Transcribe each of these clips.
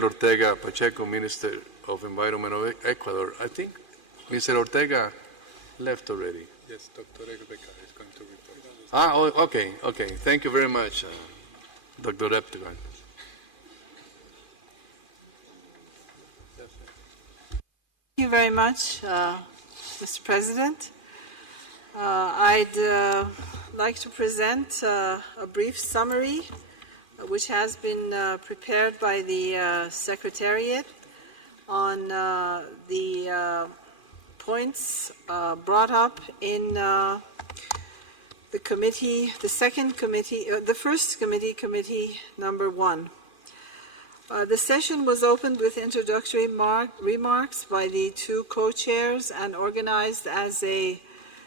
Ortega Pacheco, Minister of Environment of Ecuador. I think Mr. Ortega left already. Yes, Dr. Rebecca is going to report. Okay. Thank you very much, Dr. Reptigan. Thank you very much, Mr. President. I'd like to present a brief summary which has been prepared by the Secretariat on the points brought up in the committee, the first committee number 1. The session was opened with introductory remarks by the 2 co-chairs and organized as a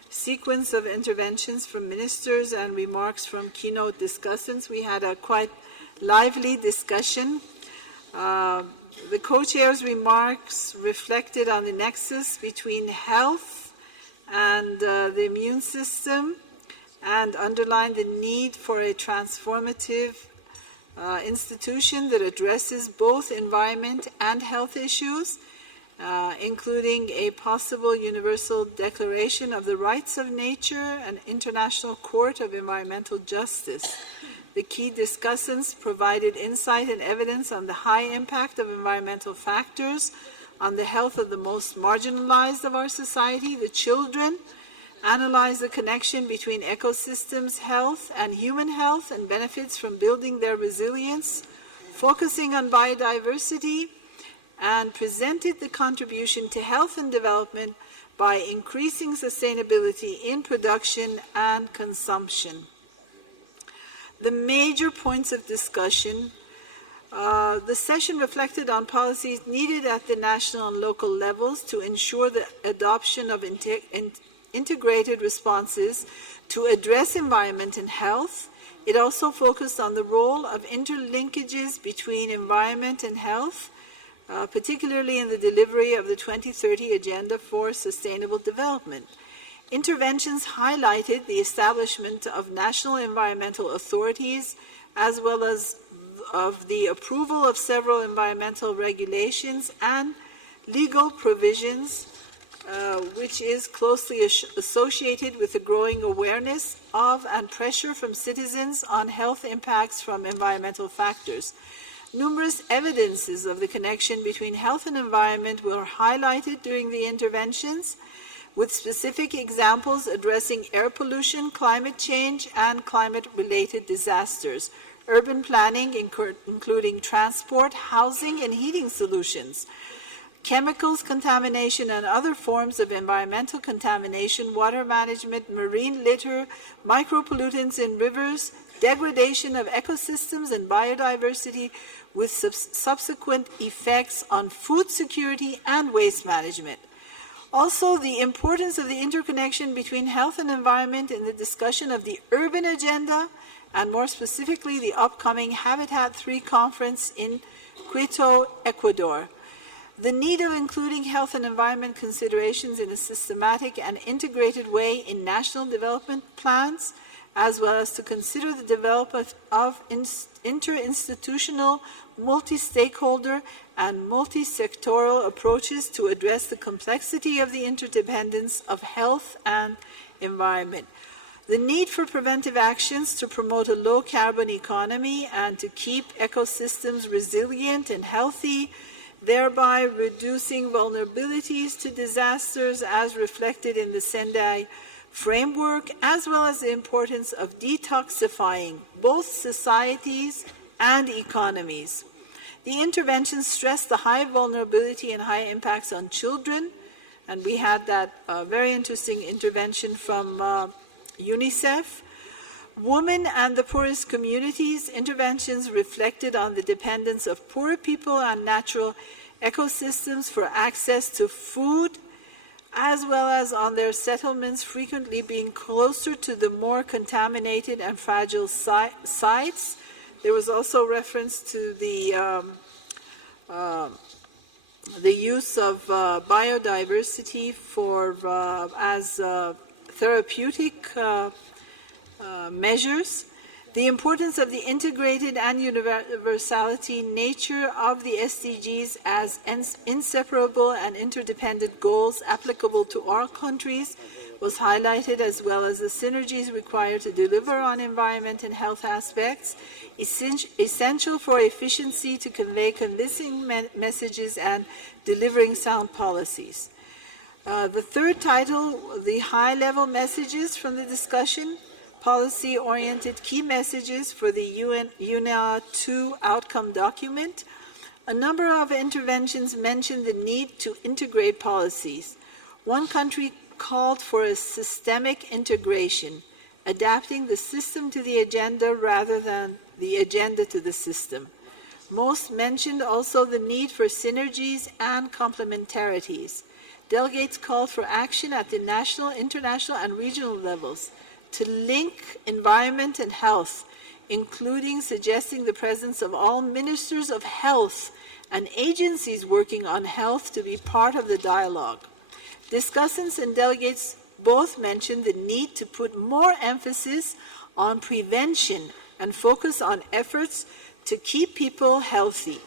sequence of interventions from ministers and remarks from keynote discussants. We had a quite lively discussion. The co-chairs' remarks reflected on the nexus between health and the immune system and underlined the need for a transformative institution that addresses both environment and health issues, including a possible universal declaration of the rights of nature and international court of environmental justice. The key discussants provided insight and evidence on the high impact of environmental factors on the health of the most marginalized of our society, the children, analyzed the connection between ecosystems health and human health and benefits from building their resilience, focusing on biodiversity, and presented the contribution to health and development by increasing sustainability in production and consumption. The major points of discussion, the session reflected on policies needed at the national and local levels to ensure the adoption of integrated responses to address environment and health. It also focused on the role of interlinkages between environment and health, particularly in the delivery of the 2030 Agenda for Sustainable Development. Interventions highlighted the establishment of national environmental authorities, as well as of the approval of several environmental regulations and legal provisions, which is closely associated with the growing awareness of and pressure from citizens on health impacts from environmental factors. Numerous evidences of the connection between health and environment were highlighted during the interventions, with specific examples addressing air pollution, climate change, and climate-related disasters, urban planning, including transport, housing, and heating solutions, chemicals contamination and other forms of environmental contamination, water management, marine litter, micropollutants in rivers, degradation of ecosystems and biodiversity, with subsequent effects on food security and waste management. Also, the importance of the interconnection between health and environment in the discussion of the urban agenda, and more specifically the upcoming Habitat 3 conference in Quito, Ecuador. The need of including health and environment considerations in a systematic and integrated way in national development plans, as well as to consider the development of interinstitutional, multi-stakeholder, and multi-sectoral approaches to address the complexity of the interdependence of health and environment. The need for preventive actions to promote a low-carbon economy and to keep ecosystems resilient and healthy, thereby reducing vulnerabilities to disasters as reflected in the Sendai framework, as well as the importance of detoxifying both societies and economies. The interventions stressed the high vulnerability and high impacts on children, and we had that very interesting intervention from UNICEF. Women and the poorest communities, interventions reflected on the dependence of poor people on natural ecosystems for access to food, as well as on their settlements frequently being closer to the more contaminated and fragile sites. There was also reference to the use of biodiversity for as therapeutic measures. The importance of the integrated and universality nature of the SDGs as inseparable and interdependent goals applicable to all countries was highlighted, as well as the synergies required to deliver on environment and health aspects, essential for efficiency to convey convincing messages and delivering sound policies. The third title, the high-level messages from the discussion, policy-oriented key messages for the UNEA 2 outcome document. A number of interventions mentioned the need to integrate policies. One country called for a systemic integration, adapting the system to the agenda rather than the agenda to the system. Most mentioned also the need for synergies and complementarities. Delegates called for action at the national, international, and regional levels to link environment and health, including suggesting the presence of all ministers of health and agencies working on health to be part of the dialogue. Discussants and delegates both mentioned the need to put more emphasis on prevention and focus on efforts to keep people healthy.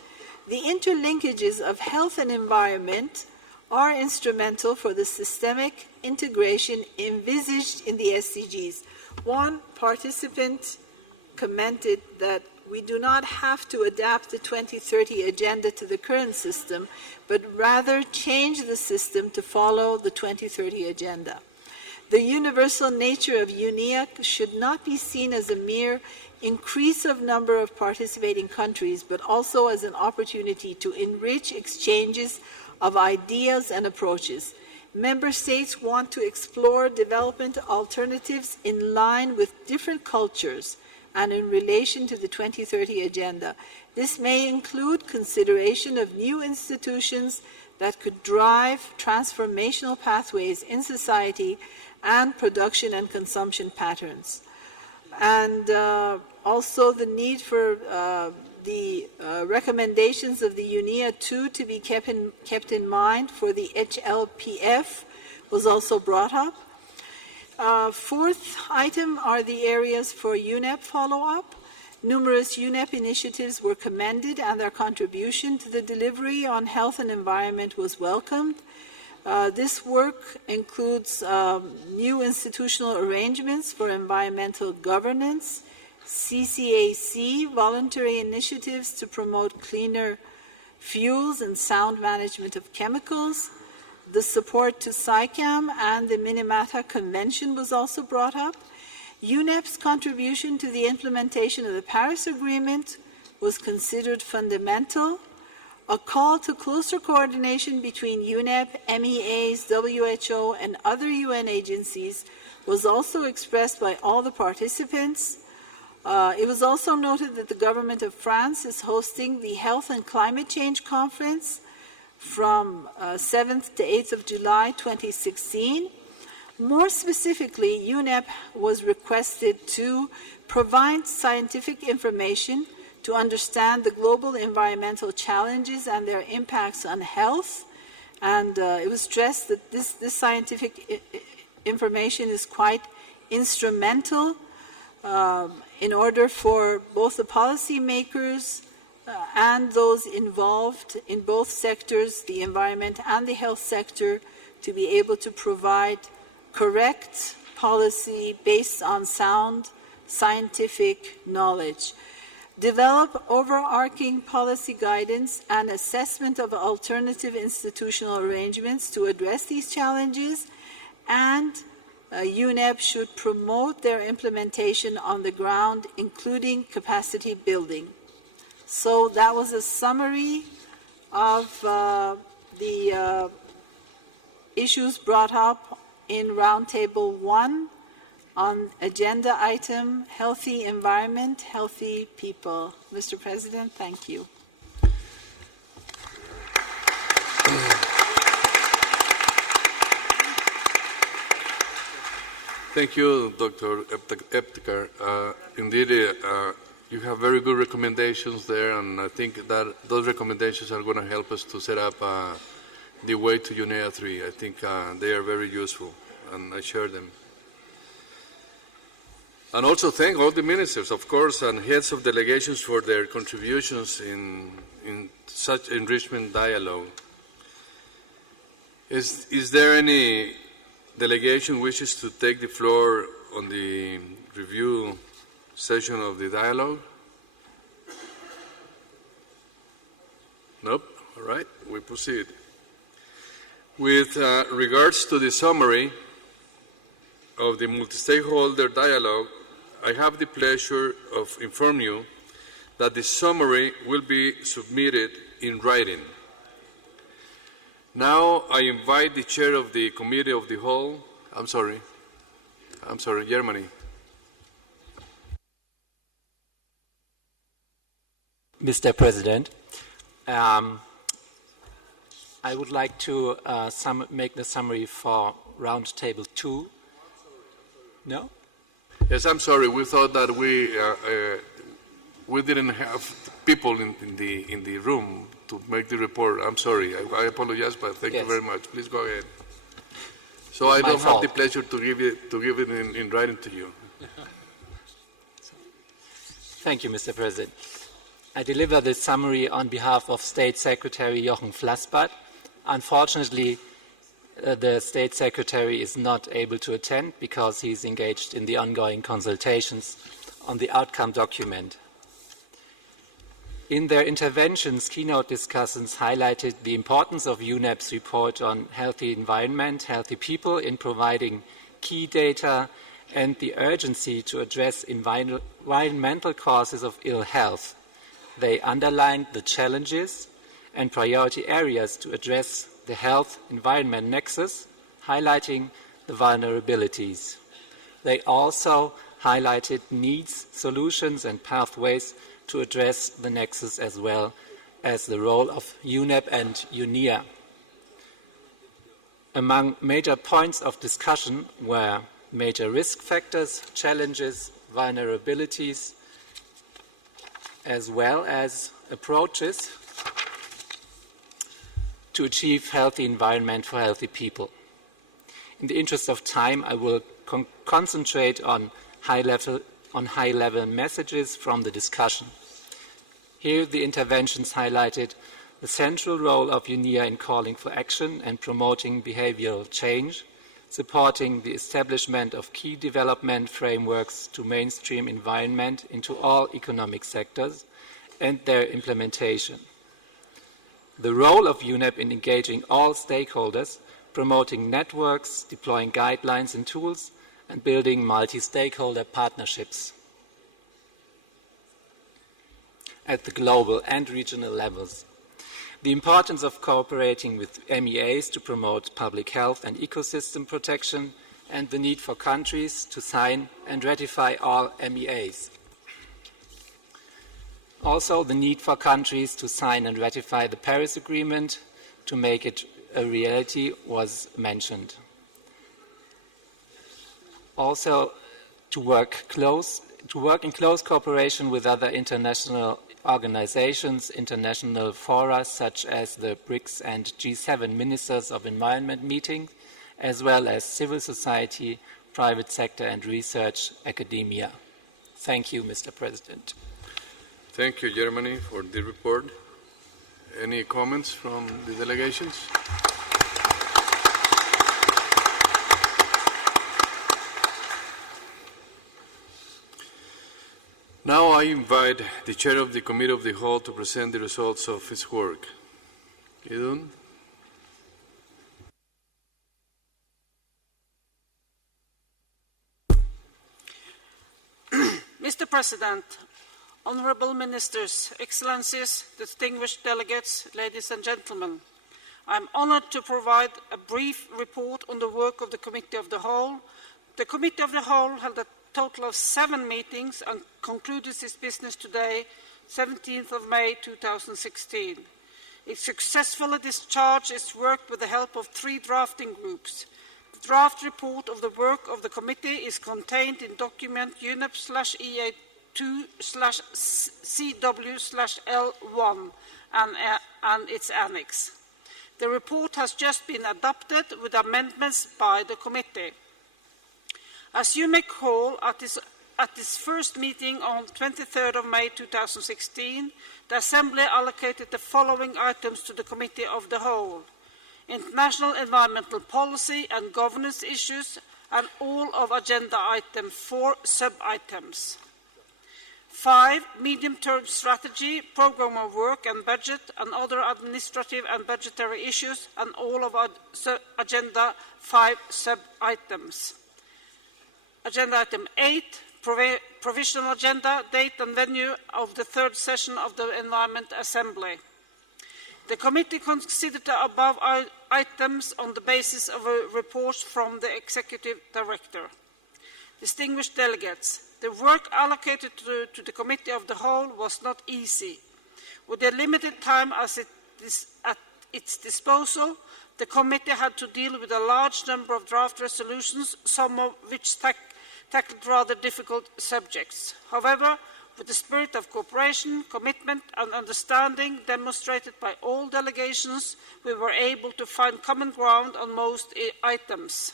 The interlinkages of health and environment are instrumental for the systemic integration envisaged in the SDGs. One participant commented that we do not have to adapt the 2030 agenda to the current system, but rather change the system to follow the 2030 agenda. The universal nature of UNEA should not be seen as a mere increase of number of participating countries, but also as an opportunity to enrich exchanges of ideas and approaches. Member states want to explore development alternatives in line with different cultures and in relation to the 2030 agenda. This may include consideration of new institutions that could drive transformational pathways in society and production and consumption patterns. And also the need for the recommendations of the UNEA 2 to be kept in mind for the HLPF was also brought up. Fourth item are the areas for UNEP follow-up. Numerous UNEP initiatives were commended, and their contribution to the delivery on health and environment was welcomed. This work includes new institutional arrangements for environmental governance, CCAC, voluntary initiatives to promote cleaner fuels and sound management of chemicals. The support to SICAM and the Minamata Convention was also brought up. UNEP's contribution to the implementation of the Paris Agreement was considered fundamental. A call to closer coordination between UNEP, MEAs, WHO, and other UN agencies was also expressed by all the participants. It was also noted that the government of France is hosting the Health and Climate Change Conference from 7th to 8th of July 2016. More specifically, UNEP was requested to provide scientific information to understand the global environmental challenges and their impacts on health. And it was stressed that this scientific information is quite instrumental in order for both the policymakers and those involved in both sectors, the environment and the health sector, to be able to provide correct policy based on sound scientific knowledge. Develop overarching policy guidance and assessment of alternative institutional arrangements to address these challenges, and UNEP should promote their implementation on the ground, including capacity building. So that was a summary of the issues brought up in Roundtable 1 on agenda item, healthy environment, healthy people. Mr. President, thank you. Thank you, Dr. Eptiker. Indeed, you have very good recommendations there, and I think that those recommendations are going to help us to set up the way to UNEA 3. I think they are very useful, and I share them. And also thank all the ministers, of course, and heads of delegations for their contributions in such enrichment dialogue. Is there any delegation wishes to take the floor on the review session of the dialogue? Nope. All right, we proceed. With regards to the summary of the multi-stakeholder dialogue, I have the pleasure of informing you that the summary will be submitted in writing. Now I invite the chair of the Committee of the Whole, Germany. Mr. President, I would like to make the summary for Roundtable 2. No? Yes, I'm sorry. We thought that we didn't have people in the room to make the report. I'm sorry. I apologize, but thank you very much. Please go ahead. So I don't have the pleasure to give it in writing to you. Thank you, Mr. President. I deliver this summary on behalf of State Secretary Jochen Flassbart. Unfortunately, the State Secretary is not able to attend because he is engaged in the ongoing consultations on the outcome document. In their interventions, keynote discussants highlighted the importance of UNEP's report on healthy environment, healthy people in providing key data and the urgency to address environmental causes of ill health. They underlined the challenges and priority areas to address the health-environment nexus, highlighting the vulnerabilities. They also highlighted needs, solutions and pathways to address the nexus as well as the role of UNEP and UNIA. Among major points of discussion were major risk factors, challenges, vulnerabilities, as well as approaches to achieve healthy environment for healthy people. In the interest of time, I will concentrate on high-level messages from the discussion. Here, the interventions highlighted the central role of UNIA in calling for action and promoting behavioral change, supporting the establishment of key development frameworks to mainstream environment into all economic sectors, and their implementation. The role of UNEP in engaging all stakeholders, promoting networks, deploying guidelines and tools, and building multi-stakeholder partnerships at the global and regional levels. The importance of cooperating with MEAs to promote public health and ecosystem protection, and the need for countries to sign and ratify all MEAs. Also, the need for countries to sign and ratify the Paris Agreement to make it a reality was mentioned. Also, to work in close cooperation with other international organizations, international fora such as the BRICS and G7 Ministers of Environment meetings, as well as civil society, private sector and research academia. Thank you, Mr. President. Thank you, Germany, for the report. Any comments from the delegations? Now I invite the chair of the Committee of the Whole to present the results of his work. Idun? Mr. President, honourable ministers, excellencies, distinguished delegates, ladies and gentlemen, I am honoured to provide a brief report on the work of the Committee of the Whole. The Committee of the Whole held a total of 7 meetings and concluded its business today, 17th of May 2016. It successfully discharged its work with the help of 3 drafting groups. The draft report of the work of the committee is contained in document UNEP/EA2/CW/L1 and its annex. The report has just been adopted with amendments by the committee. As you may recall, at its At its first meeting on 23rd of May 2016, the Assembly allocated the following items to the Committee of the Whole: international environmental policy and governance issues, and all of Agenda Item 4 sub-items. 5. Medium-term strategy, programme of work and budget, and other administrative and budgetary issues, and all of Agenda 5 sub-items. Agenda Item 8, provisional agenda, date and venue of the third session of the Environment Assembly. The committee considered the above items on the basis of a report from the Executive Director. Distinguished delegates, the work allocated to the Committee of the Whole was not easy. With the limited time at its disposal, the committee had to deal with a large number of draft resolutions, some of which tackled rather difficult subjects. However, with the spirit of cooperation, commitment and understanding demonstrated by all delegations, we were able to find common ground on most items.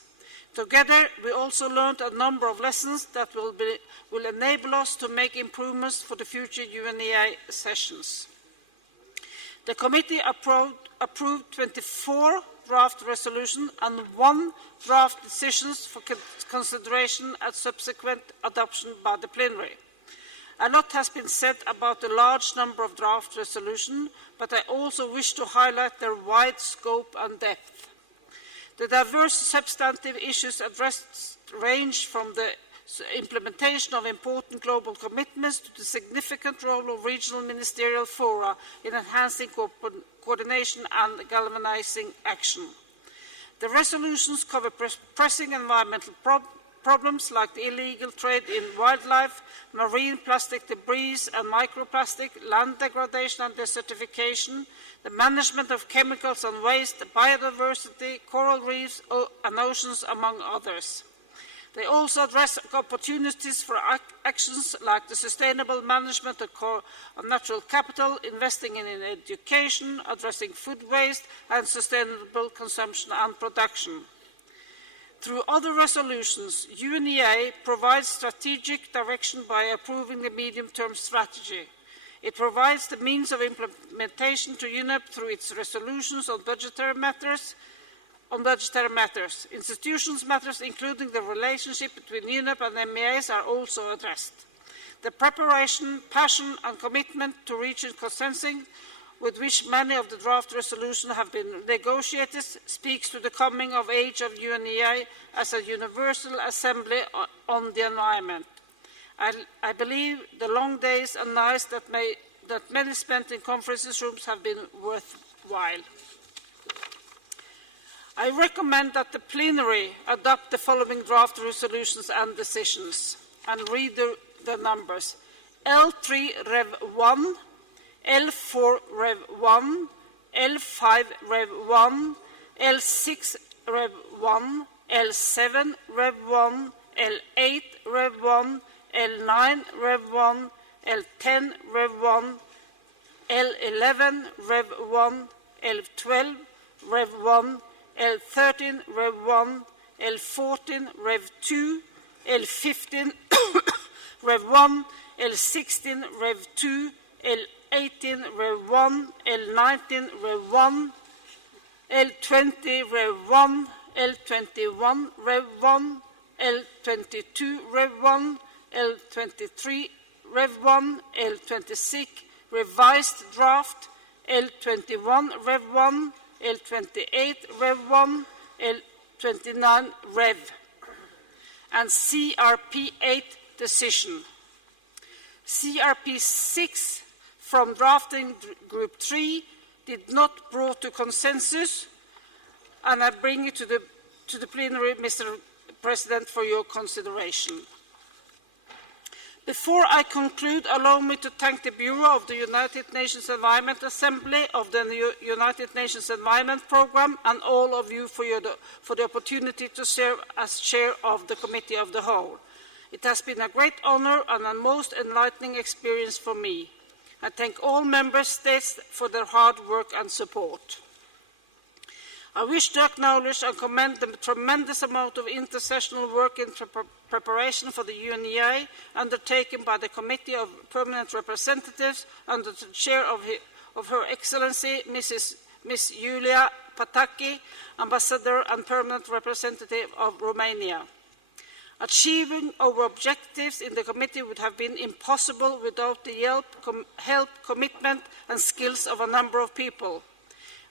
Together, we also learned a number of lessons that will enable us to make improvements for the future UNEA sessions. The committee approved 24 draft resolutions and 1 draft decisions for consideration and subsequent adoption by the plenary. A lot has been said about the large number of draft resolutions, but I also wish to highlight their wide scope and depth. The diverse substantive issues addressed range from the implementation of important global commitments to the significant role of regional ministerial fora in enhancing coordination and galvanizing action. The resolutions cover pressing environmental problems like the illegal trade in wildlife, marine plastic debris and microplastic, land degradation and desertification, the management of chemicals and waste, biodiversity, coral reefs and oceans, among others. They also address opportunities for actions like the sustainable management of natural capital, investing in education, addressing food waste and sustainable consumption and production. Through other resolutions, UNEA provides strategic direction by approving the medium-term strategy. It provides the means of implementation to UNEP through its resolutions on budgetary matters, Institutions matters, including the relationship between UNEP and MEAs, are also addressed. The preparation, passion and commitment to reaching consensus with which many of the draft resolutions have been negotiated speaks to the coming of age of UNEA as a universal assembly on the environment. I believe the long days and nights that many spent in conference rooms have been worthwhile. I recommend that the plenary adopt the following draft resolutions and decisions, and read the numbers. L3 Rev 1, L4 Rev 1, L5 Rev 1, L6 Rev 1, L7 Rev 1, L8 Rev 1, L9 Rev 1, L10 Rev 1, L11 Rev 1, L12 Rev 1, L13 Rev 1, L14 Rev 2, L15 Rev 1, L16 Rev 2, L18 Rev 1, L19 Rev 1, L20 Rev 1, L21 Rev 1, L22 Rev 1, L23 Rev 1, L26 revised draft, L21 Rev 1, L28 Rev 1, L29 Rev, and CRP 8 decision. CRP 6 from drafting group 3 did not brought to consensus, and I bring it to the plenary, Mr. President, for your consideration. Before I conclude, allow me to thank the Bureau of the United Nations Environment Assembly of the United Nations Environment Programme and all of you for the opportunity to serve as chair of the Committee of the Whole. It has been a great honour and a most enlightening experience for me. I thank all member states for their hard work and support. I wish to acknowledge and commend the tremendous amount of intersessional work in preparation for the UNEA undertaken by the Committee of Permanent Representatives under the chair of Her Excellency Ms. Julia Pataki, Ambassador and Permanent Representative of Romania. Achieving our objectives in the committee would have been impossible without the help, commitment and skills of a number of people.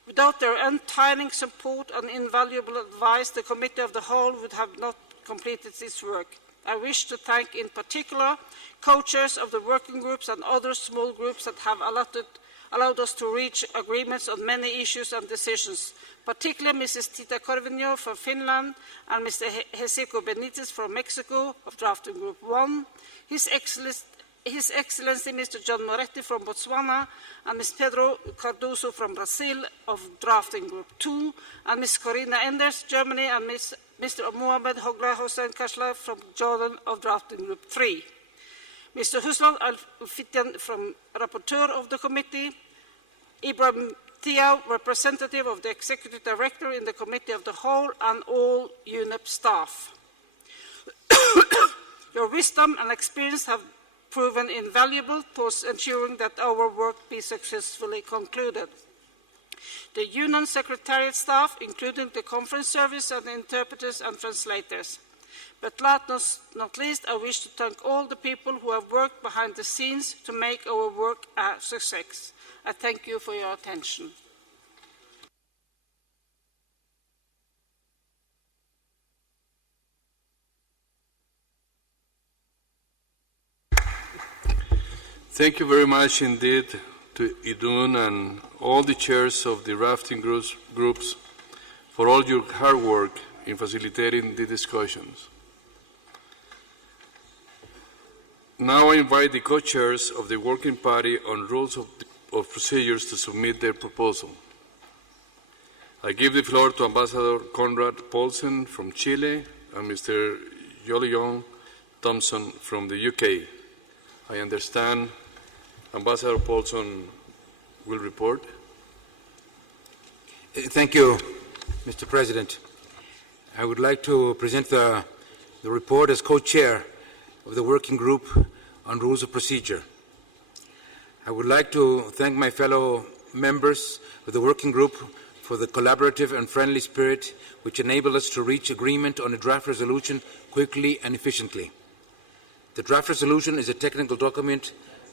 Without their untiring support and invaluable advice, the Committee of the Whole would have not completed its work. I wish to thank in particular co-chairs of the working groups and other small groups that have allowed us to reach agreements on many issues and decisions, particularly Mrs. Tita Corvino from Finland and Mr. Heseko Benitez from Mexico of Drafting Group 1, His Excellency Mr. John Moretti from Botswana and Ms. Pedro Cardoso from Brazil of Drafting Group 2, and Ms. Corina Enders, Germany, and Mr. Mohamed Hogla Hossein Kashla from Jordan of Drafting Group 3. Mr. Huslan Al-Fitian, from Rapporteur of the Committee, Ibrahim Thiaw, representative of the Executive Director in the Committee of the Whole, and all UNEP staff. Your wisdom and experience have proven invaluable towards ensuring that our work be successfully concluded. The Union Secretariat staff, including the conference service and interpreters and translators. But last not least, I wish to thank all the people who have worked behind the scenes to make our work a success. I thank you for your attention. Thank you very much indeed to Idun and all the chairs of the rafting groups for all your hard work in facilitating the discussions. Now I invite the co-chairs of the Working Party on Rules of Procedures to submit their proposal. I give the floor to Ambassador Conrad Paulsen from Chile and Mr. Jolyon Thompson from the UK. I understand Ambassador Paulsen will report. Thank you, Mr. President. I would like to present the report as co-chair of the Working Group on Rules of Procedure. I would like to thank my fellow members of the Working Group for the collaborative and friendly spirit which enabled us to reach agreement on a draft resolution quickly and efficiently. The draft resolution is a technical document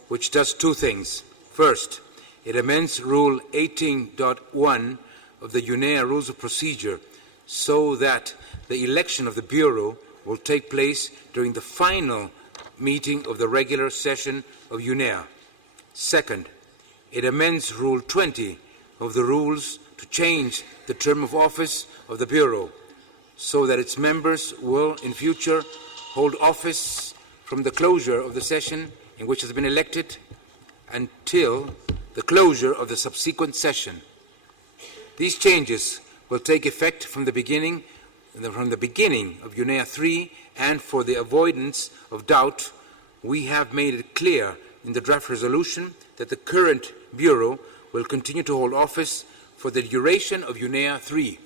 which does two things. First, it amends Rule 18.1 of the UNEA Rules of Procedure so that the election of the Bureau will take place during the final meeting of the regular session of UNEA. Second, it amends Rule 20 of the rules to change the term of office of the Bureau so that its members will in future hold office from the closure of the session in which has been elected until the closure of the subsequent session. These changes will take effect from the beginning of UNEA 3, and for the avoidance of doubt, we have made it clear in the draft resolution that the current Bureau will continue to hold office for the duration of UNEA 3.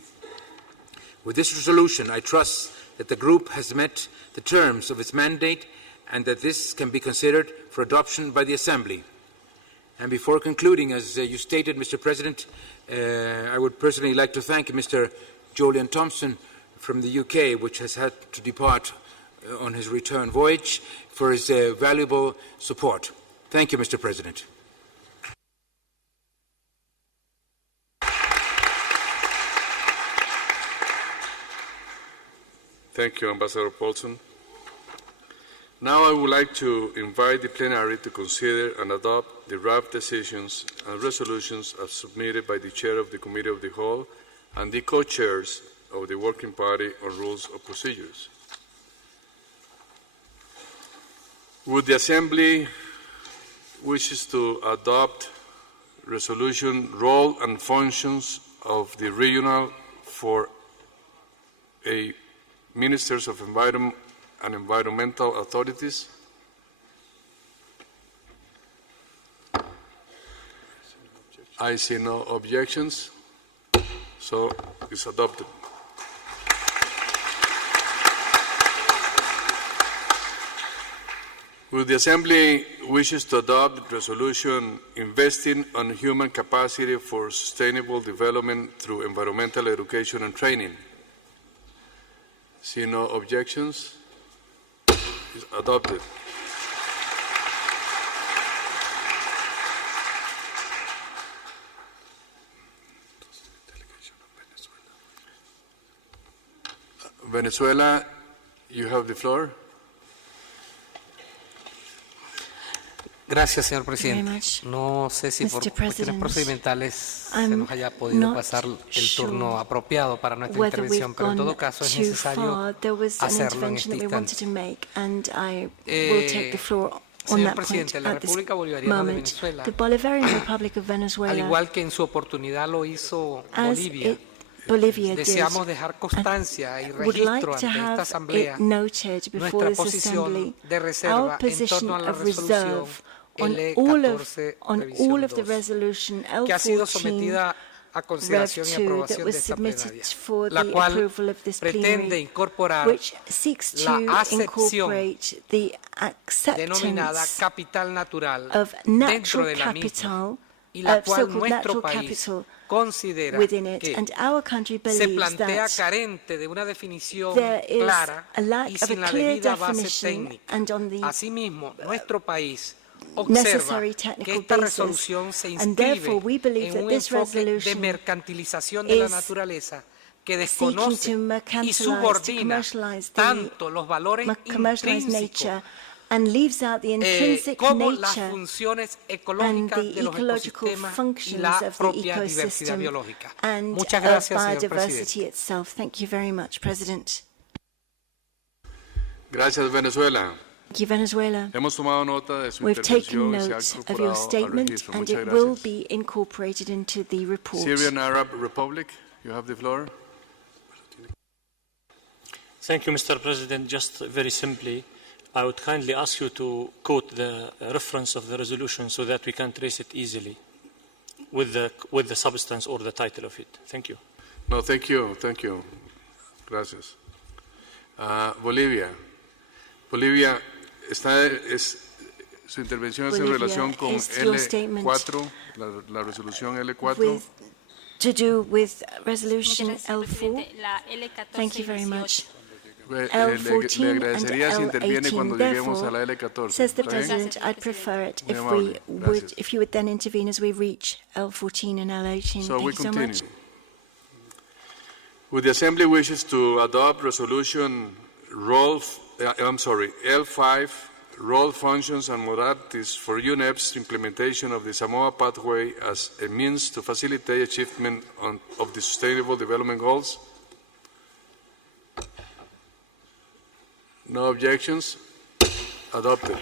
With this resolution, I trust that the group has met the terms of its mandate and that this can be considered for adoption by the Assembly. And before concluding, as you stated, Mr. President, I would personally like to thank Mr. Jolyon Thompson from the UK, which has had to depart on his return voyage, for his valuable support. Thank you, Mr. President. Thank you, Ambassador Paulsen. Now I would like to invite the plenary to consider and adopt the draft decisions and resolutions as submitted by the chair of the Committee of the Whole and the co-chairs of the Working Party on Rules of Procedures. Would the Assembly wishes to adopt resolution role and functions of the regional for a Ministers of Environment and Environmental Authorities? I see no objections. So it's adopted. Will the Assembly wishes to adopt resolution investing on human capacity for sustainable development through environmental education and training? See no objections? It's adopted. Venezuela, you have the floor. Gracias, señor very presidente. much. No sé si por Mr. cuestiones President, procedimentales se I'm nos haya podido not pasar el turno sure apropiado para nuestra whether intervención, we've pero en todo gone caso es too necesario far. There was an hacerlo en intervention este that we wanted instante. to make, and I will take the floor on Señor that point presidente, la at this República Bolivariana de moment. Venezuela, The Bolivarian Republic of al Venezuela, igual que en su oportunidad lo hizo as Bolivia, Bolivia did, deseamos dejar constancia y would like registro to ante esta have Asamblea it noted before nuestra this posición Assembly de our reserva en position torno a la of resolución reserve on L14 all of the revisión 2, resolution que ha sido L14 sometida a consideración y Rev 2 that aprobación was de esta submitted plenaria, for la the cual approval of this pretende plenary, incorporar which seeks to la acepción incorporate the denominada acceptance capital natural of dentro natural de la misma, capital, y la of cual so-called nuestro natural país capital considera within it, que and our country se believes plantea that carente de una definición there is clara a lack y of a sin la clear debida base definition, técnica. and on the Asimismo, nuestro país observa necessary que technical esta basis, resolución se and therefore we inscribe believe en that un this enfoque de resolution mercantilización de la is naturaleza que seeking to desconoce y mercantilize, to subordina commercialize tanto los valores commercialized intrínsecos nature, and leaves out the intrinsic como las nature funciones and ecológicas the de los ecological ecosistemas y functions la of the propia diversidad ecosystem biológica. and Muchas of gracias, señor presidente. biodiversity itself. Thank you very much, President. Gracias, Venezuela. Thank you, Venezuela. Hemos tomado nota de su We've taken intervención y se ha note of incorporado your al statement, registro. and Muchas it will gracias. be incorporated into the report. Syrian Arab Republic, you have the floor. Thank you, Mr. President. Just very simply, I would kindly ask you to quote the reference of the resolution so that we can trace it easily with the substance or the title of it. Thank you. No, thank you, thank you. Gracias. Bolivia. Bolivia, su intervención es en Bolivia, relación con is your statement L4, la resolución L4. with, to do with resolution Muchas gracias, L4. presidente. La L14 Thank you very y 18. much. Le L14 and agradecería si interviene cuando L18. lleguemos a Therefore, la L14. says the ¿Está bien? President, I'd prefer it Muy if amable. Gracias. if you would then intervene as we reach L14 and L18. So Thank we you so continue. much. Would the Assembly wishes to adopt resolution L5, role functions and modalities for UNEP's implementation of the Samoa Pathway as a means to facilitate achievement of the Sustainable Development Goals? No objections? Adopted.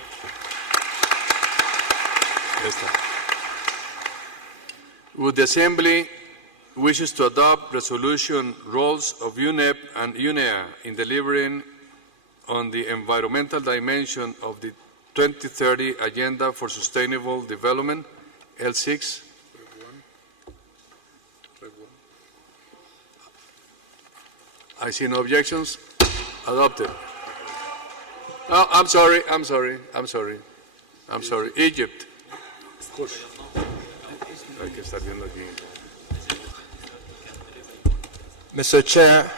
Would the Assembly wishes to adopt resolution roles of UNEP and UNEA in delivering on the environmental dimension of the 2030 Agenda for Sustainable Development, L6? I see no objections. Adopted. Oh, I'm sorry. Egypt. Of course. Hay que estar viendo aquí. Mr. Chair,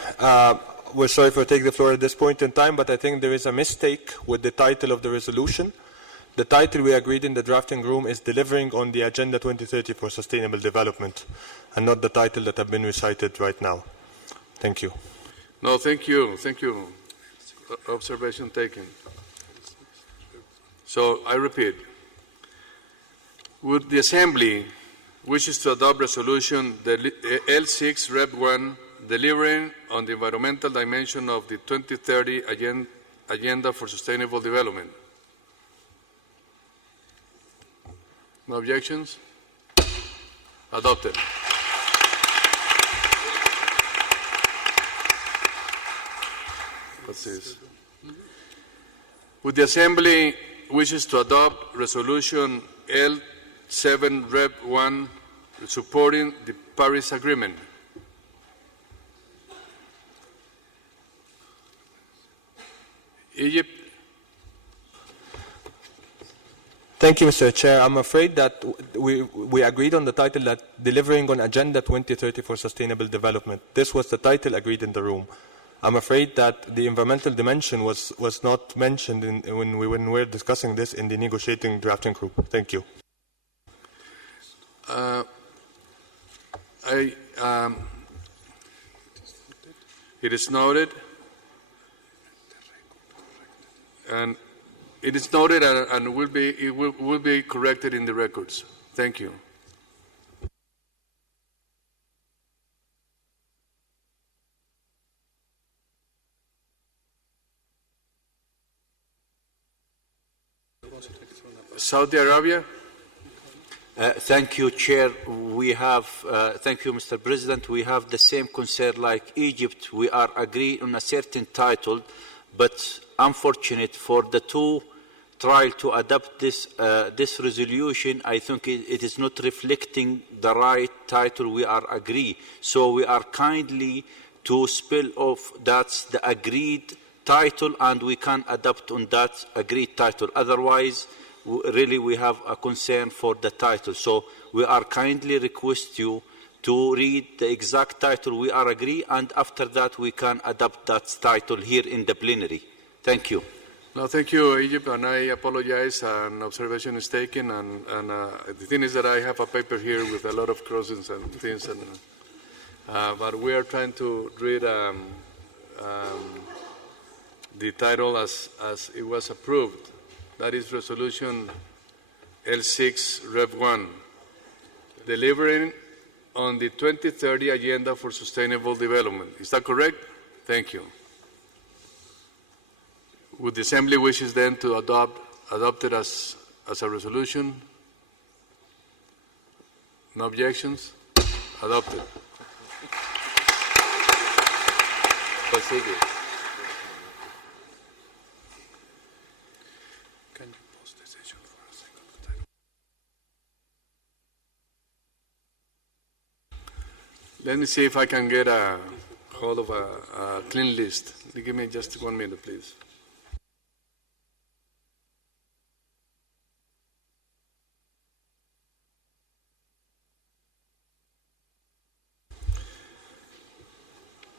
we're sorry for taking the floor at this point in time, but I think there is a mistake with the title of the resolution. The title we agreed in the drafting room is Delivering on the Agenda 2030 for Sustainable Development, and not the title that have been recited right now. Thank you. No, thank you. Observation taken. So, I repeat. Would the Assembly wishes to adopt resolution L6 Rep 1 delivering on the environmental dimension of the 2030 Agenda for Sustainable Development? No objections? Adopted. What's this? Would the Assembly wishes to adopt resolution L7 Rep 1 supporting the Paris Agreement? Egypt, Thank you, Mr. Chair. I'm afraid that we agreed on the title that Delivering on Agenda 2030 for Sustainable Development. This was the title agreed in the room. I'm afraid that the environmental dimension was not mentioned when we were discussing this in the negotiating drafting group. Thank you. it is noted, and it is noted and will be corrected in the records. Thank you. Saudi Arabia. Thank you, Chair. Thank you, Mr. President. We have the same concern like Egypt. We are agreed on a certain title, but unfortunate for the two try to adopt this resolution. I think it is not reflecting the right title we are agree. So we are kindly to spill off that's the agreed title, and we can adopt on that agreed title. Otherwise, really we have a concern for the title. So we are kindly request you to read the exact title we are agree, and after that we can adopt that title here in the plenary. Thank you. No, thank you, Egypt, and I apologize. An observation is taken, and the thing is that I have a paper here with a lot of crossings and things, and but we are trying to read the title as it was approved. That is Resolution L6 Rev 1, delivering on the 2030 Agenda for Sustainable Development. Is that correct? Thank you. Would the Assembly wishes then to adopt it as a resolution? No objections? Adopted. Can you post the session for a second? Let me see if I can get a hold of a clean list. Give me just 1 minute, please.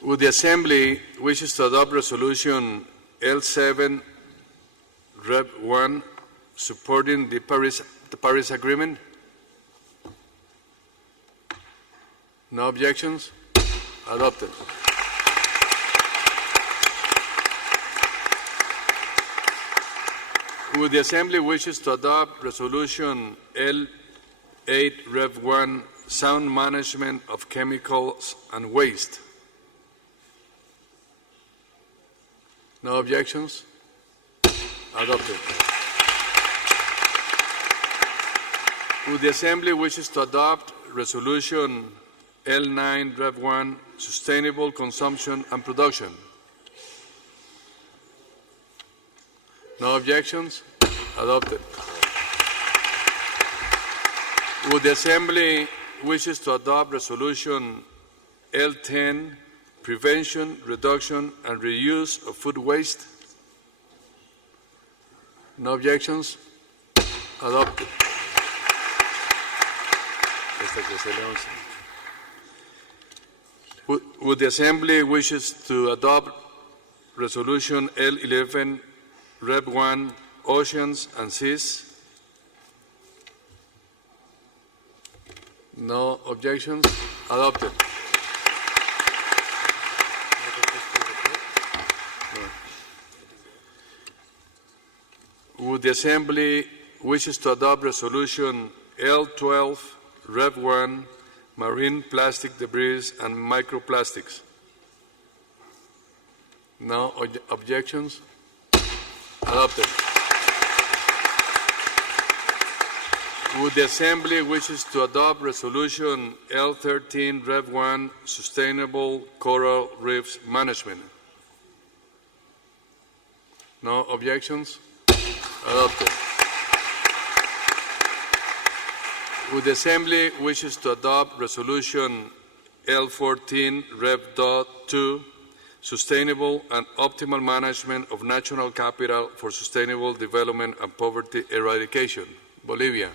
Would the Assembly wishes to adopt Resolution L7 Rev 1 supporting the Paris Agreement? No objections? Adopted. Would the Assembly wishes to adopt Resolution L8 Rev 1 Sound Management of Chemicals and Waste? No objections? Adopted. Would the Assembly wishes to adopt Resolution L9 Rev 1 Sustainable Consumption and Production? No objections? Adopted. Would the Assembly wishes to adopt Resolution L10 Prevention, Reduction, and Reuse of Food Waste? No objections? Adopted. Would the Assembly wishes to adopt Resolution L11 Rev 1 Oceans and Seas? No objections? Adopted. Would the Assembly wishes to adopt Resolution L12 Rev 1 Marine Plastic Debris and Microplastics? No objections? Adopted. Would the Assembly wishes to adopt Resolution L13 Rev 1 Sustainable Coral Reefs Management? No objections? Adopted. Would the Assembly wishes to adopt Resolution L14 Rev. 2 sustainable and optimal management of natural capital for sustainable development and poverty eradication. Bolivia.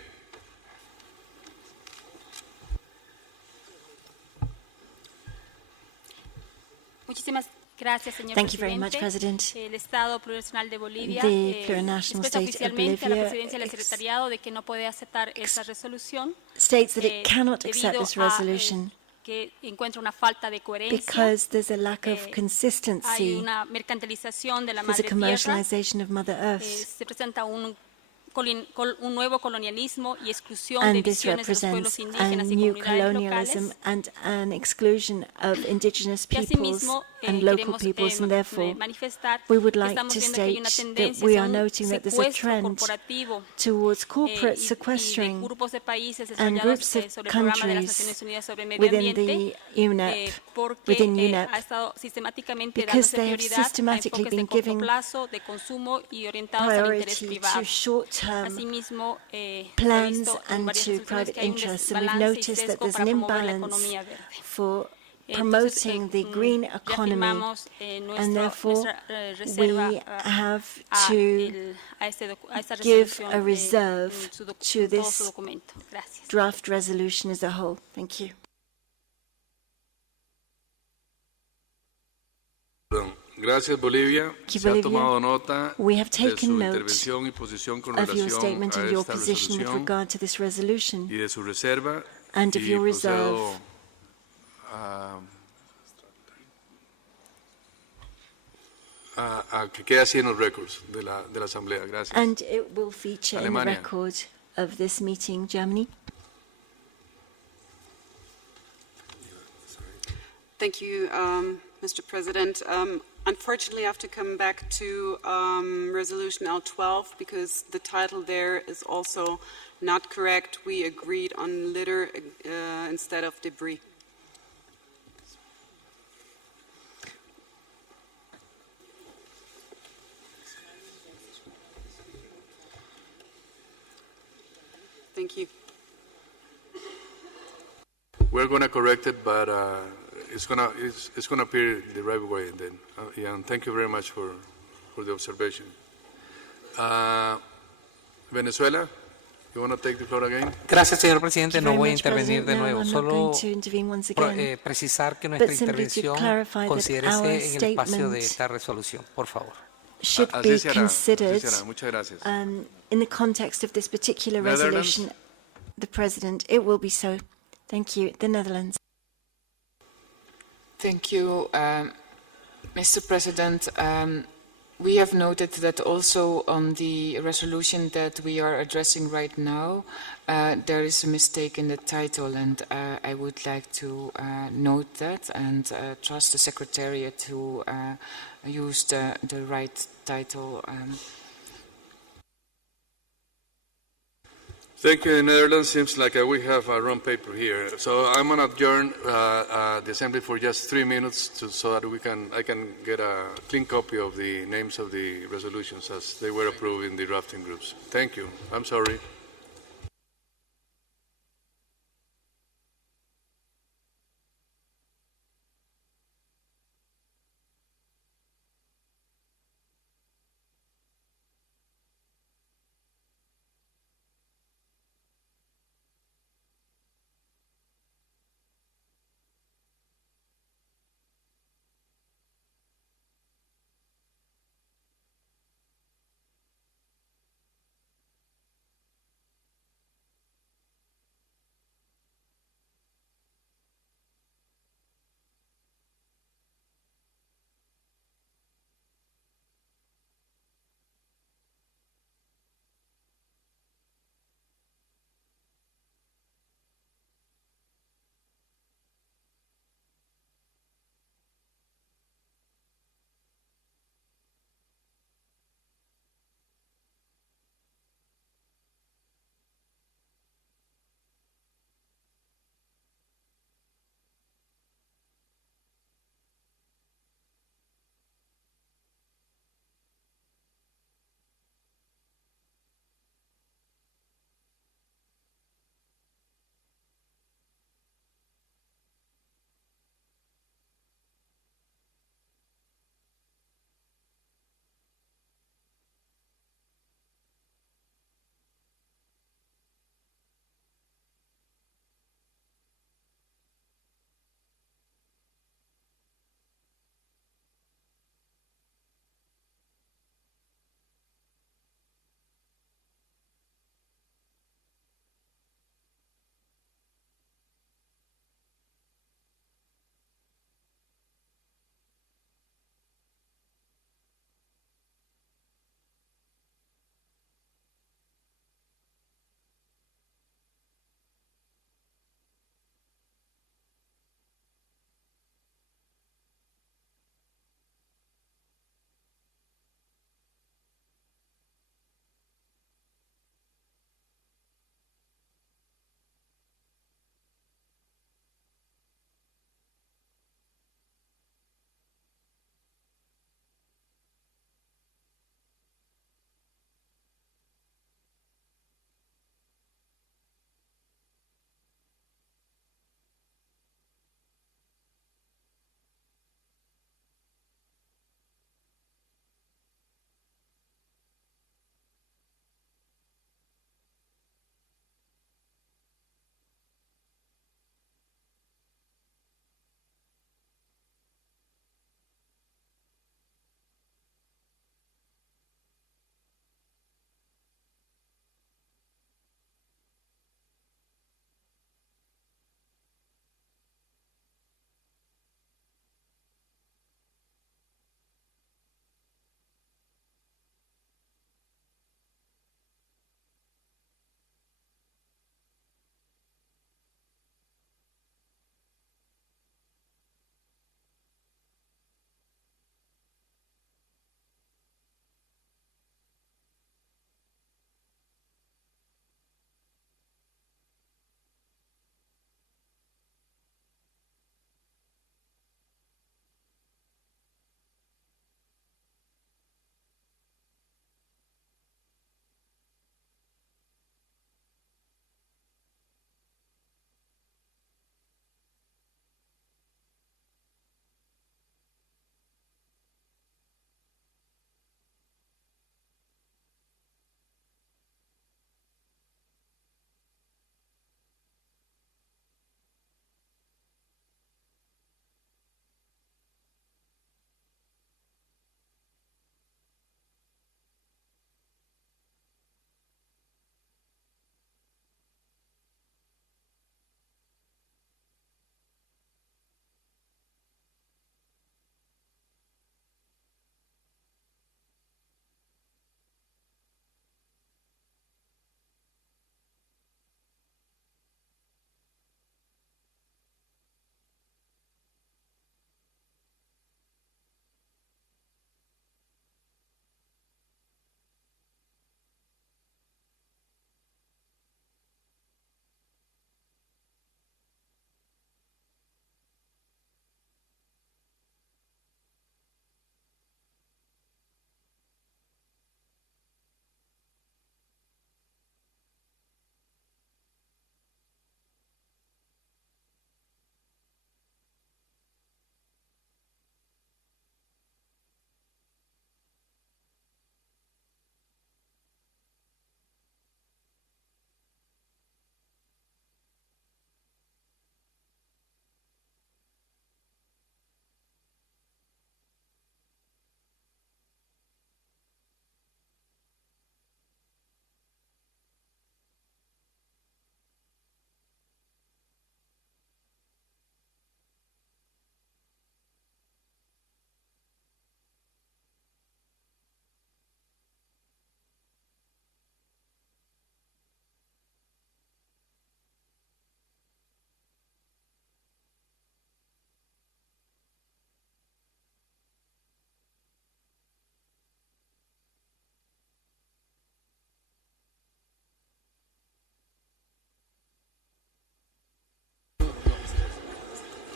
Muchísimas gracias, señor Thank you very much, presidente. President. El Estado plurinacional de Bolivia The plurinational expresa state of oficialmente a la Bolivia presidencia del secretariado de que no puede aceptar esta resolución states that it cannot accept debido this a resolution que encuentra una falta de coherencia. because there's a lack of Hay consistency. una mercantilización de la There's a madre tierra. commercialization of Mother Earth. Se presenta un nuevo colonialismo y exclusión de And this visiones de los pueblos represents a indígenas y new comunidades colonialism locales. and an exclusion of indigenous Y peoples asimismo, and local queremos peoples, and therefore manifestar we would que like estamos to viendo que hay una state that tendencia we hacia are un noting that there's a secuestro trend corporativo towards corporate y de sequestering grupos de países and desarrollados groups of sobre el programa de las countries Naciones Unidas sobre Medio within Ambiente the UNEP, porque within UNEP, ha estado sistemáticamente because dándose they have prioridad a systematically enfoques de been corto giving plazo, de consumo y orientados al interés priority to privado. short-term Asimismo, se ha plans visto en and varias to resoluciones private que hay un interests, and we've desbalance y noticed that sesgo there's an para promover la imbalance economía verde. for Entonces, promoting the green economy, reafirmamos and therefore nuestra reserva we have a to esta give resolución a reserve en to todo su this documento. Gracias. draft resolution as a whole. Thank you. Gracias, Bolivia. Thank you, Se ha Bolivia. tomado nota We have de su taken note intervención y posición con of your relación statement a and your esta position with resolución regard to this resolution y de su reserva. and of y your procedo reserve. a que quede así en los récords de la Asamblea. Gracias. And it will feature in the Alemania. record of this meeting, Germany. Thank you, Mr. President. Unfortunately, I have to come back to Resolution L12 because the title there is also not correct. We agreed on litter instead of debris. Thank you. We're going to correct it, but it's going to appear the right way then. Yeah, and thank you very much for the observation. Venezuela, you want to take the floor again? Gracias, señor presidente. Thank you No voy a very much, intervenir de President. No, nuevo. I'm not Solo going to intervene once again, precisar que nuestra but simply to intervención clarify that our considérese en el espacio de statement esta resolución, por favor. should Así be será, considered así será. Muchas gracias. in the context of this particular Netherlands. resolution. The President, it will be so. Thank you. The Netherlands. Thank you, Mr. President. We have noted that also on the resolution that we are addressing right now, there is a mistake in the title, and I would like to note that and trust the Secretariat to use the right title. Thank you. The Netherlands seems like we have a wrong paper here. So I'm going to adjourn the assembly for just 3 minutes so that I can get a clean copy of the names of the resolutions as they were approved in the drafting groups. Thank you. I'm sorry.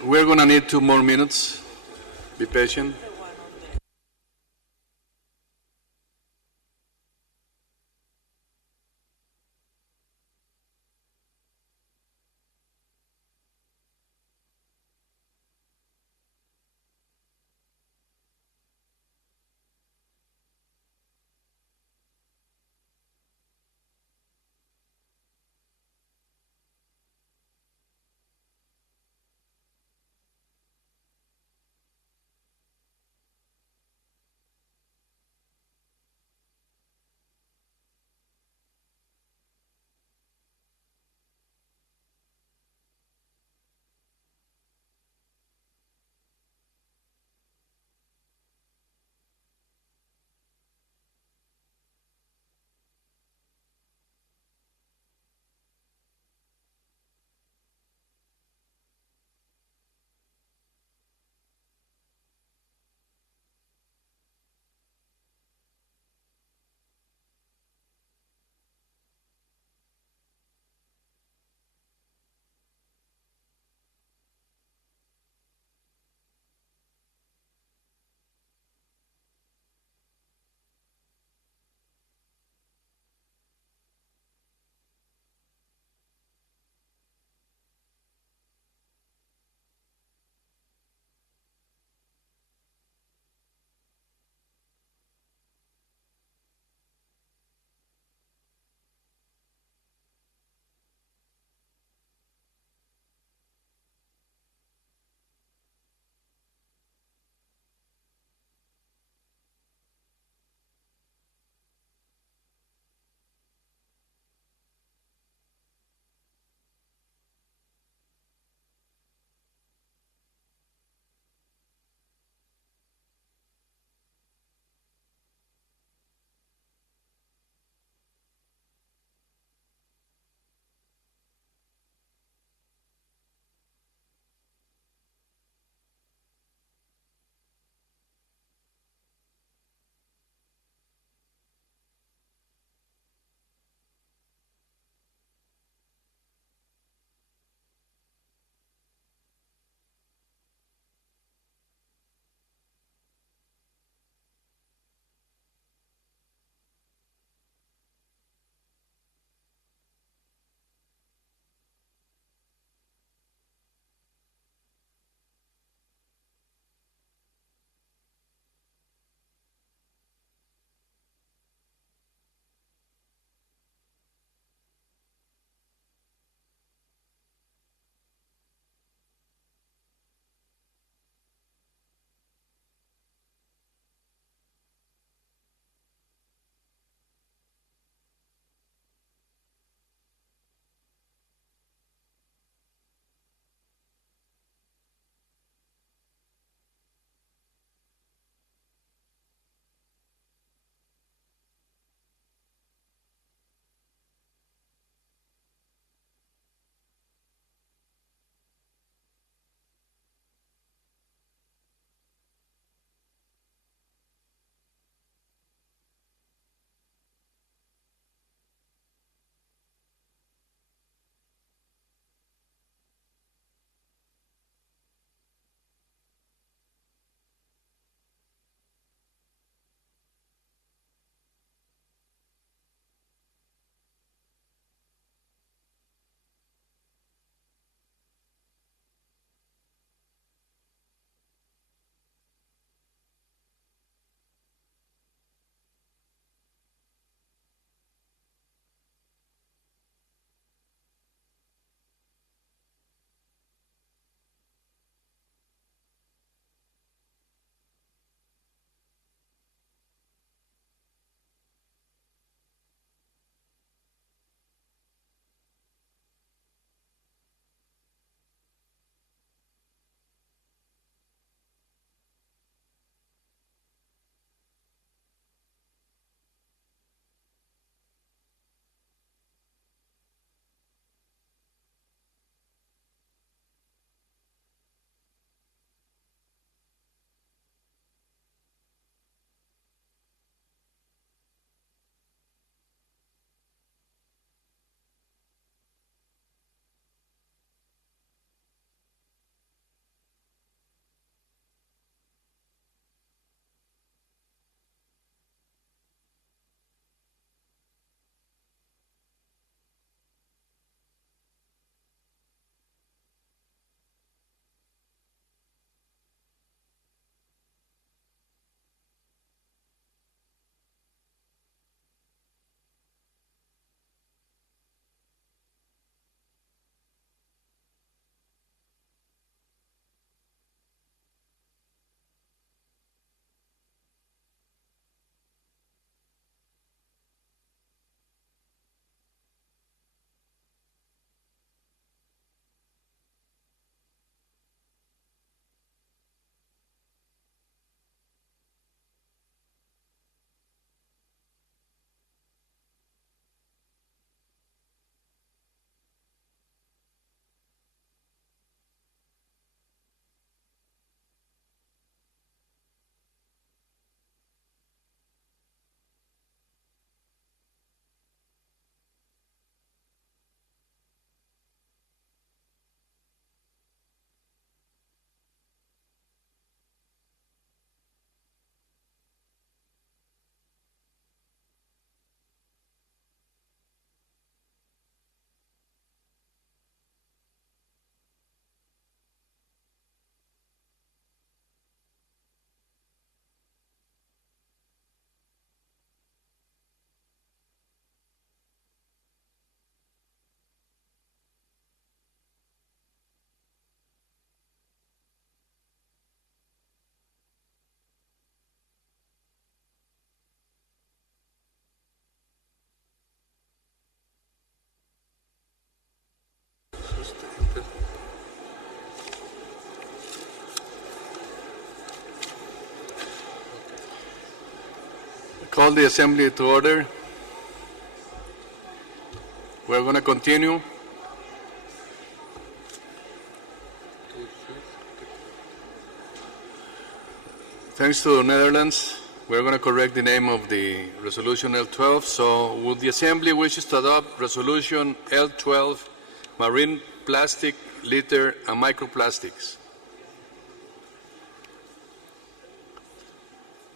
We're going to need 2 more minutes. Be patient. Call the Assembly to order. We're going to continue. Thanks to the Netherlands, we're going to correct the name of the resolution L12. So, would the Assembly wishes to adopt resolution L12, marine plastic, litter, and microplastics?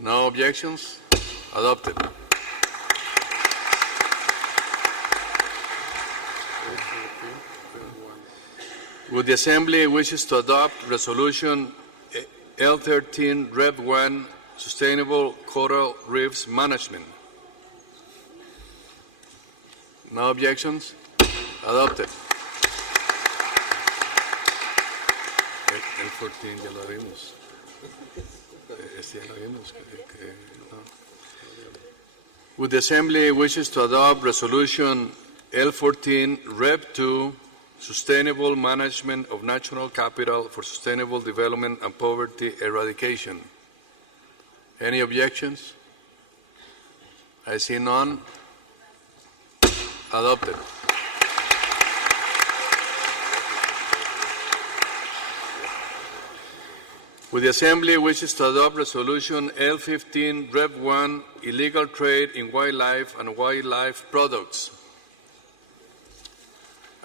No objections? Adopted. Would the Assembly wishes to adopt resolution L13, Rev 1, Sustainable Coral Reefs Management? No objections? Adopted. L14 ya lo vimos. Este ya lo vimos. No. Would the Assembly wishes to adopt resolution L14, Rev 2, Sustainable Management of Natural Capital for Sustainable Development and Poverty Eradication? Any objections? I see none. Adopted. Would the Assembly wishes to adopt resolution L15, Rev 1, Illegal Trade in Wildlife and Wildlife Products?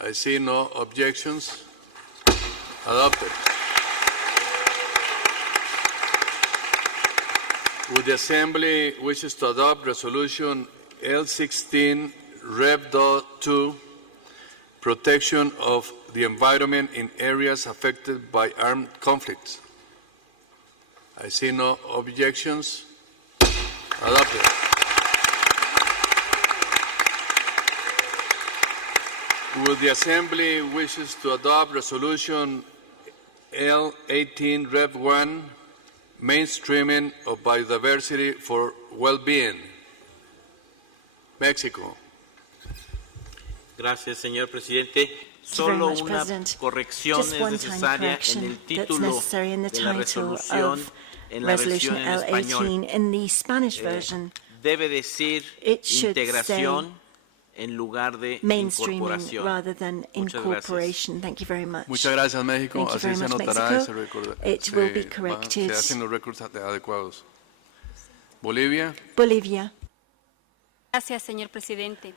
I see no objections. Adopted. Would the Assembly wishes to adopt resolution L16, Rev 2, Protection of the Environment in Areas Affected by Armed Conflicts? I see no objections. Adopted. Would the Assembly wishes to adopt resolution L18, Rev 1, Mainstreaming of Biodiversity for Well-Being? Mexico. Gracias, señor presidente. Solo una corrección es necesaria en el título de la resolución, en la versión en español. Debe decir integración en lugar de incorporación. Rather than incorporation. Thank you very much. Muchas gracias, México. Thank you Así very se much, anotará Mexico. y se recordará. It will be corrected. Se hacen los récords adecuados. Bolivia. Bolivia. Gracias, señor presidente.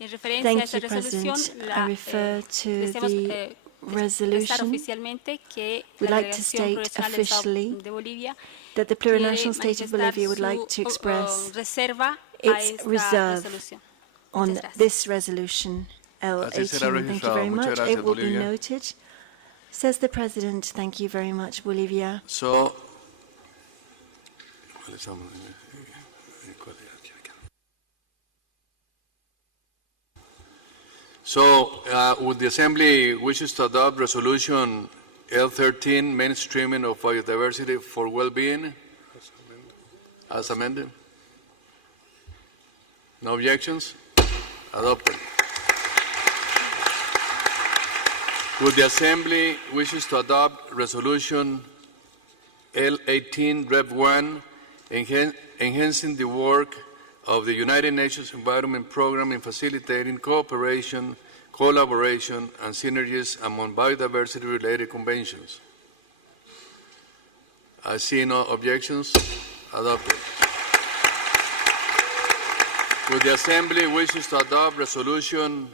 En referencia Thank a esta you, resolución, President. I refer to the resolution. oficialmente que We'd la like to delegación state plurinacional del Estado officially de Bolivia that the plurinational state of Bolivia would like to express reserva a its esta reserve resolución. on this resolution Así será L18. Thank you registrado. very Muchas much. gracias, It will be Bolivia. noted. Says the President. Thank you very much, Bolivia. So, would the Assembly wishes to adopt resolution L13, Mainstreaming of Biodiversity for Well-Being? As amended. No objections? Adopted. Would the Assembly wishes to adopt resolution L18, Rev 1, enhancing the work of the United Nations Environment Programme in facilitating cooperation, collaboration, and synergies among biodiversity-related conventions? I see no objections. Adopted. Would the Assembly wishes to adopt resolution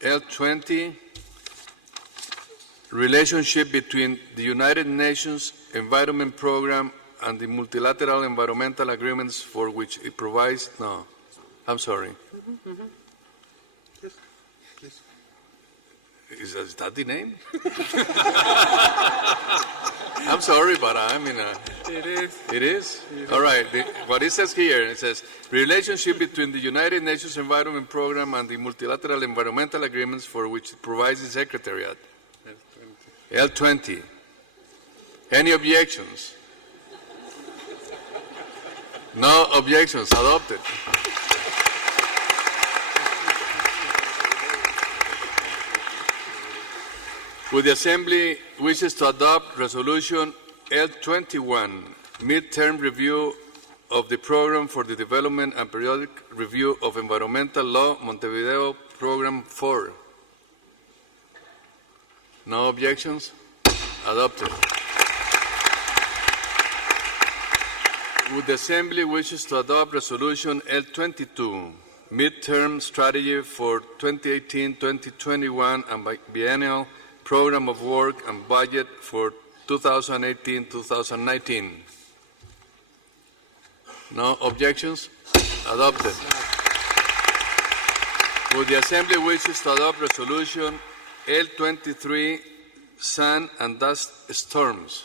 L20, relationship between the United Nations Environment Programme and the multilateral environmental agreements for which it provides? No, I'm sorry. Yes, please. Is that the name? I'm sorry, but I mean... It is. It is? All right. What it says here, it says, relationship between the United Nations Environment Programme and the multilateral environmental agreements for which it provides the Secretariat. L20. Any objections? No objections. Adopted. Would the Assembly wishes to adopt resolution L21, midterm review of the Program for the Development and Periodic Review of Environmental Law, Montevideo Program 4. No objections? Adopted. Would the Assembly wishes to adopt Resolution L22, Midterm Strategy for 2018-2021 and Biennial Program of Work and Budget for 2018-2019? No objections? Adopted. Would the Assembly wishes to adopt Resolution L23, Sun and Dust Storms?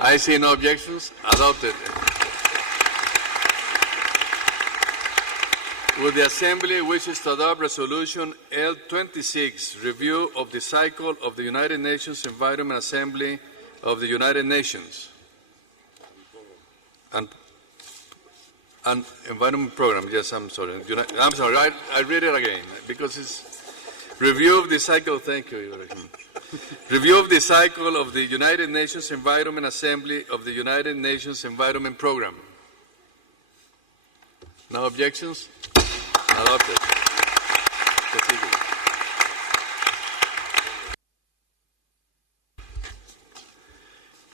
I see no objections. Adopted. Would the Assembly wishes to adopt Resolution L26, Review of the Cycle of the United Nations Environment Assembly of the United Nations and Environment Program? Yes, I'm sorry. I'm sorry. I read it again because it's review of the cycle. Thank you, Ibrahim. Review of the cycle of the United Nations Environment Assembly of the United Nations Environment Program. No objections? Adopted.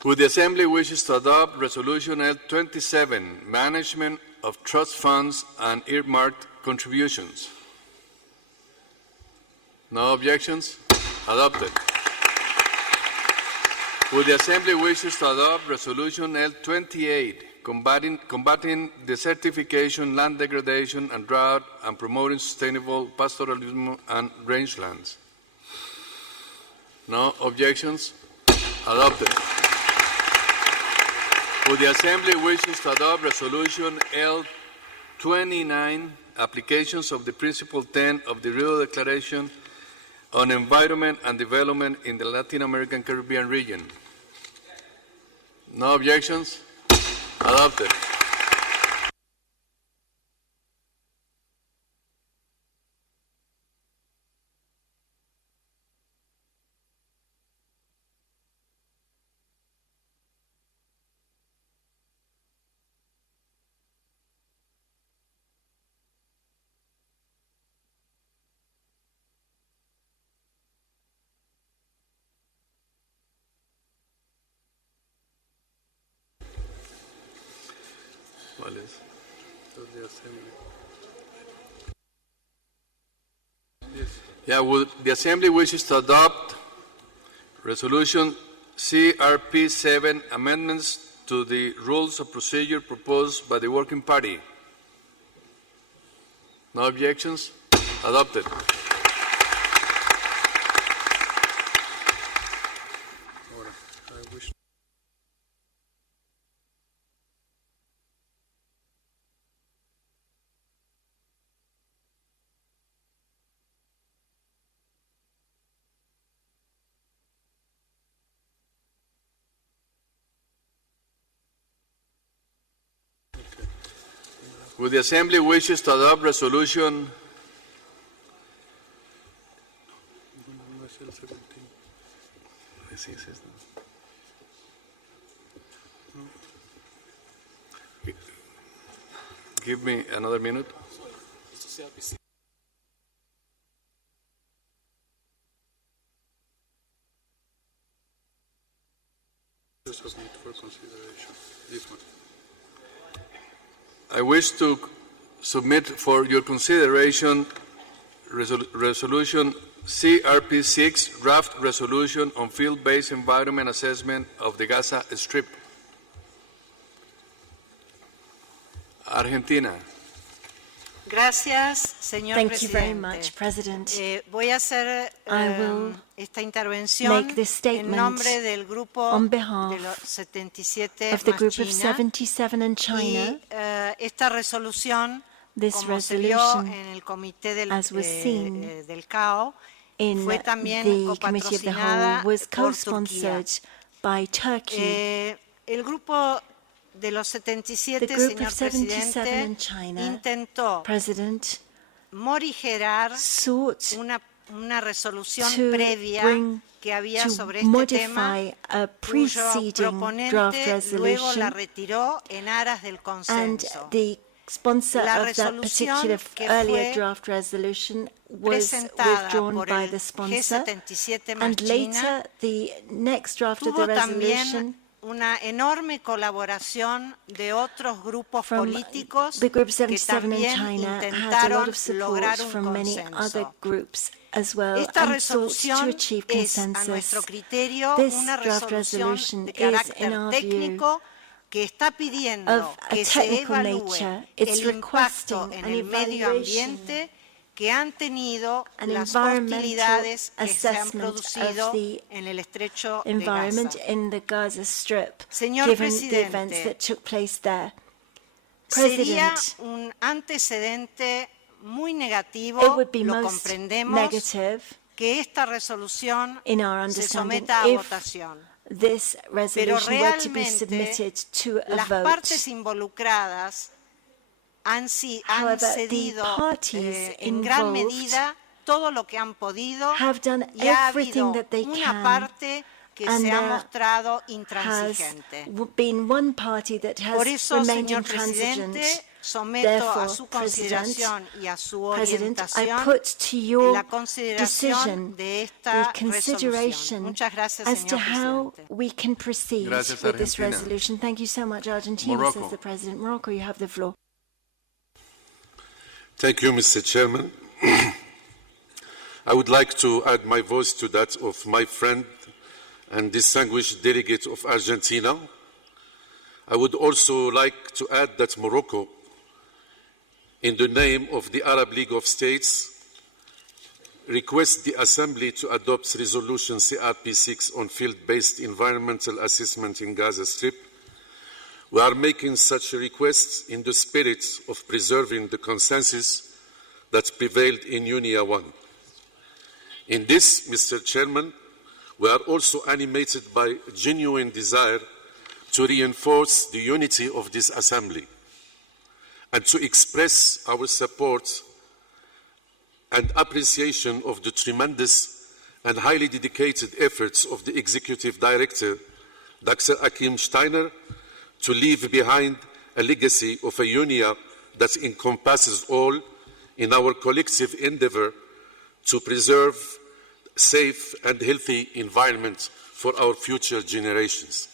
Would the Assembly wishes to adopt Resolution L27, Management of Trust Funds and Earmarked Contributions? No objections? Adopted. Would the Assembly wishes to adopt Resolution L28, combating desertification, land degradation, and drought, and promoting sustainable pastoralism and rangelands? No objections? Adopted. Would the Assembly wishes to adopt Resolution L29, applications of the Principle 10 of the Rio Declaration on Environment and Development in the Latin American Caribbean region? No objections? Adopted. Yeah, would the Assembly wishes to adopt Resolution CRP 7, amendments to the rules of procedure proposed by the Working Party? No objections? Adopted. Would the Assembly wishes to adopt Resolution Give me another minute. Submit for consideration. This one. I wish to submit for your consideration Resolution CRP 6, Draft Resolution on Field-Based Environment Assessment of the Gaza Strip. Argentina. Gracias, señor Thank you very presidente. much, President. Voy a hacer I will esta intervención make this statement en nombre del grupo on behalf de los 77 of the más group of China, 77 in China. y esta resolución, This como se vio resolution, en el comité del CAO, in fue también the Committee of the copatrocinada Whole was por co-sponsored Turquía. by Turkey. El grupo de los 77, The group señor of 77 presidente, in China, intentó President, morigerar sought una una resolución to previa bring que había to sobre este tema, modify a cuyo preceding draft proponente luego la resolution, retiró en aras del and consenso. the sponsor La of that particular resolución que earlier fue draft resolution was presentada withdrawn por by el the sponsor, G77 más and China later the next draft of the tuvo resolution también una enorme colaboración de otros grupos from políticos the Group que 77 in también China had a lot intentaron of support lograr un from many other consenso. groups as well Esta and sought to resolución achieve es, a consensus. nuestro criterio, This una draft resolución resolution de is, in carácter our view, técnico que está pidiendo of a que se technical evalúe nature. It's el impacto requesting en an el medio evaluation, ambiente que han tenido an las environmental hostilidades que se han assessment producido of the en el estrecho de environment Gaza. in the Gaza Strip, Señor given the Presidente, events that took place there. Sería President, un antecedente muy negativo, it would be lo most comprendemos, negative que esta resolución in our se understanding someta a if votación. this Pero resolution were to be realmente submitted to a las vote. partes involucradas han However, the cedido parties en gran involved medida todo lo que han podido have done y ha everything habido that they una can, parte que and se ha there mostrado has intransigente. been one party that has Por eso, remained señor intransigent. Presidente, someto Therefore, a su President, consideración y a su President, I orientación put to your la consideración decision de the esta consideration resolución. Muchas gracias, as to señor how Presidente. we can proceed Gracias, with this Argentina. resolution. Thank you so much, Argentina, Morocco. says the President. Morocco, you have the floor. Thank you, Mr. Chairman. I would like to add my voice to that of my friend and distinguished delegate of Argentina. I would also like to add that Morocco, in the name of the Arab League of States, requests the Assembly to adopt Resolution CRP6 on field-based environmental assessment in Gaza Strip. We are making such a request in the spirit of preserving the consensus that prevailed in UNIA 1. In this, Mr. Chairman, we are also animated by a genuine desire to reinforce the unity of this Assembly and to express our support and appreciation of the tremendous and highly dedicated efforts of the Executive Director, Dr. Achim Steiner, to leave behind a legacy of a UNIA that encompasses all in our collective endeavor to preserve a safe and healthy environment for our future generations.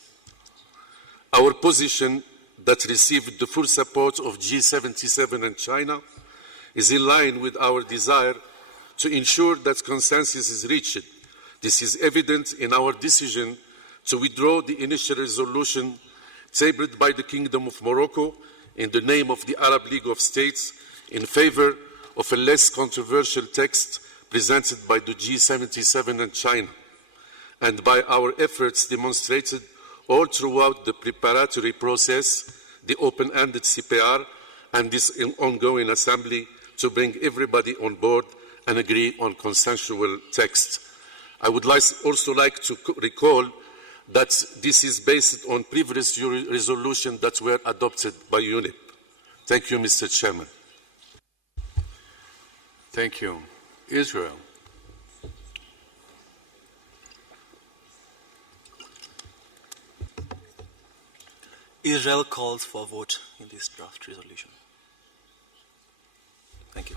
Our position that received the full support of G77 and China is in line with our desire to ensure that consensus is reached. This is evident in our decision to withdraw the initial resolution tabled by the Kingdom of Morocco in the name of the Arab League of States in favor of a less controversial text presented by the G77 and China, and by our efforts demonstrated all throughout the preparatory process, the open-ended CPR, and this ongoing assembly to bring everybody on board and agree on consensual text. I would also like to recall that this is based on previous resolutions that were adopted by UNEP. Thank you, Mr. Chairman. Thank you. Israel. Israel calls for a vote in this draft resolution. Thank you.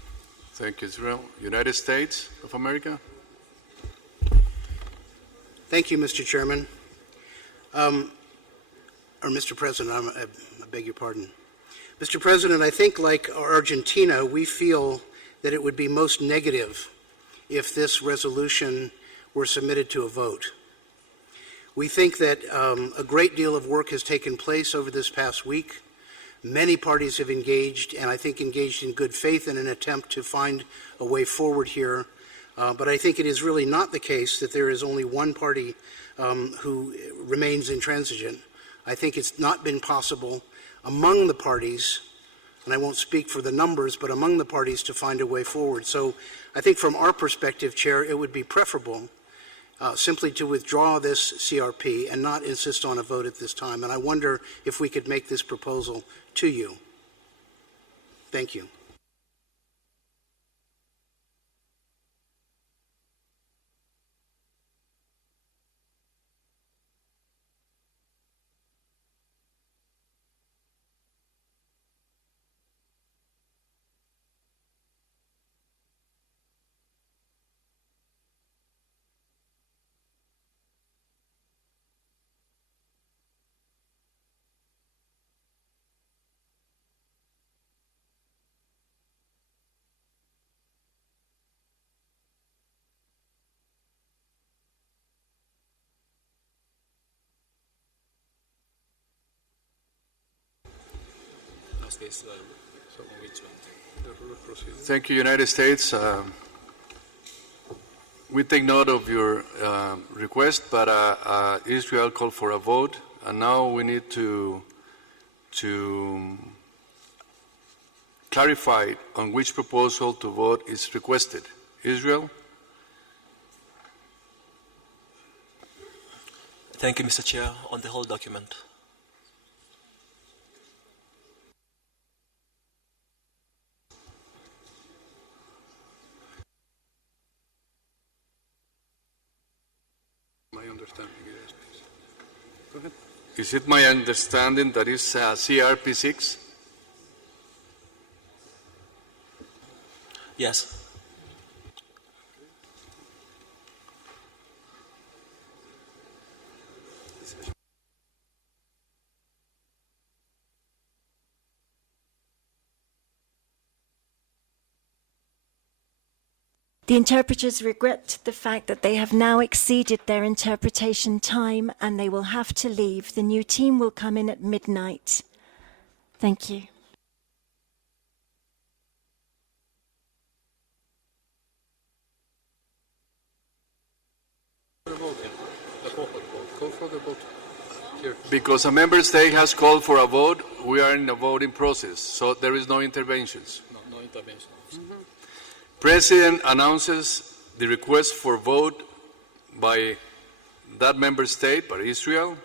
Thank you, Israel. United States of America. Thank you, Mr. Chairman. Or Mr. President, I beg your pardon. Mr. President, I think like Argentina, we feel that it would be most negative if this resolution were submitted to a vote. We think that a great deal of work has taken place over this past week. Many parties have engaged, and I think engaged in good faith in an attempt to find a way forward here. But I think it is really not the case that there is only one party who remains intransigent. I think it's not been possible among the parties, and I won't speak for the numbers, but among the parties to find a way forward. So I think from our perspective, Chair, it would be preferable simply to withdraw this CRP and not insist on a vote at this time. And I wonder if we could make this proposal to you. Thank you. States, so which one? The rule procedure. Thank you, United States. We take note of your request, but Israel called for a vote, and now we need to clarify on which proposal to vote is requested. Israel? Thank you, Mr. Chair, on the whole document. My understanding, yes, please. Go ahead. Is it my understanding that is CRP6? Yes. The interpreters regret the fact that they have now exceeded their interpretation time and they will have to leave. The new team will come in at midnight. Thank you. Call for the vote. Here. Because a member state has called for a vote, we are in a voting process, so there is no interventions. No intervention. President announces the request for vote by that member state, by Israel,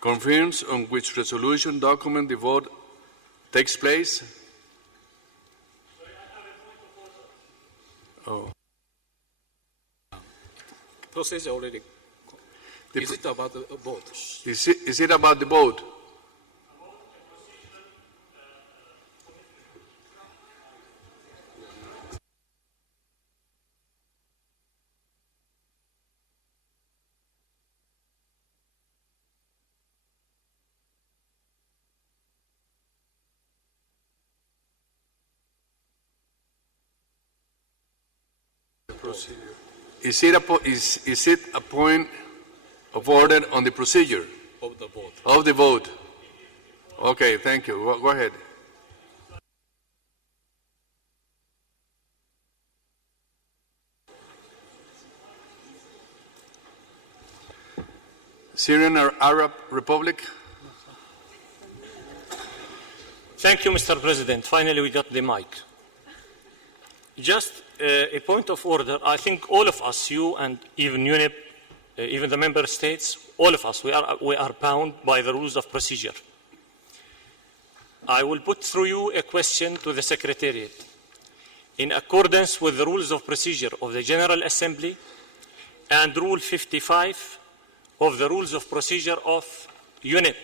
confirms on which resolution document the vote takes place. Oh. Procedure already. Is it about the vote? Is it about the vote? Procedure. Is it a point of order on the procedure? Of the vote. Of the vote. Okay, thank you. Go ahead. Syrian or Arab Republic? Thank you, Mr. President. Finally, we got the mic. Just a point of order. I think all of us, you and even UNEP, even the member states, all of us, we are bound by the rules of procedure. I will put through you a question to the Secretariat. In accordance with the rules of procedure of the General Assembly and Rule 55 of the rules of procedure of UNEP,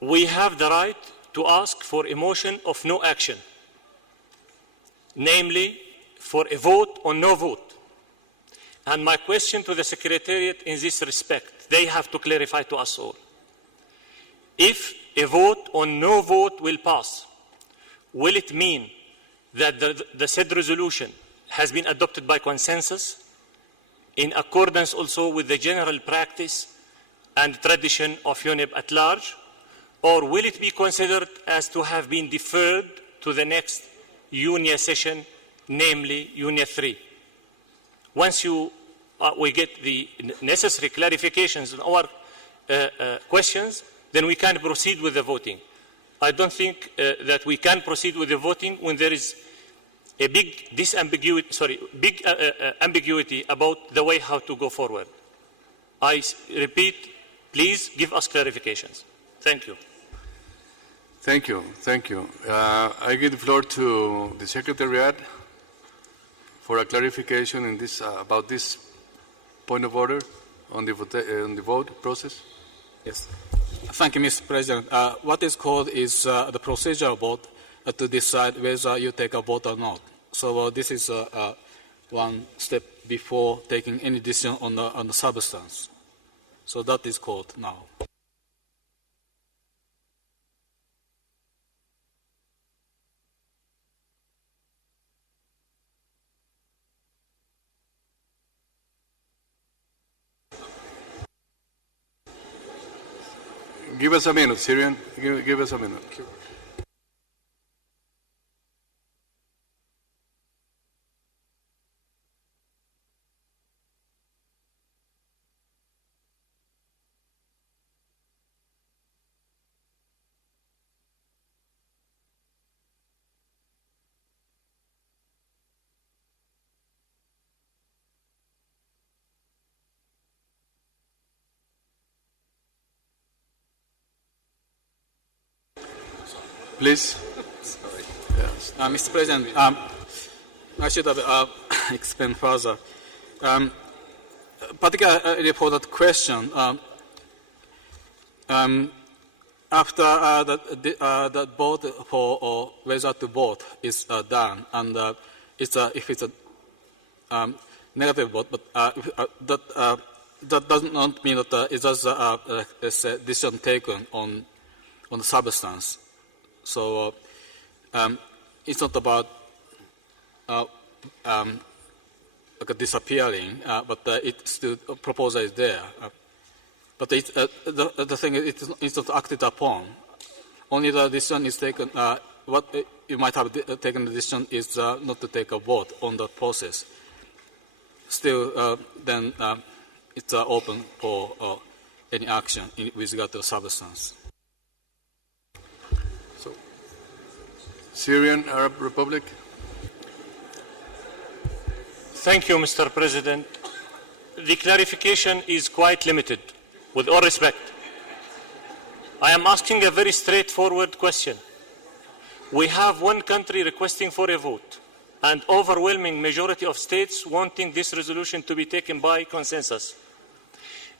we have the right to ask for a motion of no action, namely for a vote or no vote. And my question to the Secretariat in this respect, they have to clarify to us all. If a vote or no vote will pass, will it mean that the said resolution has been adopted by consensus in accordance also with the general practice and tradition of UNEP at large, or will it be considered as to have been deferred to the next UNIA session, namely UNIA 3? Once we get the necessary clarifications on our questions, then we can proceed with the voting. I don't think that we can proceed with the voting when there is a big ambiguity about the way how to go forward. I repeat, please give us clarifications. Thank you. Thank you. Thank you. I give the floor to the Secretariat for a clarification in this, about this point of order on the vote process. Yes. Thank you, Mr. President. What is called is the procedural vote to decide whether you take a vote or not. So this is one step before taking any decision on the substance. So that is called now. Give us a minute, Syrian. Give us a minute. Please. Yes. Mr. President, I should have explained further. Particularly for that question, after the vote for whether to vote is done, and if it's a negative vote, but that does not mean that it's just a decision taken on the substance. So it's not about like disappearing, but it's still a proposal is there. But the thing is, it's not acted upon. Only the decision is taken. What you might have taken the decision is not to take a vote on the process. Still, then it's open for any action with regard to the substance. Syrian Arab Republic. Thank you, Mr. President. The clarification is quite limited, with all respect. I am asking a very straightforward question. We have one country requesting for a vote, and overwhelming majority of states wanting this resolution to be taken by consensus.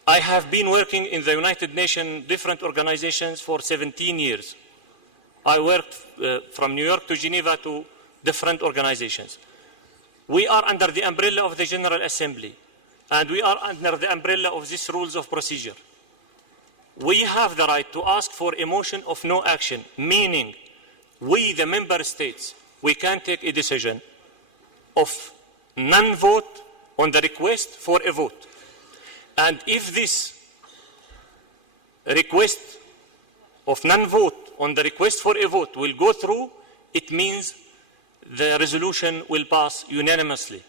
I have been working in the United Nations different organizations for 17 years. I worked from New York to Geneva to different organizations. We are under the umbrella of the General Assembly, and we are under the umbrella of these rules of procedure. We have the right to ask for a motion of no action, meaning we, the member states, we can take a decision of non-vote on the request for a vote. And if this request of non-vote on the request for a vote will go through, it means the resolution will pass unanimously,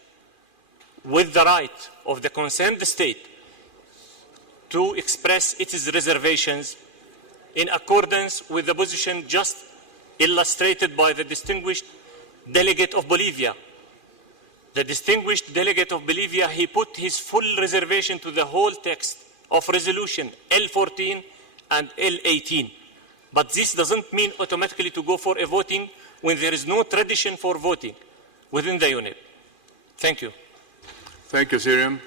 with the right of the concerned state to express its reservations in accordance with the position just illustrated by the distinguished delegate of Bolivia. The distinguished delegate of Bolivia, he put his full reservation to the whole text of resolution L14 and L18. But this doesn't mean automatically to go for a voting when there is no tradition for voting within the UNEP. Thank you. Thank you, Syrian.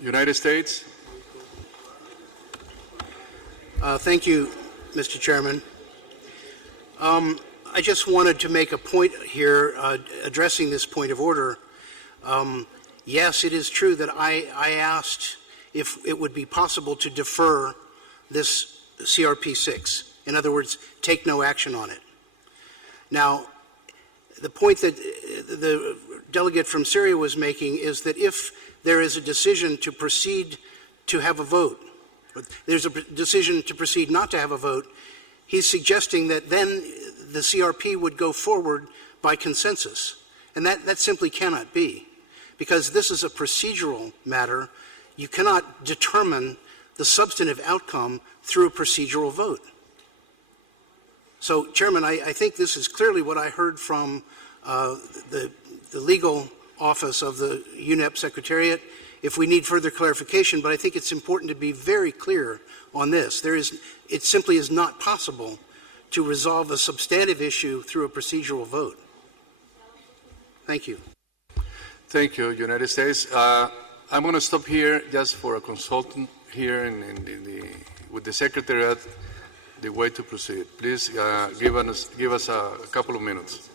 United States. Thank you, Mr. Chairman. I just wanted to make a point here addressing this point of order. Yes, it is true that I asked if it would be possible to defer this CRP6. In other words, take no action on it. Now, the point that the delegate from Syria was making is that if there is a decision to proceed to have a vote, there's a decision to proceed not to have a vote, he's suggesting that then the CRP would go forward by consensus. And that simply cannot be, because this is a procedural matter. You cannot determine the substantive outcome through a procedural vote. So, Chairman, I think this is clearly what I heard from the legal office of the UNEP Secretariat. If we need further clarification, but I think it's important to be very clear on this. It simply is not possible to resolve a substantive issue through a procedural vote. Thank you. Thank you, United States. I'm going to stop here just for a consultant here with the Secretariat, the way to proceed. Please give us a couple of minutes.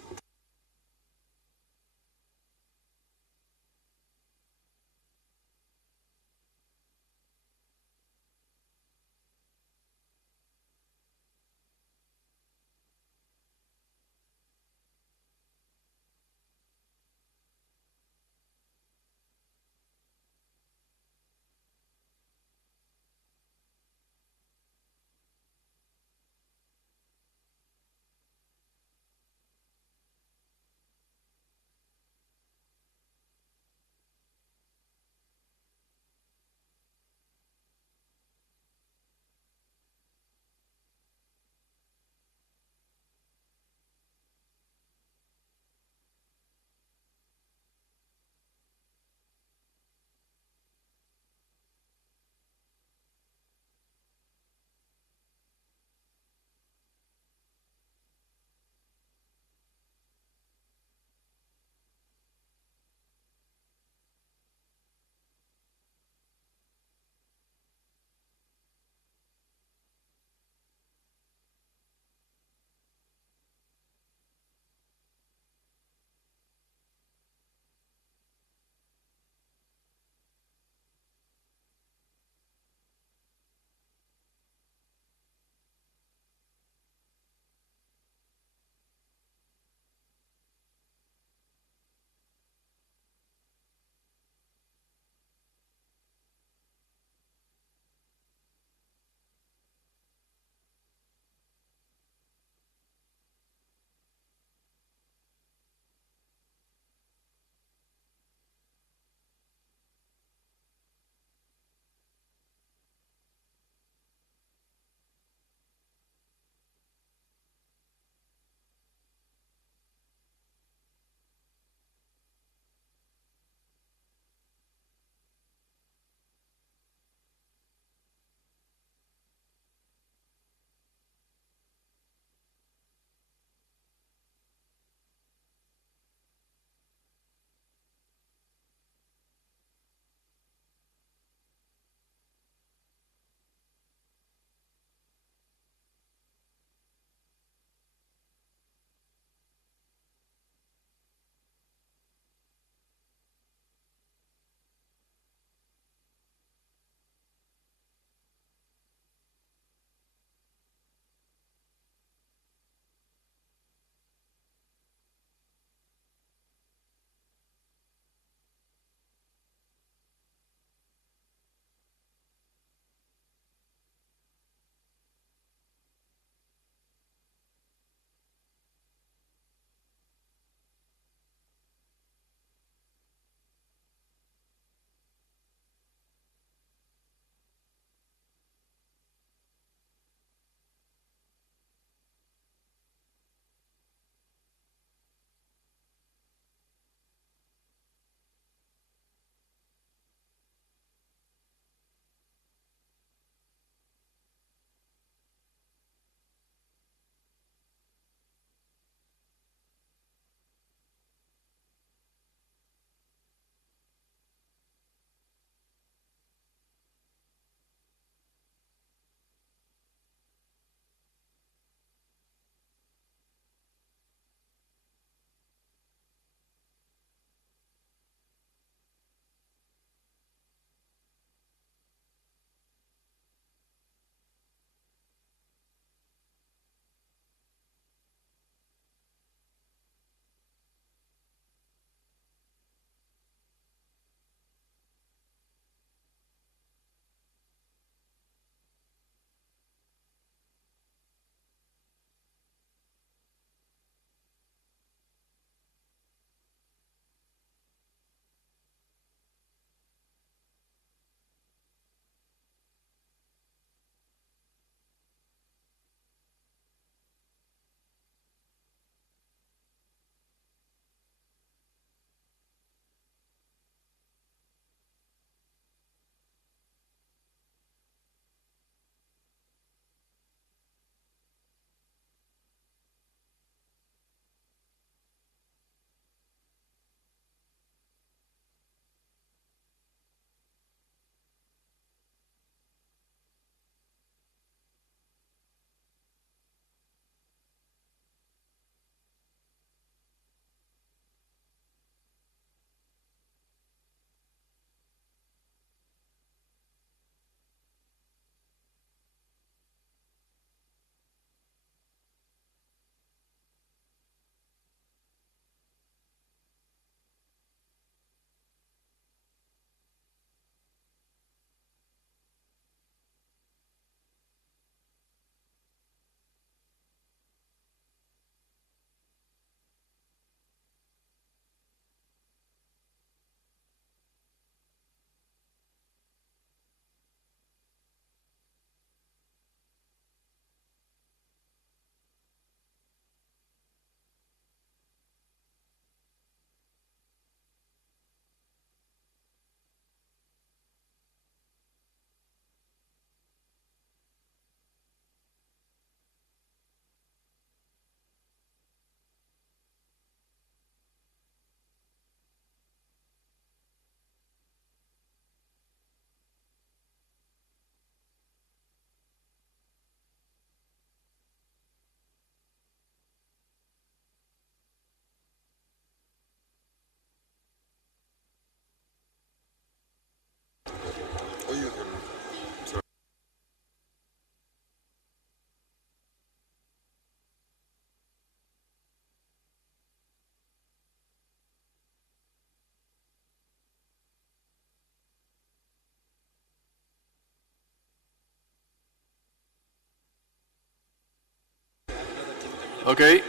Okay.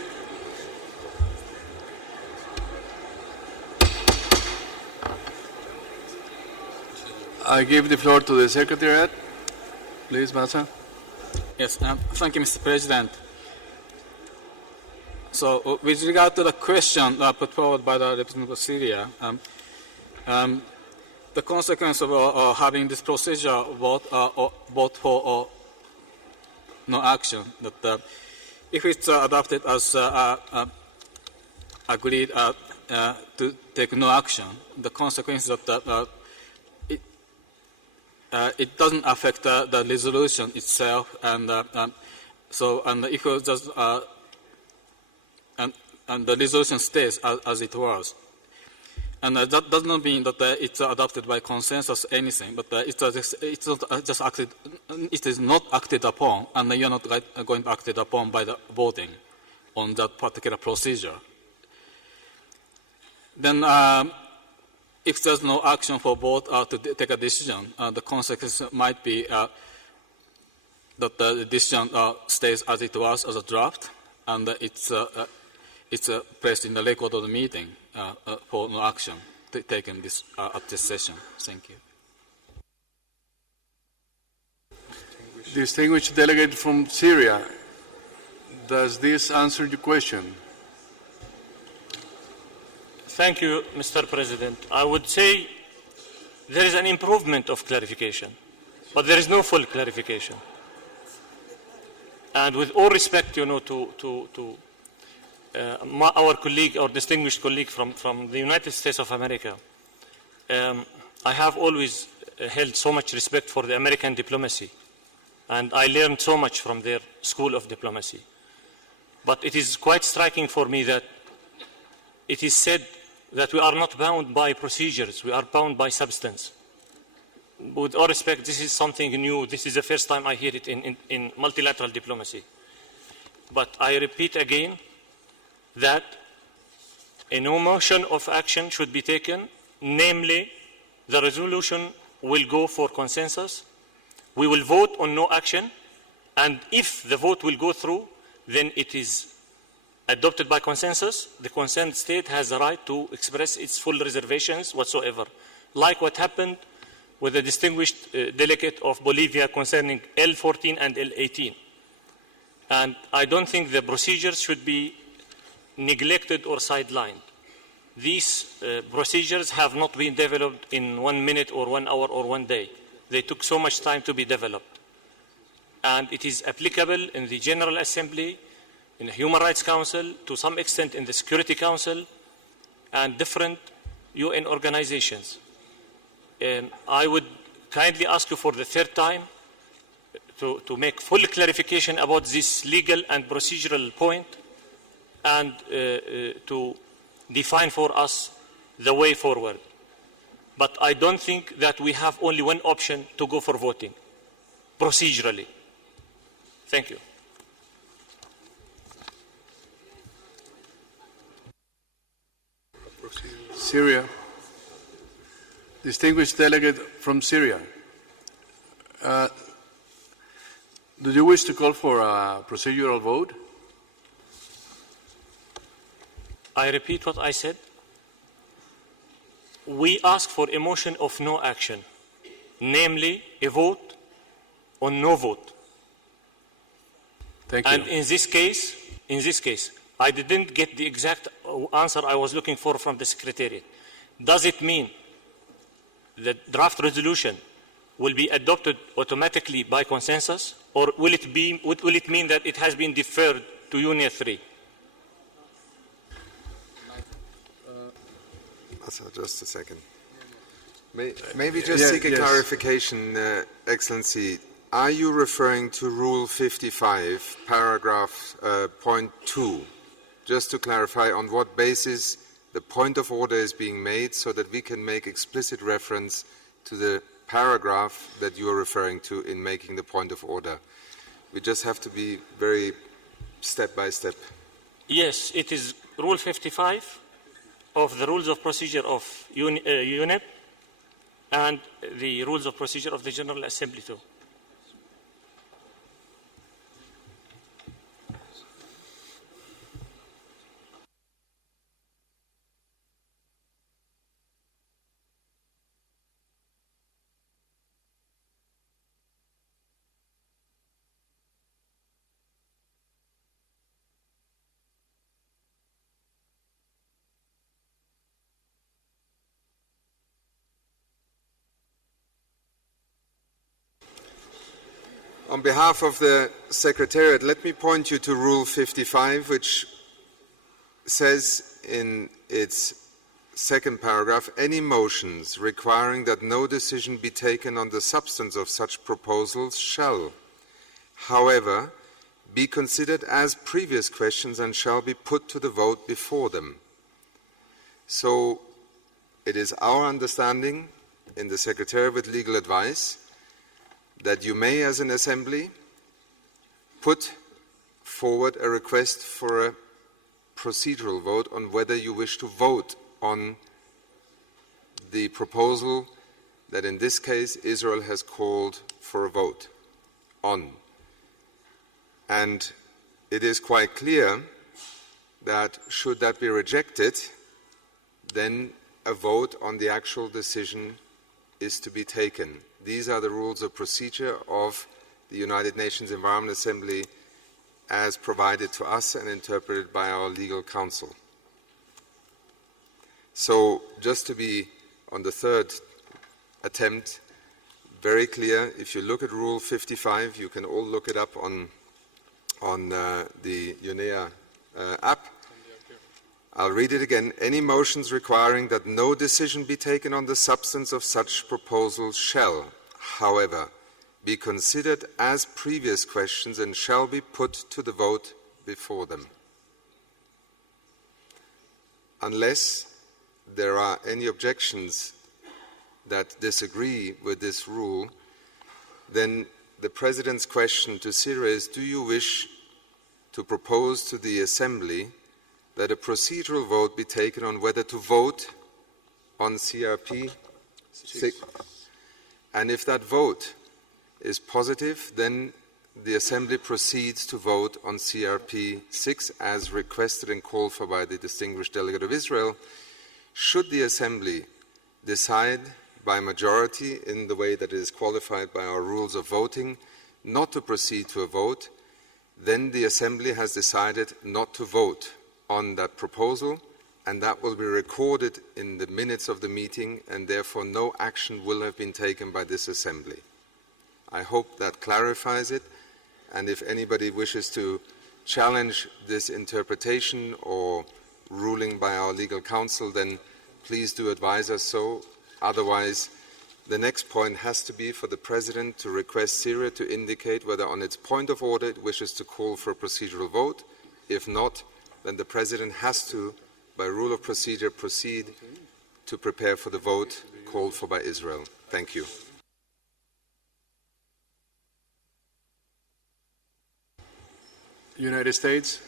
I give the floor to the Secretariat. Please, Masa. Yes, thank you, Mr. President. So, with regard to the question put forward by the representative of Syria, the consequence of having this procedure vote for no action, that if it's adopted as agreed to take no action, the consequence is that it doesn't affect the resolution itself, and if it just and the resolution stays as it was. And that does not mean that it's adopted by consensus or anything, but it is not acted upon, and you're not going to act upon by the voting on that particular procedure. Then, if there's no action for vote to take a decision, the consequence might be that the decision stays as it was as a draft, and it's placed in the record of the meeting for no action taken at this session. Thank you. Distinguished delegate from Syria, does this answer your question? Thank you, Mr. President. I would say there is an improvement of clarification, but there is no full clarification. And with all respect, to our colleague, our distinguished colleague from the United States of America, I have always held so much respect for the American diplomacy, and I learned so much from their school of diplomacy. But it is quite striking for me that it is said that we are not bound by procedures, we are bound by substance. With all respect, this is something new. This is the first time I hear it in multilateral diplomacy. But I repeat again that a no motion of action should be taken, namely the resolution will go for consensus. We will vote on no action, and if the vote will go through, then it is adopted by consensus. The concerned state has the right to express its full reservations whatsoever, like what happened with the distinguished delegate of Bolivia concerning L14 and L18. And I don't think the procedures should be neglected or sidelined. These procedures have not been developed in 1 minute or 1 hour or 1 day. They took so much time to be developed. And it is applicable in the General Assembly, in the Human Rights Council, to some extent in the Security Council, and different UN organizations. I would kindly ask you for the third time to make full clarification about this legal and procedural point, and to define for us the way forward. But I don't think that we have only one option to go for voting, procedurally. Thank you. Syria. Distinguished delegate from Syria. Do you wish to call for a procedural vote? I repeat what I said. We ask for a motion of no action, namely a vote on no vote. Thank you. And in this case, I didn't get the exact answer I was looking for from the Secretariat. Does it mean the draft resolution will be adopted automatically by consensus, or will it mean that it has been deferred to UNIA 3? Just a second. Maybe just seek a clarification, Excellency. Are you referring to Rule 55, paragraph point 2? Just to clarify on what basis the point of order is being made, so that we can make explicit reference to the paragraph that you are referring to in making the point of order. We just have to be very step by step. Yes, it is Rule 55 of the Rules of Procedure of UNEP and the Rules of Procedure of the General Assembly too. On behalf of the Secretariat, let me point you to Rule 55, which says in its second paragraph, any motions requiring that no decision be taken on the substance of such proposals shall, however, be considered as previous questions and shall be put to the vote before them. So it is our understanding in the Secretariat with legal advice that you may, as an assembly, put forward a request for a procedural vote on whether you wish to vote on the proposal that in this case Israel has called for a vote on. And it is quite clear that should that be rejected, then a vote on the actual decision is to be taken. These are the rules of procedure of the United Nations Environment Assembly as provided to us and interpreted by our legal counsel. So just to be on the third attempt, very clear, if you look at Rule 55, you can all look it up on the UNEA app. I'll read it again. Any motions requiring that no decision be taken on the substance of such proposals shall, however, be considered as previous questions and shall be put to the vote before them. Unless there are any objections that disagree with this rule, then the President's question to Syria is, do you wish to propose to the Assembly that a procedural vote be taken on whether to vote on CRP 6? And if that vote is positive, then the Assembly proceeds to vote on CRP 6 as requested and called for by the distinguished delegate of Israel. Should the Assembly decide by majority in the way that it is qualified by our rules of voting not to proceed to a vote, then the Assembly has decided not to vote on that proposal, and that will be recorded in the minutes of the meeting, and therefore no action will have been taken by this Assembly. I hope that clarifies it, and if anybody wishes to challenge this interpretation or ruling by our legal counsel, then please do advise us so. Otherwise, the next point has to be for the President to request Syria to indicate whether on its point of order it wishes to call for a procedural vote. If not, then the President has to, by rule of procedure, proceed to prepare for the vote called for by Israel. Thank you. United States.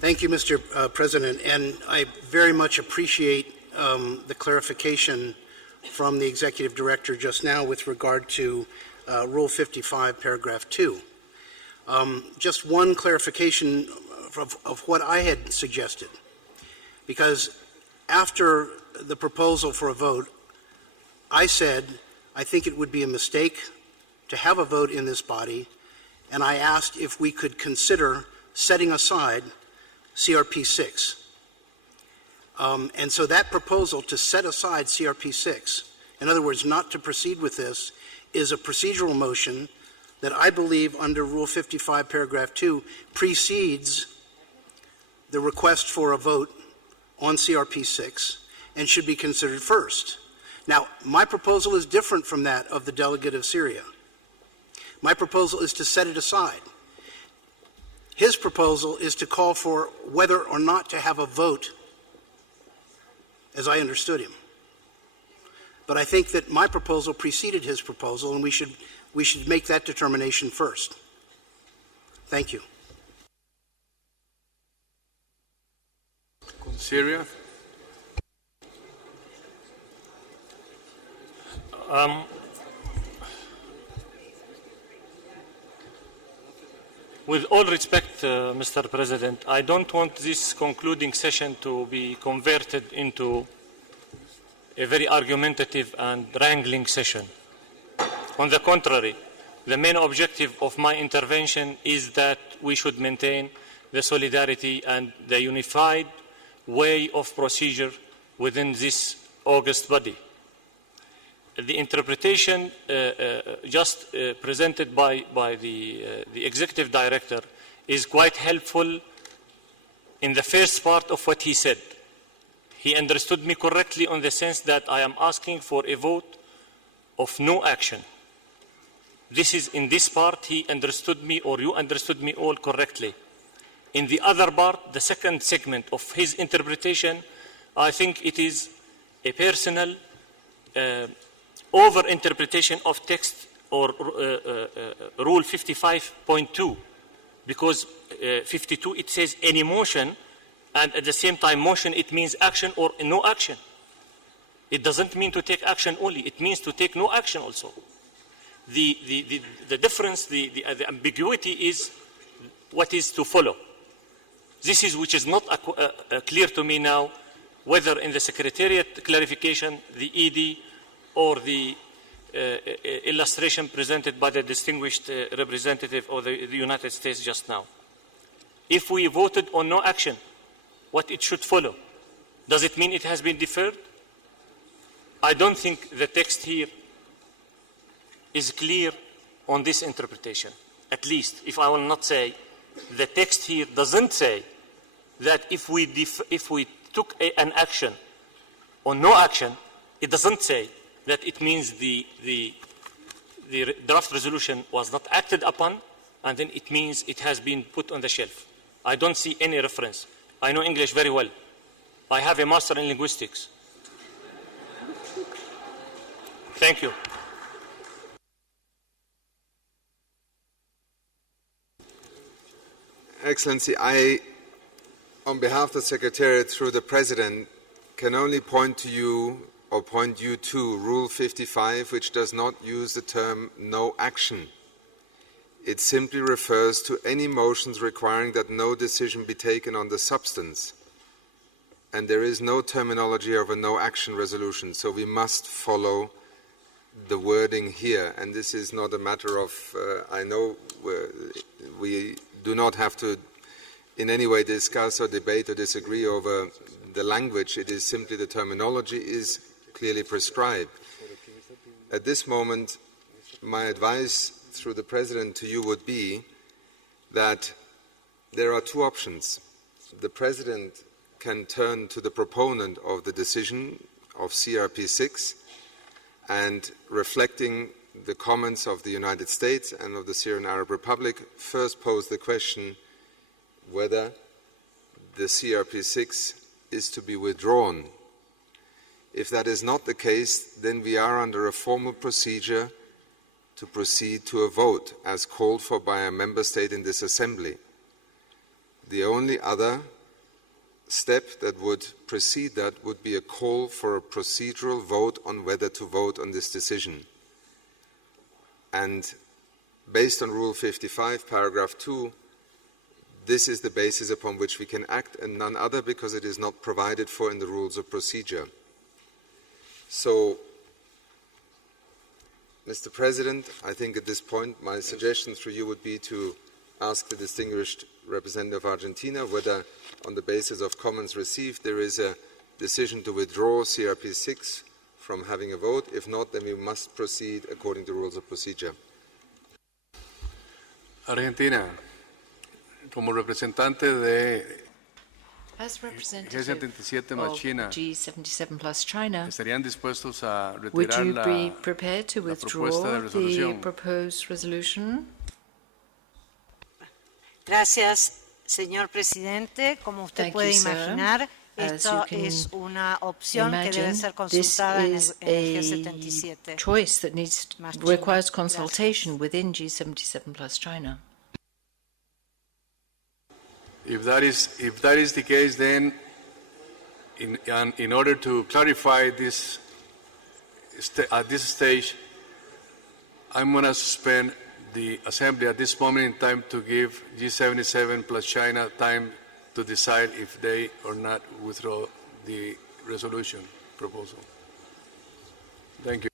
Thank you, Mr. President, and I very much appreciate the clarification from the Executive Director just now with regard to Rule 55, Paragraph 2. Just one clarification of what I had suggested, because after the proposal for a vote, I said I think it would be a mistake to have a vote in this body, and I asked if we could consider setting aside CRP 6. And so that proposal to set aside CRP 6, in other words, not to proceed with this, is a procedural motion that I believe under Rule 55, Paragraph 2, precedes the request for a vote on CRP 6 and should be considered first. Now, my proposal is different from that of the delegate of Syria. My proposal is to set it aside. His proposal is to call for whether or not to have a vote, as I understood him. But I think that my proposal preceded his proposal, and we should make that determination first. Thank you. Syria. With all respect, Mr. President, I don't want this concluding session to be converted into a very argumentative and wrangling session. On the contrary, the main objective of my intervention is that we should maintain the solidarity and the unified way of procedure within this august body. the interpretation just presented by the executive director is quite helpful in the first part of what he said. He understood me correctly on the sense that I am asking for a vote of no action. This is in this part he understood me, or you understood me all correctly. In the other part, the second segment of his interpretation, I think it is a personal over-interpretation of text or Rule 55.2, because 52 it says any motion, and at the same time motion it means action or no action. It doesn't mean to take action only, it means to take no action also. The difference, the ambiguity is what is to follow. This is which is not clear to me now, whether in the Secretariat clarification, the ED, or the illustration presented by the distinguished representative of the United States just now. If we voted on no action, what it should follow? Does it mean it has been deferred? I don't think the text here is clear on this interpretation. At least, if I will not say, the text here doesn't say that if we took an action or no action, it doesn't say that it means the draft resolution was not acted upon, and then it means it has been put on the shelf. I don't see any reference. I know English very well. I have a master in linguistics. Thank you. Excellency, I, on behalf of the Secretariat through the President, can only point to you or point you to Rule 55, which does not use the term no action. It simply refers to any motions requiring that no decision be taken on the substance. And there is no terminology of a no action resolution, so we must follow the wording here. And this is not a matter of, I know we do not have to in any way discuss or debate or disagree over the language. It is simply the terminology is clearly prescribed. At this moment, my advice through the President to you would be that there are two options. The President can turn to the proponent of the decision of CRP6 and, reflecting the comments of the United States and of the Syrian Arab Republic, first pose the question whether the CRP6 is to be withdrawn. If that is not the case, then we are under a formal procedure to proceed to a vote as called for by a member state in this assembly. The only other step that would precede that would be a call for a procedural vote on whether to vote on this decision. And based on Rule 55, paragraph 2, this is the basis upon which we can act and none other, because it is not provided for in the rules of procedure. So, Mr. President, I think at this point my suggestion through you would be to ask the distinguished representative of Argentina whether, on the basis of comments received, there is a decision to withdraw CRP6 from having a vote. If not, then we must proceed according to rules of procedure. Argentina, como representante de As representative G77 más of China, G77 plus China, ¿estarían dispuestos a would retirar you be la prepared to withdraw propuesta de the resolución? proposed resolution? Gracias, señor presidente. Como usted Thank puede you, sir. imaginar, As esto you can es una opción que debe imagine, ser this consultada en is el a G77. choice that más China. requires consultation within G77 plus China. If that is the case, then in order to clarify this at this stage, I'm going to suspend the assembly at this moment in time to give G77 plus China time to decide if they or not withdraw the resolution proposal. Thank you.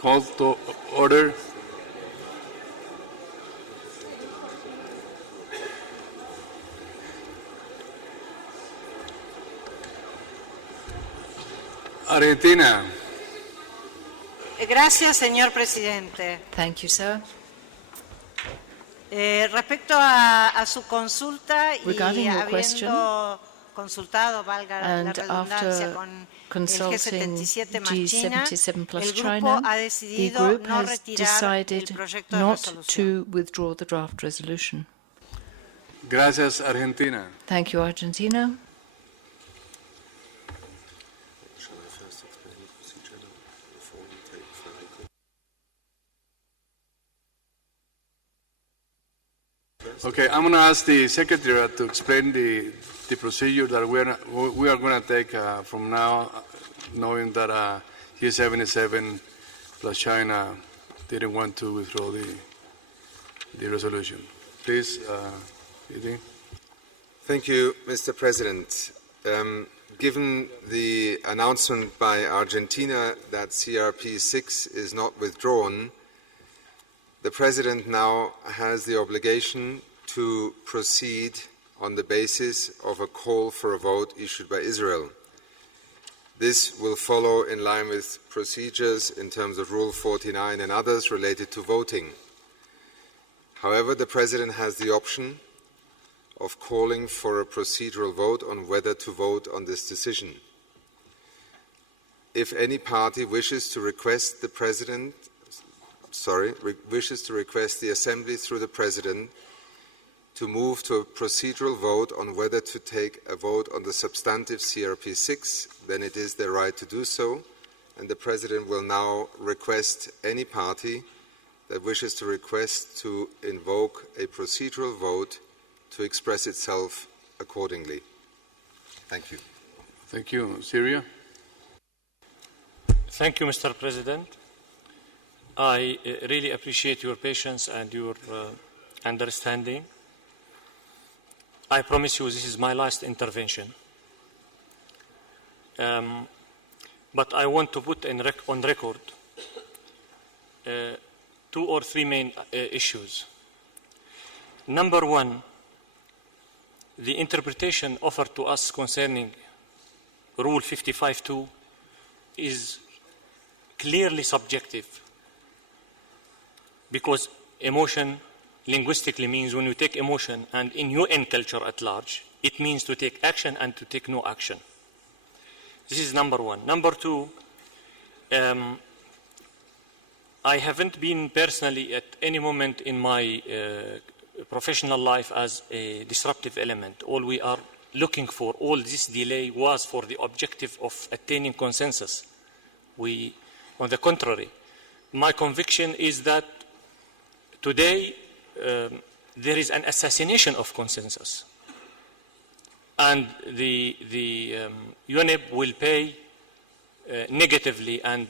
Call to order. Argentina. Gracias, señor presidente. Thank you, sir. Respecto a su consulta y Regarding your habiendo question, consultado, valga la and redundancia, after con el consulting G77 más China, G77 plus el grupo China, ha the decidido group no has retirar el decided proyecto de not resolución. to withdraw the draft resolution. Gracias, Argentina. Thank you, Argentina. Okay, I'm going to ask the Secretariat to explain the procedure that we are going to take from now, knowing that G77 plus China didn't want to withdraw the resolution. Please, Edie. Thank you, Mr. President. Given the announcement by Argentina that CRP6 is not withdrawn, the President now has the obligation to proceed on the basis of a call for a vote issued by Israel. This will follow in line with procedures in terms of Rule 49 and others related to voting. However, the President has the option of calling for a procedural vote on whether to vote on this decision. If any party wishes to request the Assembly through the President to move to a procedural vote on whether to take a vote on the substantive CRP6, then it is their right to do so, and the President will now request any party that wishes to request to invoke a procedural vote to express itself accordingly. Thank you. Thank you. Syria? Thank you, Mr. President. I really appreciate your patience and your understanding. I promise you this is my last intervention. But I want to put on record 2 or 3 main issues. Number one, the interpretation offered to us concerning Rule 55.2 is clearly subjective, because emotion linguistically means when you take emotion, and in UN culture at large, it means to take action and to take no action. This is number one. Number two, I haven't been personally at any moment in my professional life as a disruptive element. All we are looking for, all this delay was for the objective of attaining consensus. On the contrary, my conviction is that today there is an assassination of consensus, and the UNEP will pay negatively and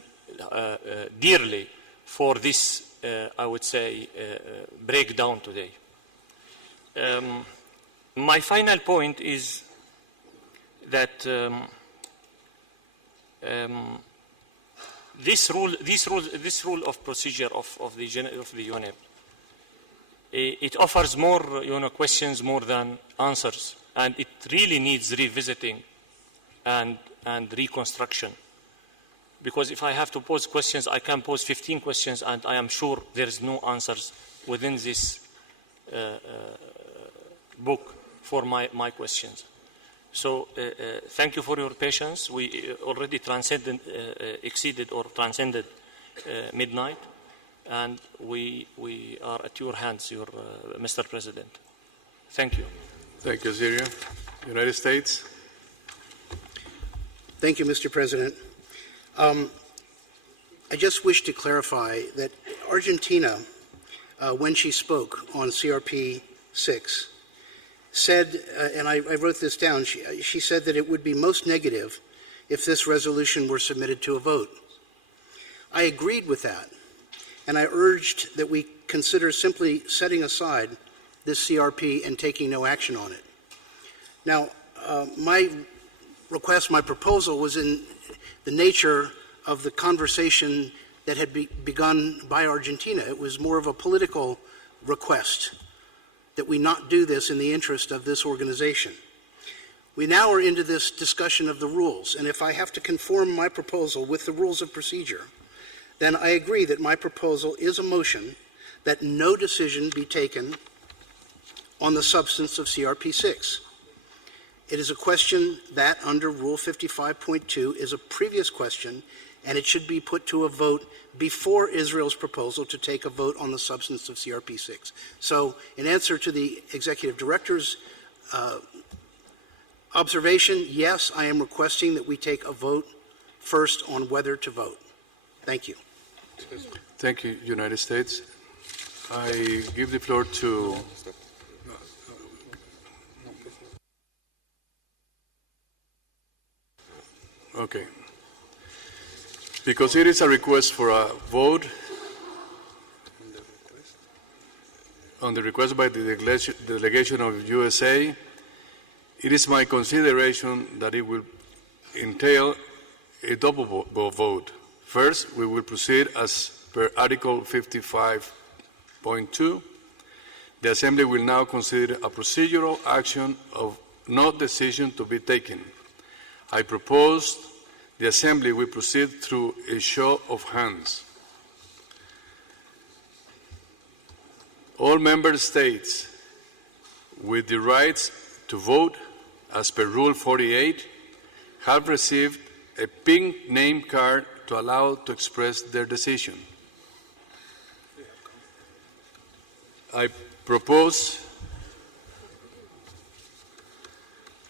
dearly for this, I would say, breakdown today. My final point is that this rule of procedure of the UNEP, it offers more questions more than answers, and it really needs revisiting and reconstruction. Because if I have to pose questions, I can pose 15 questions, and I am sure there is no answers within this book for my questions. So thank you for your patience. We already exceeded or transcended midnight, and we are at your hands, Mr. President. Thank you. Thank you, Syria. United States. Thank you, Mr. President. I just wish to clarify that Argentina, when she spoke on CRP 6, said, and I wrote this down, she said that it would be most negative if this resolution were submitted to a vote. I agreed with that, and I urged that we consider simply setting aside this CRP and taking no action on it. Now, my request, my proposal was in the nature of the conversation that had begun by Argentina. It was more of a political request that we not do this in the interest of this organization. We now are into this discussion of the rules, and if I have to conform my proposal with the rules of procedure, then I agree that my proposal is a motion that no decision be taken on the substance of CRP 6. It is a question that, under Rule 55.2, is a previous question, and it should be put to a vote before Israel's proposal to take a vote on the substance of CRP 6. So, in answer to the Executive Director's observation, yes, I am requesting that we take a vote first on whether to vote. Thank you. Thank you, United States. I give the floor to okay. Because it is a request for a vote on the request by the delegation of USA, it is my consideration that it will entail a double vote. First, we will proceed as per Article 55.2. The Assembly will now consider a procedural action of no decision to be taken. I propose the Assembly will proceed through a show of hands. All member states with the rights to vote as per Rule 48 have received a pink name card to allow to express their decision. I propose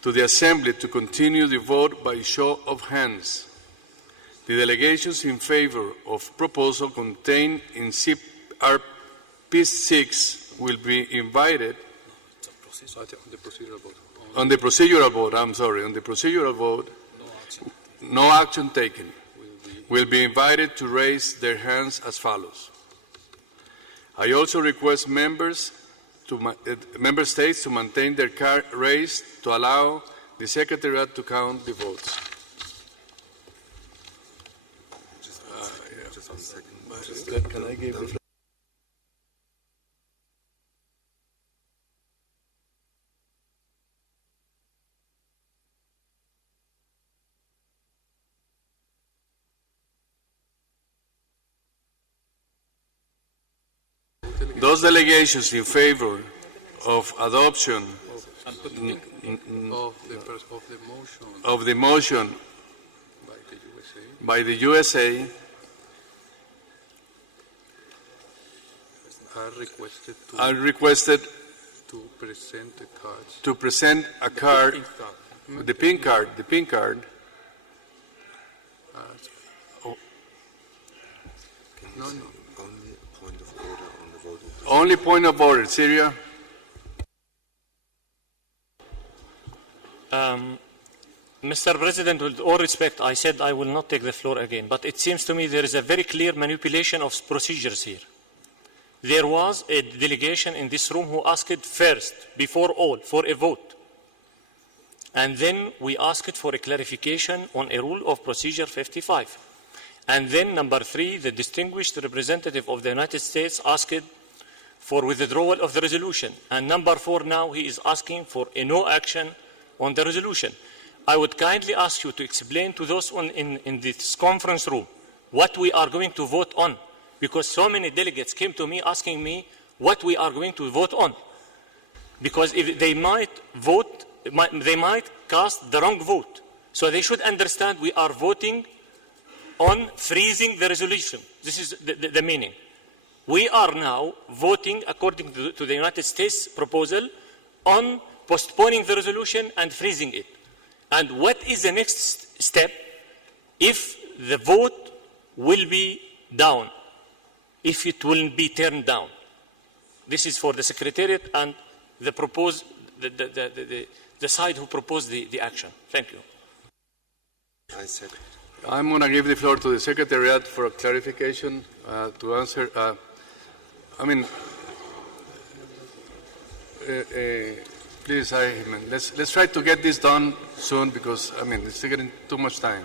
to the Assembly to continue the vote by show of hands. The delegations in favor of proposal contained in CRP 6 will be invited on the procedural vote, no action taken, will be invited to raise their hands as follows. I also request member states to maintain their card raised to allow the Secretariat to count the votes. Just 1 second. Can I give the floor? Those delegations in favor of adoption of the motion by the USA are requested to present a card, the pink card. Only point of order, Syria. Mr. President, with all respect, I said I will not take the floor again, but it seems to me there is a very clear manipulation of procedures here. There was a delegation in this room who asked first, before all, for a vote. And then we asked for a clarification on a rule of procedure 55. And then, number 3, the distinguished representative of the United States asked for withdrawal of the resolution. And number 4, now he is asking for a no action on the resolution. I would kindly ask you to explain to those in this conference room what we are going to vote on, because so many delegates came to me asking me what we are going to vote on. Because if they might vote, they might cast the wrong vote. So they should understand we are voting on freezing the resolution. This is the meaning. We are now voting according to the United States proposal on postponing the resolution and freezing it. And what is the next step if the vote will be down, if it will be turned down? This is for the Secretariat and the side who proposed the action. Thank you. I'm going to give the floor to the Secretariat for a clarification to answer. Please, let's try to get this done soon because, it's taking too much time.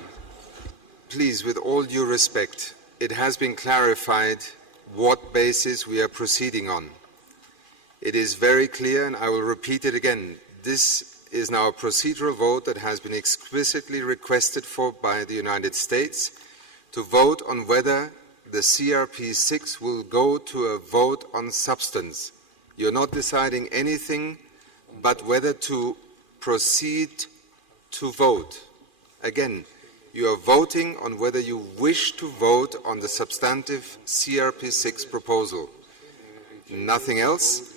Please, with all due respect, it has been clarified what basis we are proceeding on. It is very clear, and I will repeat it again. This is now a procedural vote that has been explicitly requested for by the United States to vote on whether the CRP6 will go to a vote on substance. You're not deciding anything but whether to proceed to vote. Again, you are voting on whether you wish to vote on the substantive CRP6 proposal. Nothing else.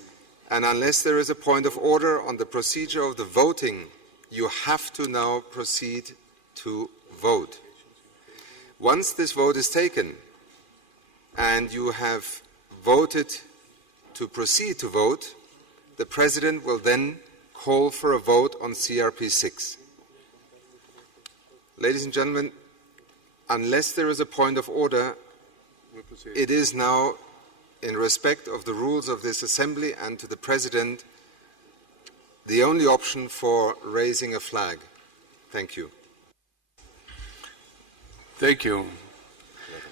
And unless there is a point of order on the procedure of the voting, you have to now proceed to vote. Once this vote is taken and you have voted to proceed to vote, the President will then call for a vote on CRP6. Ladies and gentlemen, unless there is a point of order, it is now, in respect of the rules of this Assembly and to the President, the only option for raising a flag. Thank you. Thank you.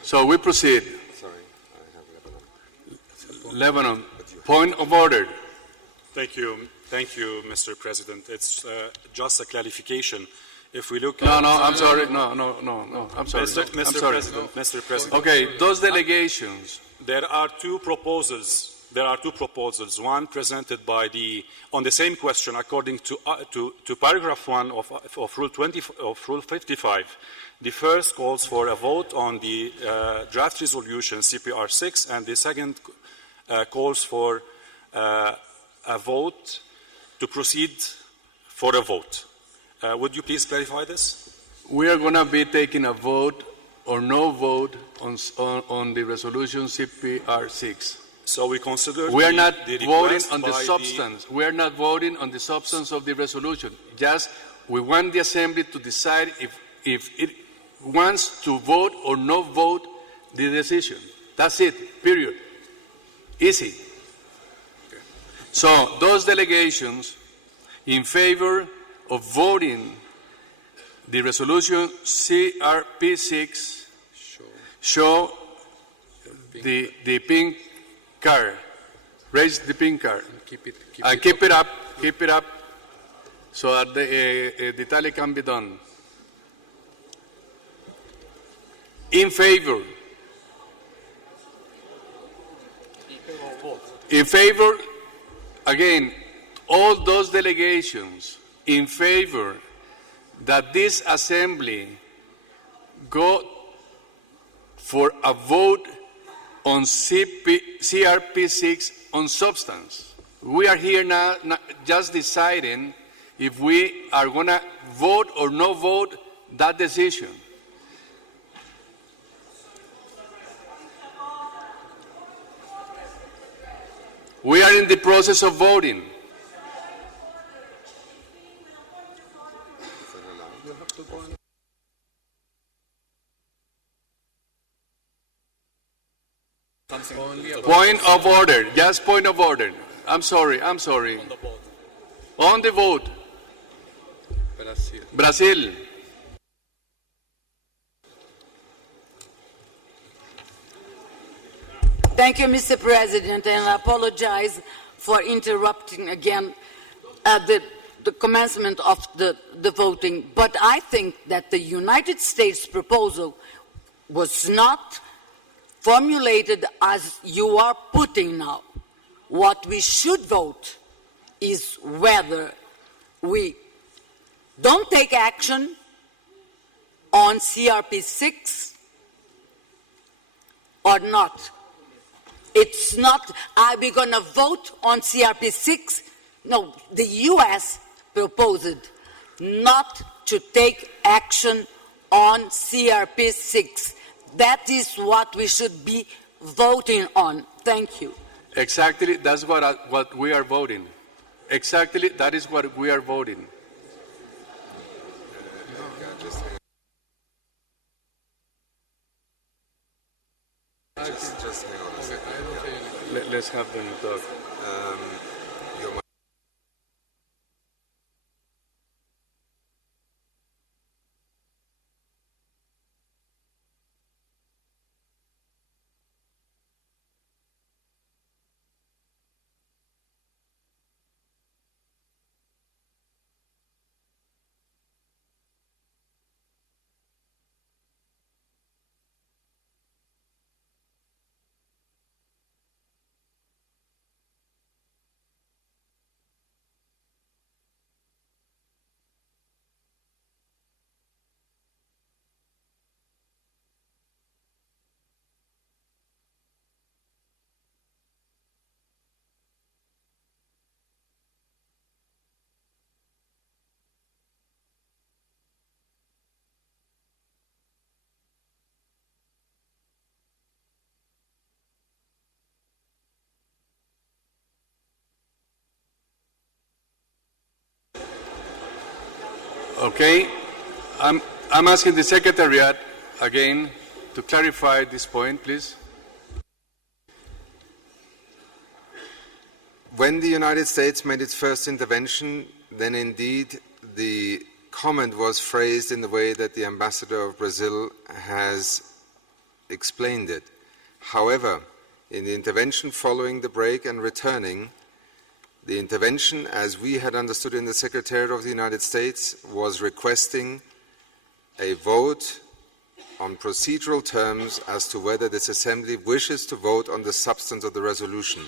So we proceed. Sorry, I have Lebanon. Point of order. Thank you, Mr. President. It's just a clarification. If we look No, at... I'm sorry. No, I'm sorry. Mr. President. Okay, those delegations. There are two proposals. One presented by on the same question, according to paragraph 1 of Rule 20 of Rule 55. The first calls for a vote on the draft resolution CPR6, and the second calls for a vote to proceed for a vote. Would you please clarify this? We are going to be taking a vote or no vote on the resolution CPR6. So we consider we are not voting on the by substance. We are not voting on the substance of the resolution. Just we want the Assembly to decide if it wants to vote or not vote the decision. That's it, period. Easy. So those delegations in favor of voting the resolution CRP6 show the pink card. Raise the pink card. Keep it up so that the tally can be done. In favor. In favor, again, all those delegations in favor that this Assembly go for a vote on CRP6 on substance. We are here now just deciding if we are going to vote or not vote that decision. We are in the process of voting. Point of order. Just point of order. I'm sorry. On the vote. Brazil. Thank you, Mr. President, and I apologize for interrupting again at the commencement of the voting. But I think that the United States proposal was not formulated as you are putting now. What we should vote is whether we don't take action on CRP6 or not. It's not, are we going to vote on CRP6? No, the U.S. proposed not to take action on CRP6. That is what we should be voting on. Thank you. Exactly, that's what we are voting. Exactly, that is what we are voting. Just hang on a second. Let's have them talk. Okay, I'm asking the Secretariat again to clarify this point, please. When the United States made its first intervention, then indeed the comment was phrased in the way that the ambassador of Brazil has explained it. However, in the intervention following the break and returning, the intervention, as we had understood in the Secretariat of the United States, was requesting a vote on procedural terms as to whether this Assembly wishes to vote on the substance of the resolution.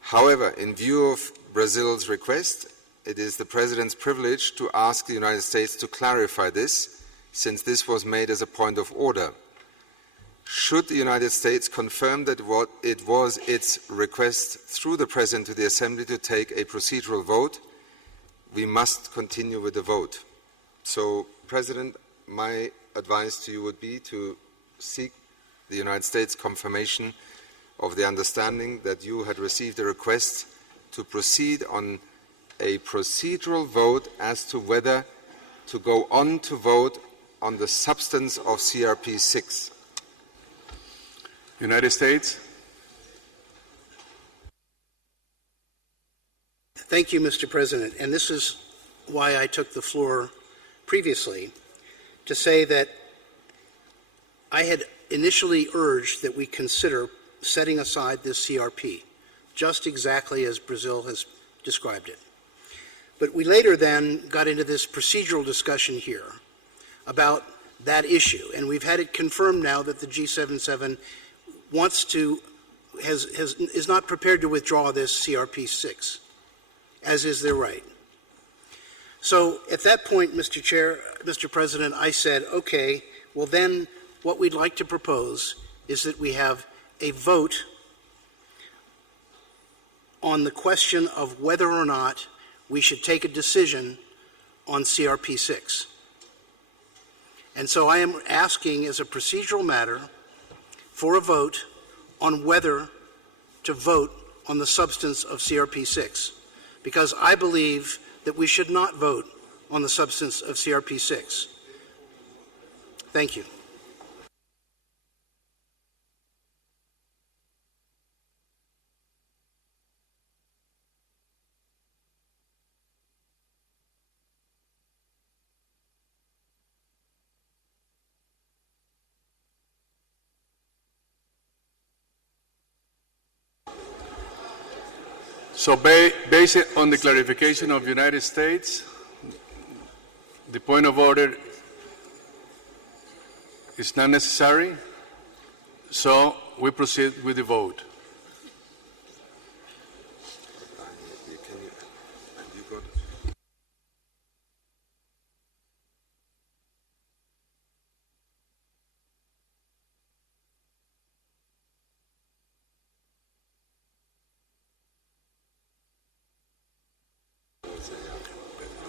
However, in view of Brazil's request, it is the President's privilege to ask the United States to clarify this, since this was made as a point of order. Should the United States confirm that it was its request through the President to the Assembly to take a procedural vote, we must continue with the vote. So, President, my advice to you would be to seek the United States confirmation of the understanding that you had received a request to proceed on a procedural vote as to whether to go on to vote on the substance of CRP 6. United States. Thank you, Mr. President. And this is why I took the floor previously, to say that I had initially urged that we consider setting aside this CRP, just exactly as Brazil has described it. But we later then got into this procedural discussion here about that issue, and we've had it confirmed now that the G77 is not prepared to withdraw this CRP 6, as is their right. So at that point, Mr. President, I said, okay, well then what we'd like to propose is that we have a vote on the question of whether or not we should take a decision on CRP 6. And so I am asking as a procedural matter for a vote on whether to vote on the substance of CRP 6, because I believe that we should not vote on the substance of CRP 6. Thank you. So based on the clarification of the United States, the point of order is not necessary, so we proceed with the vote.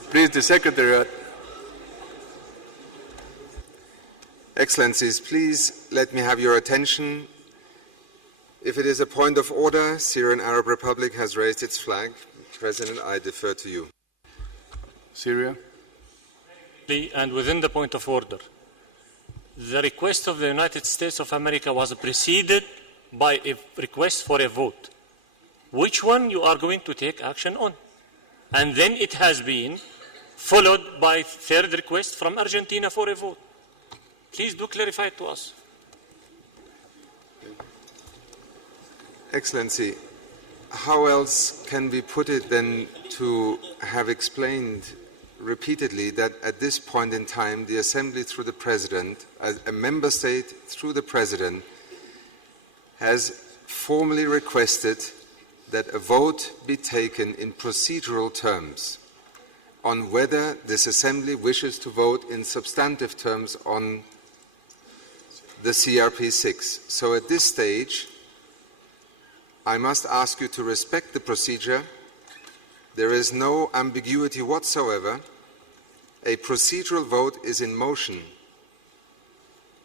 Please, the Secretariat. Excellencies, please let me have your attention. If it is a point of order, Syrian Arab Republic has raised its flag. President, I defer to you. Syria. And within the point of order, the request of the United States of America was preceded by a request for a vote. Which one you are going to take action on? And then it has been followed by third request from Argentina for a vote. Please do clarify it to us. Excellency, how else can we put it than to have explained repeatedly that at this point in time the Assembly through the President, as a member state through the President, has formally requested that a vote be taken in procedural terms on whether this Assembly wishes to vote in substantive terms on the CRP 6. So at this stage, I must ask you to respect the procedure. There is no ambiguity whatsoever. A procedural vote is in motion,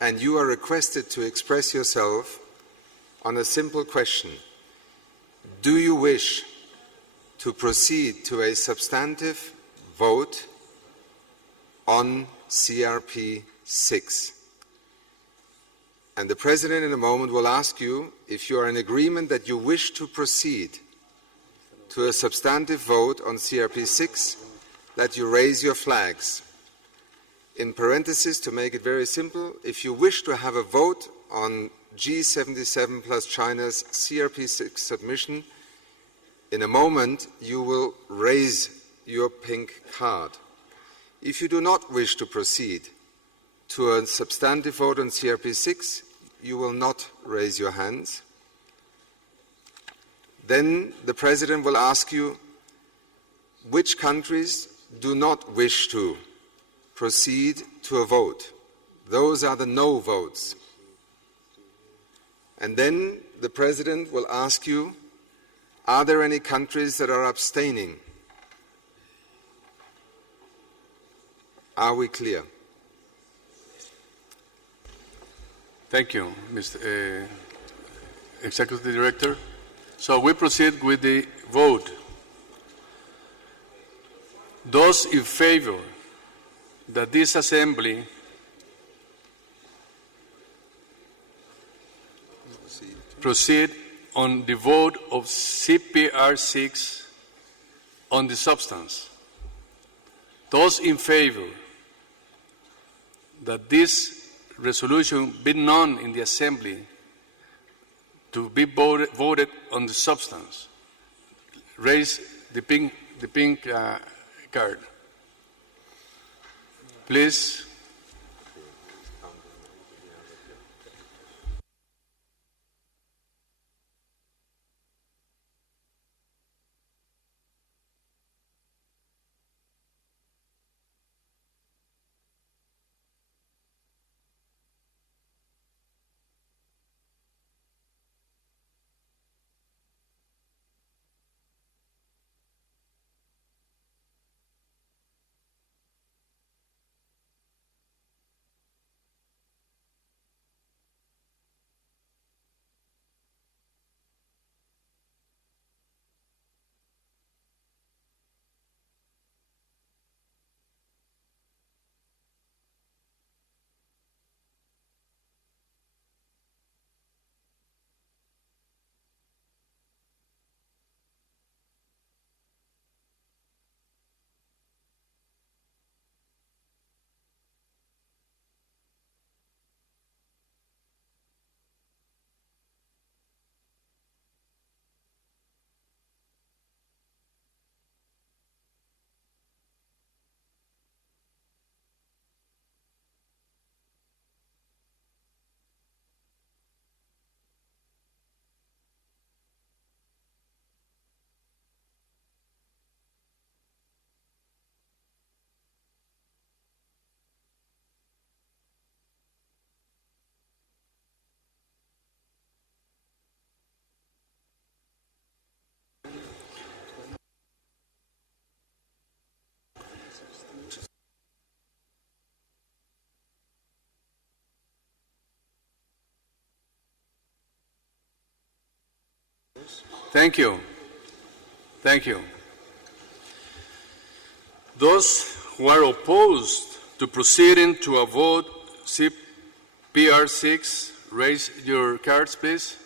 and you are requested to express yourself on a simple question. Do you wish to proceed to a substantive vote on CRP 6. And the President in a moment will ask you if you are in agreement that you wish to proceed to a substantive vote on CRP 6, that you raise your flags. In parentheses, to make it very simple, if you wish to have a vote on G77 plus China's CRP 6 submission, in a moment you will raise your pink card. If you do not wish to proceed to a substantive vote on CRP 6, you will not raise your hands. Then the President will ask you which countries do not wish to proceed to a vote. Those are the no votes. And then the President will ask you, are there any countries that are abstaining? Are we clear? Thank you, Mr. Executive Director. So we proceed with the vote. Those in favor that this Assembly proceed on the vote of CPR 6 on the substance. Those in favor that this resolution be known in the Assembly to be voted on the substance, raise the pink card. Please. Thank you. Thank you. Those who are opposed to proceeding to a vote CPR 6, raise your cards, please.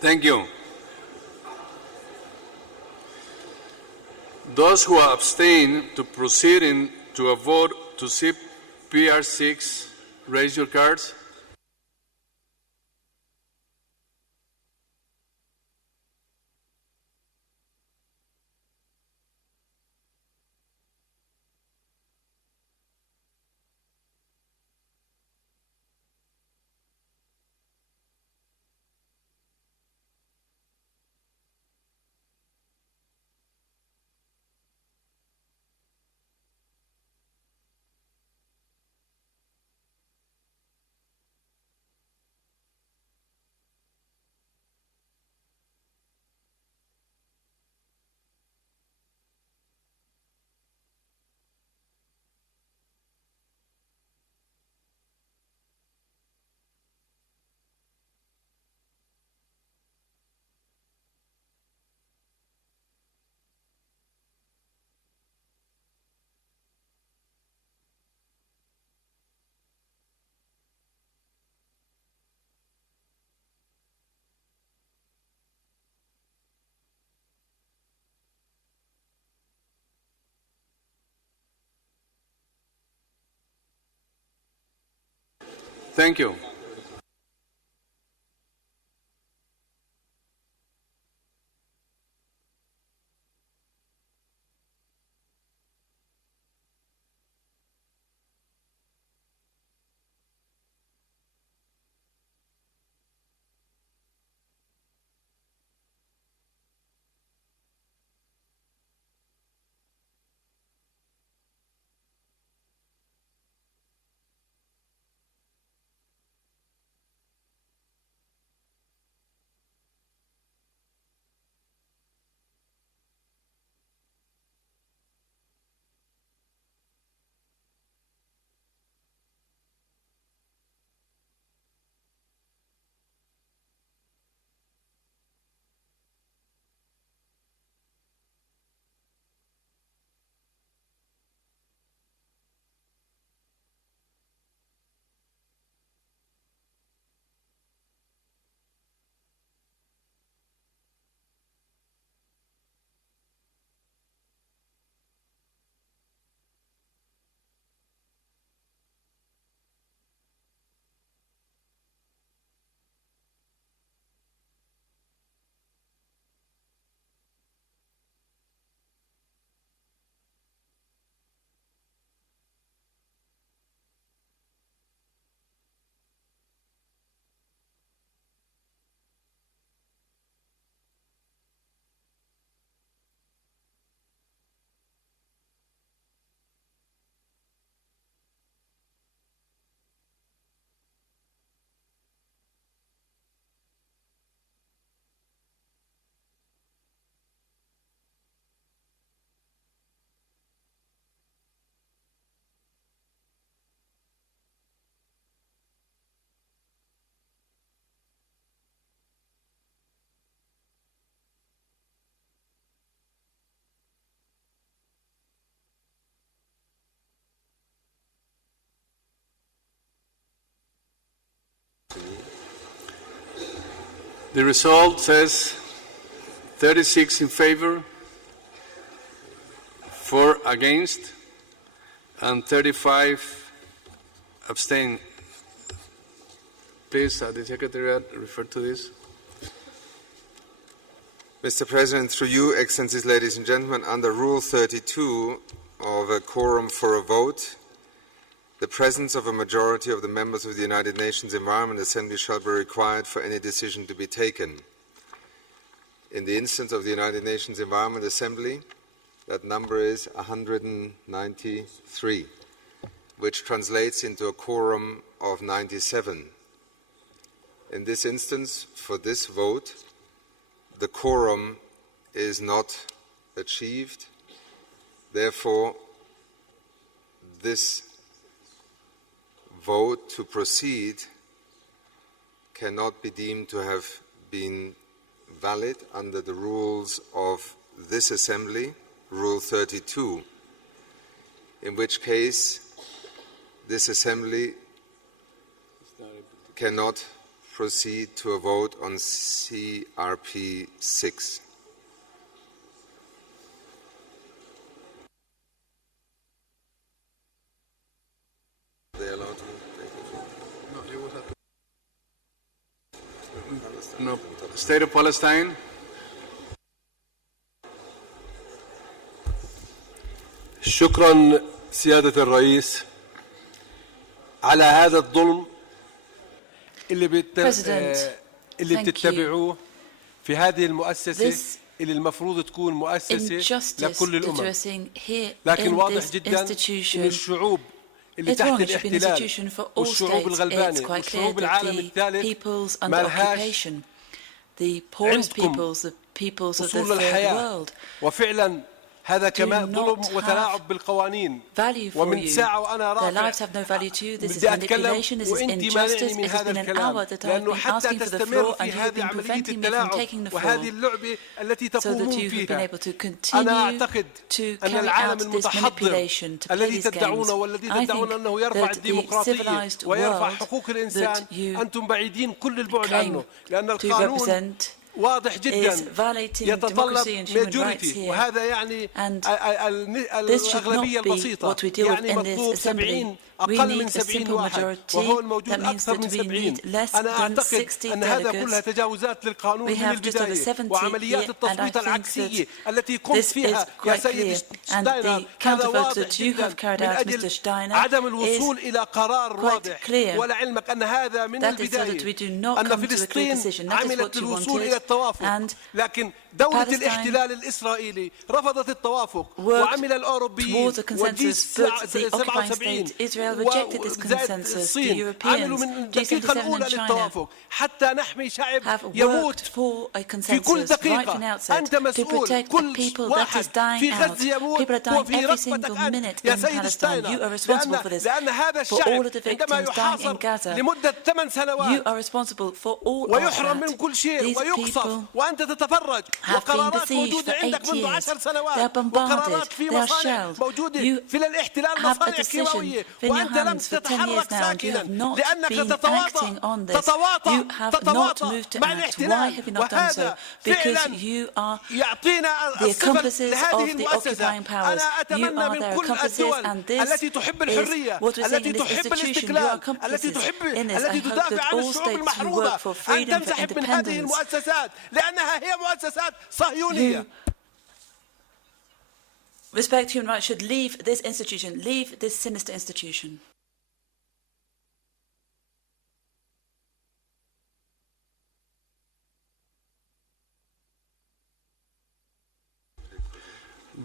Thank you. Those who abstain to proceeding to a vote to CPR 6, raise your cards. Thank you. The result says 36 in favor, 4 against, and 35 abstain. Please, the Secretariat, refer to this. Mr. President, through you, Excellencies, ladies and gentlemen, under Rule 32 of a quorum for a vote, the presence of a majority of the members of the United Nations Environment Assembly shall be required for any decision to be taken. In the instance of the United Nations Environment Assembly, that number is 193, which translates into a quorum of 97. In this instance, for this vote, the quorum is not achieved. Therefore, this vote to proceed cannot be deemed to have been valid under the rules of this Assembly, Rule 32, in which case this Assembly cannot proceed to a vote on CRP 6. They allowed to take the vote? No, you will have to. No, State of Palestine. شكرا سيادة الرئيس على هذا الظلم اللي بتتبعوه في هذه المؤسسة اللي المفروض تكون مؤسسة لكل الأمم. لكن واضح جدا أن الشعوب اللي تحت الاحتلال والشعوب الغلبانة والشعوب العالم الثالث ما لهاش عندكم أصول الحياة، وفعلا هذا كمان ظلم وتلاعب بالقوانين. ومن ساعة وأنا رافع بدي أتكلم وأنت مانعني من هذا الكلام، لأنه حتى تستمر في هذه عملية التلاعب وهذه اللعبة التي تقومون فيها. أنا أعتقد أن العالم المتحضر الذي تدعونه والذي تدعون أنه يرفع الديمقراطية ويرفع حقوق الإنسان، أنتم بعيدين كل البعد عنه، لأن القانون واضح جدا يتطلب ماجوريتي، وهذا يعني الأغلبية البسيطة، يعني مطلوب 70 أقل من 70 واحد وهو الموجود أكثر من 70. أنا أعتقد أن هذا كلها تجاوزات للقانون من البداية وعمليات التصويت العكسية التي قمت فيها يا سيد شتاينر. هذا واضح جدا من أجل عدم الوصول إلى قرار واضح. ولعلمك أن هذا من البداية أن فلسطين عملت للوصول إلى التوافق، لكن دولة الاحتلال الإسرائيلي رفضت التوافق وعمل الأوروبيين والجي 77 والصين عملوا من الدقيقة الأولى للتوافق حتى نحمي شعب يموت في كل دقيقة. أنت مسؤول، كل واحد في غزة يموت وفي رقبتك أنت يا سيد شتاينر، لأن هذا الشعب عندما يحاصر لمدة 8 سنوات ويحرم من كل شيء ويقصف وأنت تتفرج، وقرارات موجودة عندك منذ 10 سنوات وقرارات في مصانع موجودة في الاحتلال مصانع كيماوية وأنت لم تتحرك ساكنا لأنك تتواطى مع الاحتلال. وهذا فعلا يعطينا الصفة لهذه المؤسسة. أنا أتمنى من كل الدول التي تحب الحرية، التي تحب الاستقلال، التي تدافع عن الشعوب المحرومة أن تنسحب من هذه المؤسسات لأنها هي مؤسسات صهيونية. Respect human rights should leave this institution, leave this sinister institution.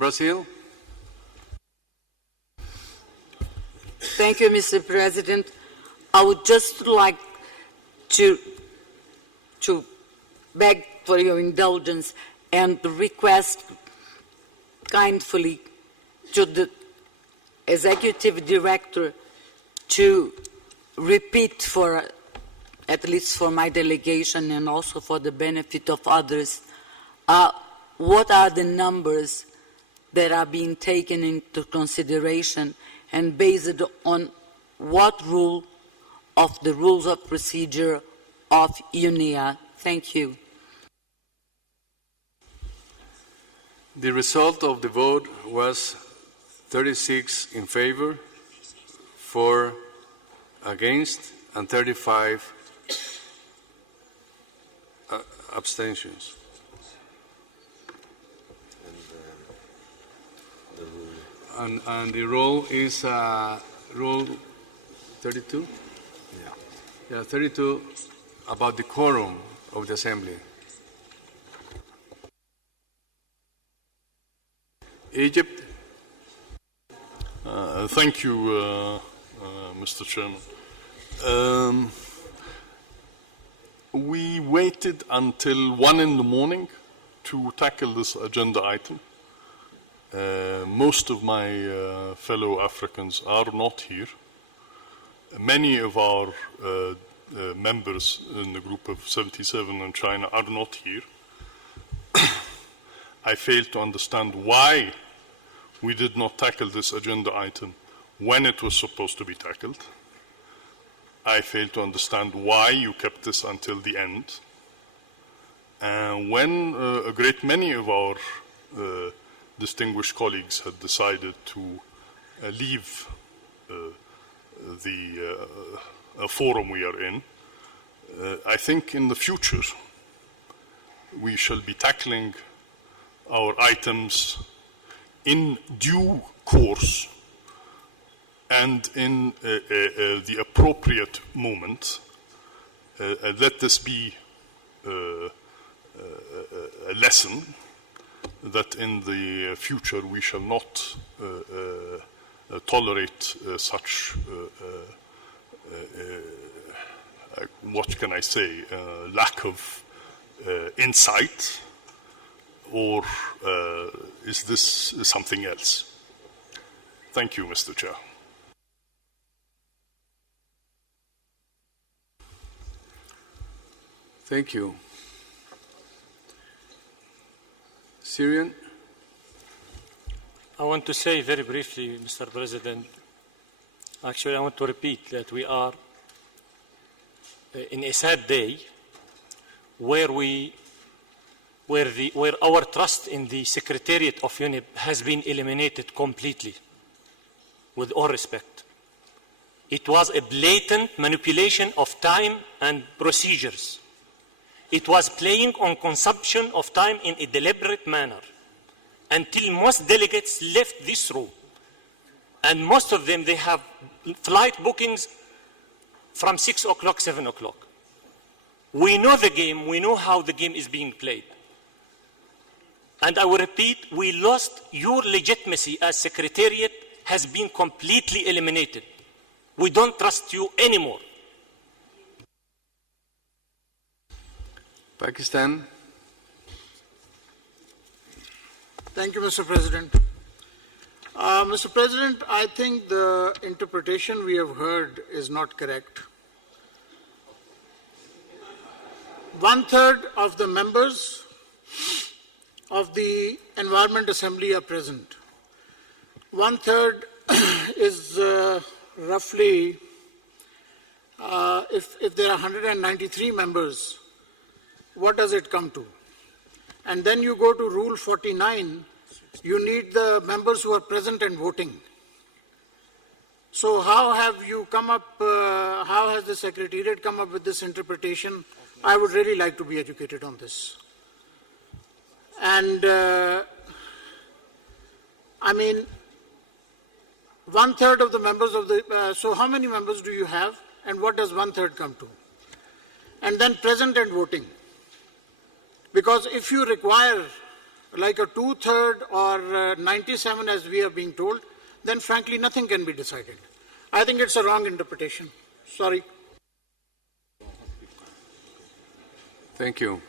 Brazil. Thank you, Mr. President. I would just like to beg for your indulgence and request kindly to the executive director to repeat for, at least for my delegation and also for the benefit of others, what are the numbers that are being taken into consideration and based on what rule of the rules of procedure of UNIA. Thank you. The result of the vote was 36 in favor, 4 against, and 35 abstentions. And the rule is rule 32? Yeah, 32 about the quorum of the assembly. Egypt. Thank you, Mr. Chairman. We waited until 1 in the morning to tackle this agenda item. Most of my fellow Africans are not here. Many of our members in the group of 77 in China are not here. I fail to understand why we did not tackle this agenda item when it was supposed to be tackled. I fail to understand why you kept this until the end. And when a great many of our distinguished colleagues had decided to leave the forum we are in, I think in the future we shall be tackling our items in due course and in the appropriate moment. Let this be a lesson that in the future we shall not tolerate such, what can I say, lack of insight, or is this something else? Thank you, Mr. Chair. Thank you. Syrian? I want to say very briefly, Mr. President, actually I want to repeat that we are in a sad day where our trust in the Secretariat of UNIP has been eliminated completely, with all respect. It was a blatant manipulation of time and procedures. It was playing on consumption of time in a deliberate manner until most delegates left this room. And most of them, they have flight bookings from 6 o'clock, 7 o'clock. We know the game, we know how the game is being played. And I will repeat, we lost your legitimacy as Secretariat has been completely eliminated. We don't trust you anymore. Pakistan. Thank you, Mr. President. Mr. President, I think the interpretation we have heard is not correct. 1/3 of the members of the Environment Assembly are present. 1/3 is roughly, if there are 193 members, what does it come to? And then you go to Rule 49, you need the members who are present and voting. So how have you come up, how has the Secretariat come up with this interpretation? I would really like to be educated on this. And I mean, 1/3 of the members of the, so how many members do you have and what does 1/3 come to? And then present and voting. Because if you require like a 2/3 or 97 as we are being told, then frankly nothing can be decided. I think it's a wrong interpretation. Sorry. Thank you.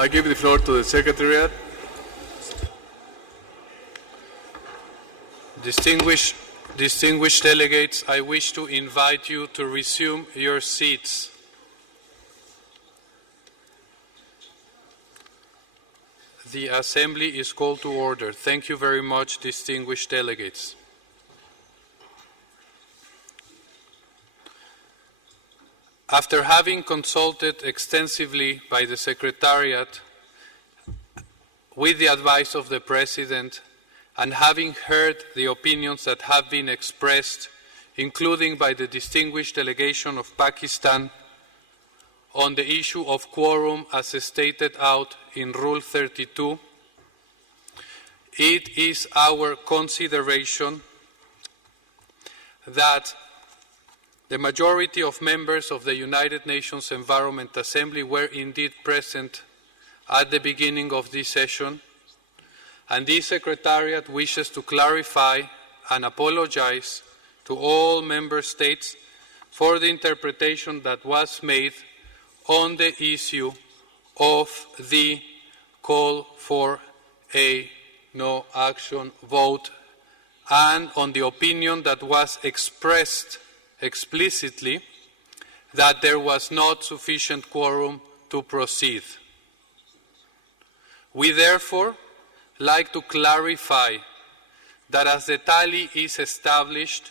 I give the floor to the Secretariat. Distinguished delegates, I wish to invite you to resume your seats. The Assembly is called to order. Thank you very much, distinguished delegates. After having consulted extensively by the Secretariat with the advice of the President and having heard the opinions that have been expressed, including by the distinguished delegation of Pakistan, on the issue of quorum as stated out in Rule 32, it is our consideration that the majority of members of the United Nations Environment Assembly were indeed present at the beginning of this session, and this Secretariat wishes to clarify and apologize to all Member States for the interpretation that was made on the issue of the call for a no action vote and on the opinion that was expressed explicitly that there was not sufficient quorum to proceed. We therefore like to clarify that as the tally is established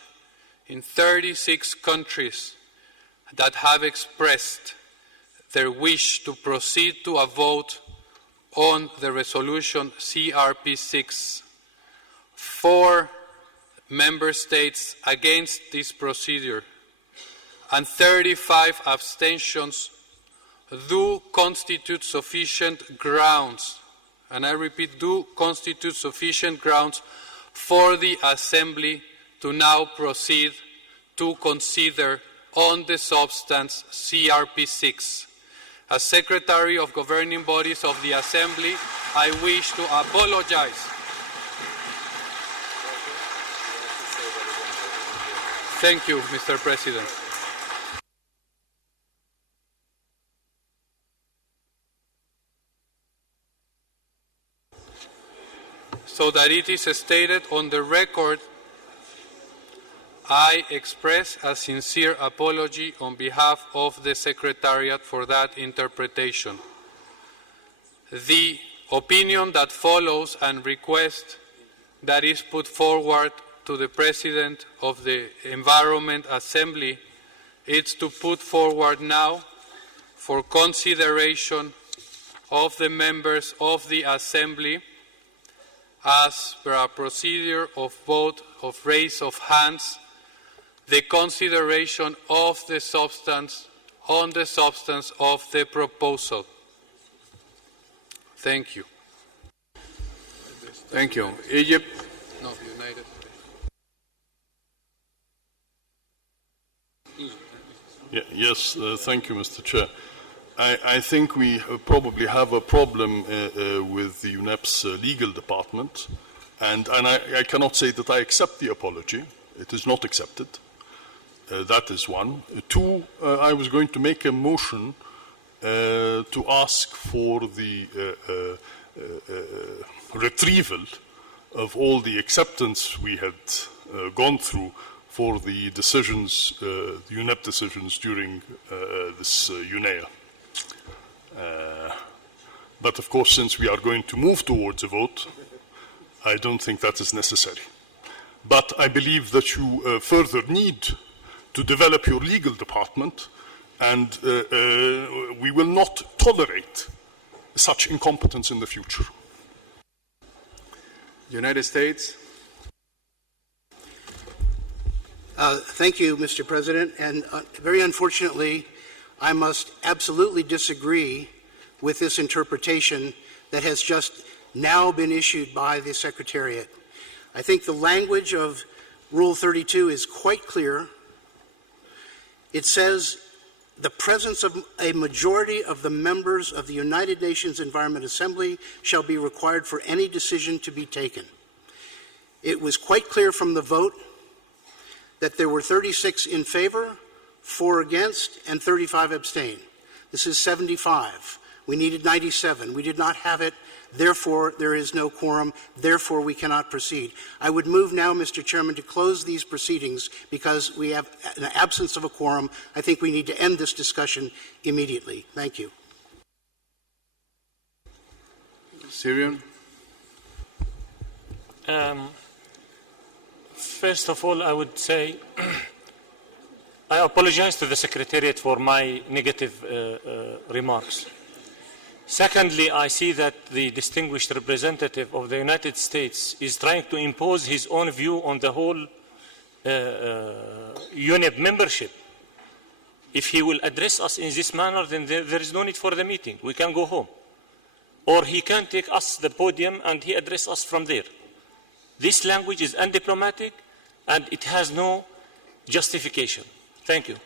in 36 countries that have expressed their wish to proceed to a vote on the resolution CRP6, 4 member states against this procedure and 35 abstentions do constitute sufficient grounds, and I repeat, do constitute sufficient grounds for the Assembly to now proceed to consider on the substance CRP6. As Secretary of Governing Bodies of the Assembly, I wish to apologize. Thank you, Mr. President. So that it is stated on the record, I express a sincere apology on behalf of the Secretariat for that interpretation. The opinion that follows and request that is put forward to the President of the Environment Assembly is to put forward now for consideration of the members of the Assembly as per a procedure of vote of raise of hands, the consideration of the substance on the substance of the proposal. Thank you. Thank you. Egypt. No, United. Yes, thank you, Mr. Chair. I think we probably have a problem with the UNEP's legal department, and I cannot say that I accept the apology. It is not accepted. That is one. Two, I was going to make a motion to ask for the retrieval of all the acceptance we had gone through for the decisions, the UNEP decisions during this UNEA. But of course, since we are going to move towards a vote, I don't think that is necessary. But I believe that you further need to develop your legal department, and we will not tolerate such incompetence in the future. United States. Thank you, Mr. President. And very unfortunately, I must absolutely disagree with this interpretation that has just now been issued by the Secretariat. I think the language of Rule 32 is quite clear. It says the presence of a majority of the members of the United Nations Environment Assembly shall be required for any decision to be taken. It was quite clear from the vote that there were 36 in favor, 4 against, and 35 abstain. This is 75. We needed 97. We did not have it. Therefore, there is no quorum. Therefore, we cannot proceed. I would move now, Mr. Chairman, to close these proceedings because we have an absence of a quorum. I think we need to end this discussion immediately. Thank you. Syrian? First of all, I would say I apologize to the Secretariat for my negative remarks. Secondly, I see that the distinguished representative of the United States is trying to impose his own view on the whole UNEP membership. If he will address us in this manner, then there is no need for the meeting. We can go home. Or he can take us the podium and he address us from there. This language is undiplomatic and it has no justification. Thank you.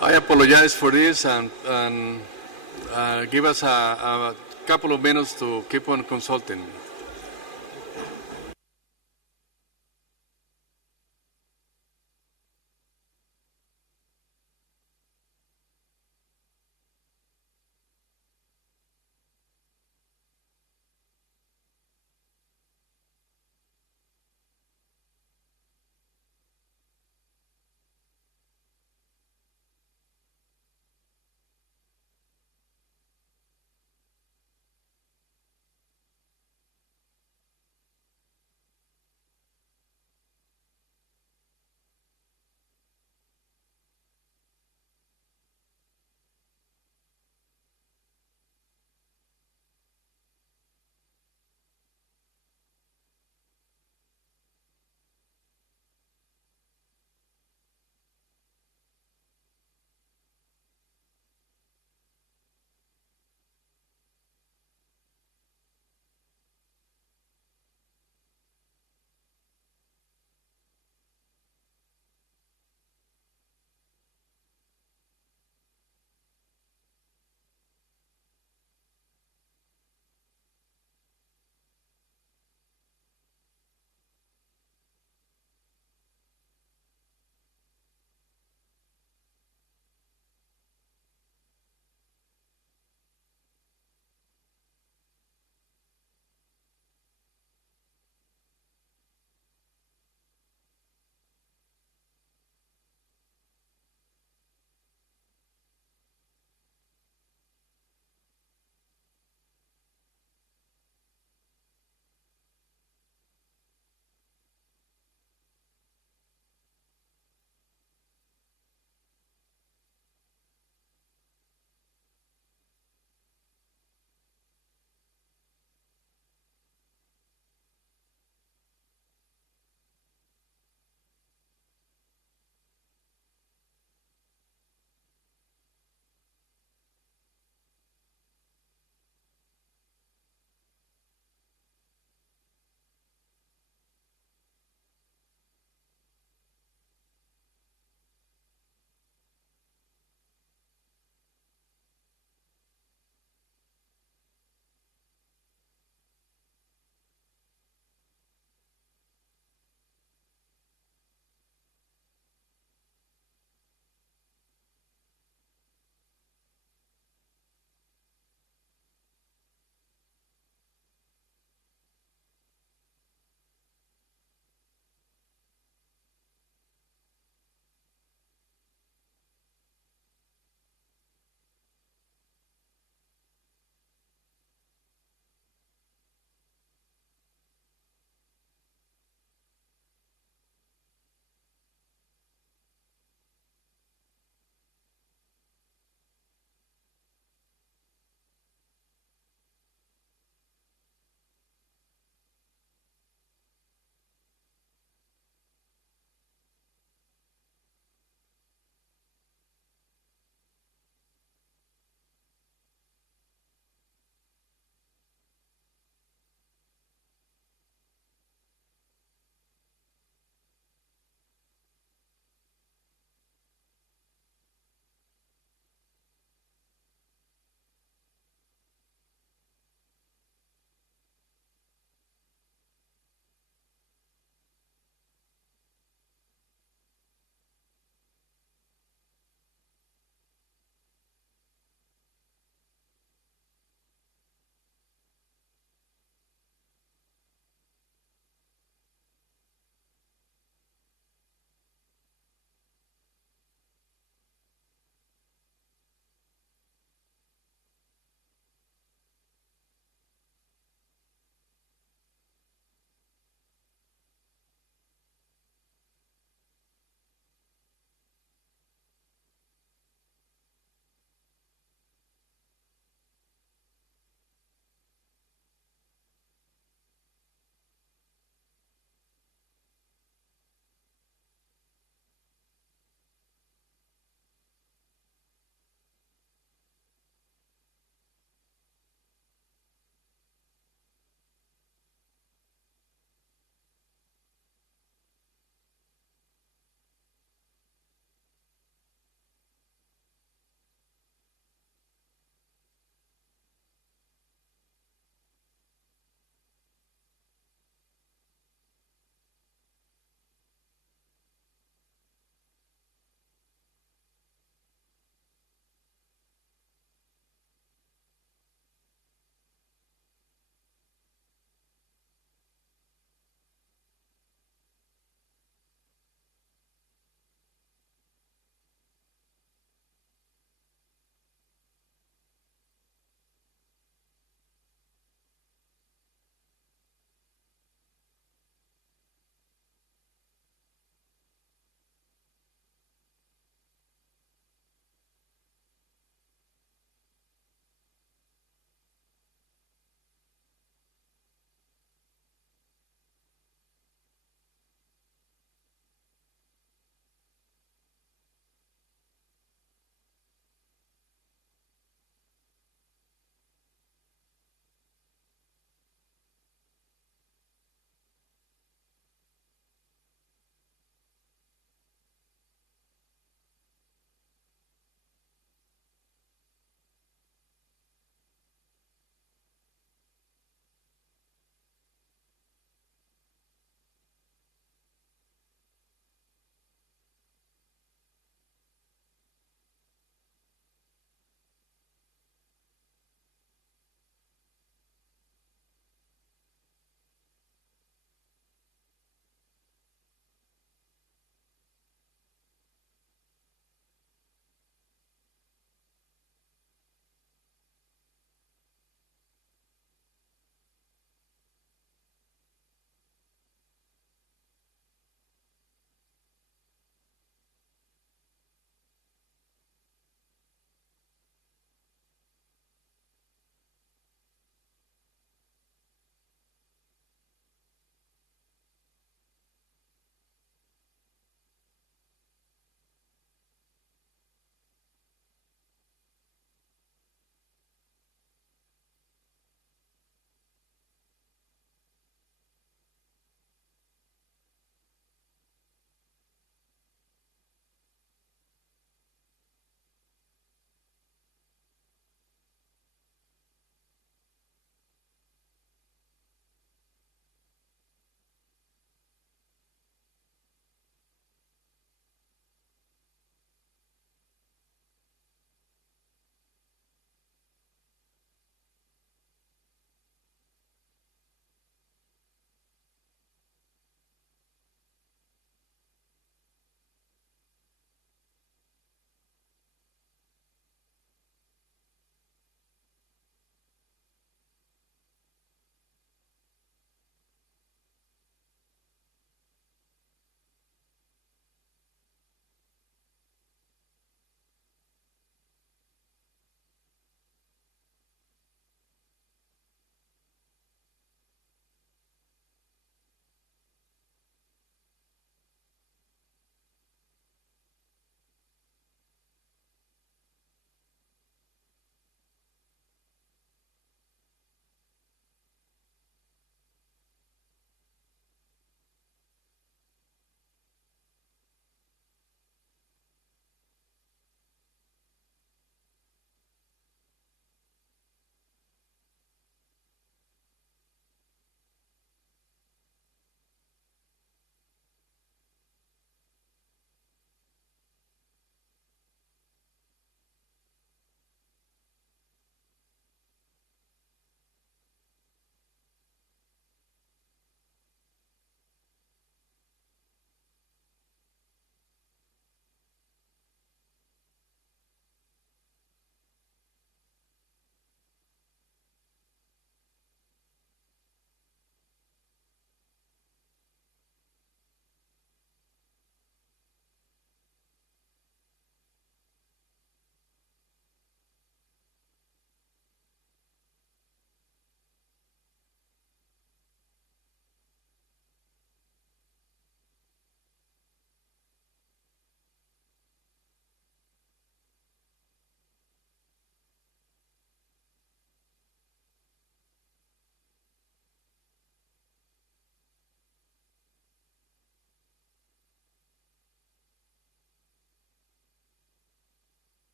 I apologize for this and give us a couple of minutes to keep on consulting.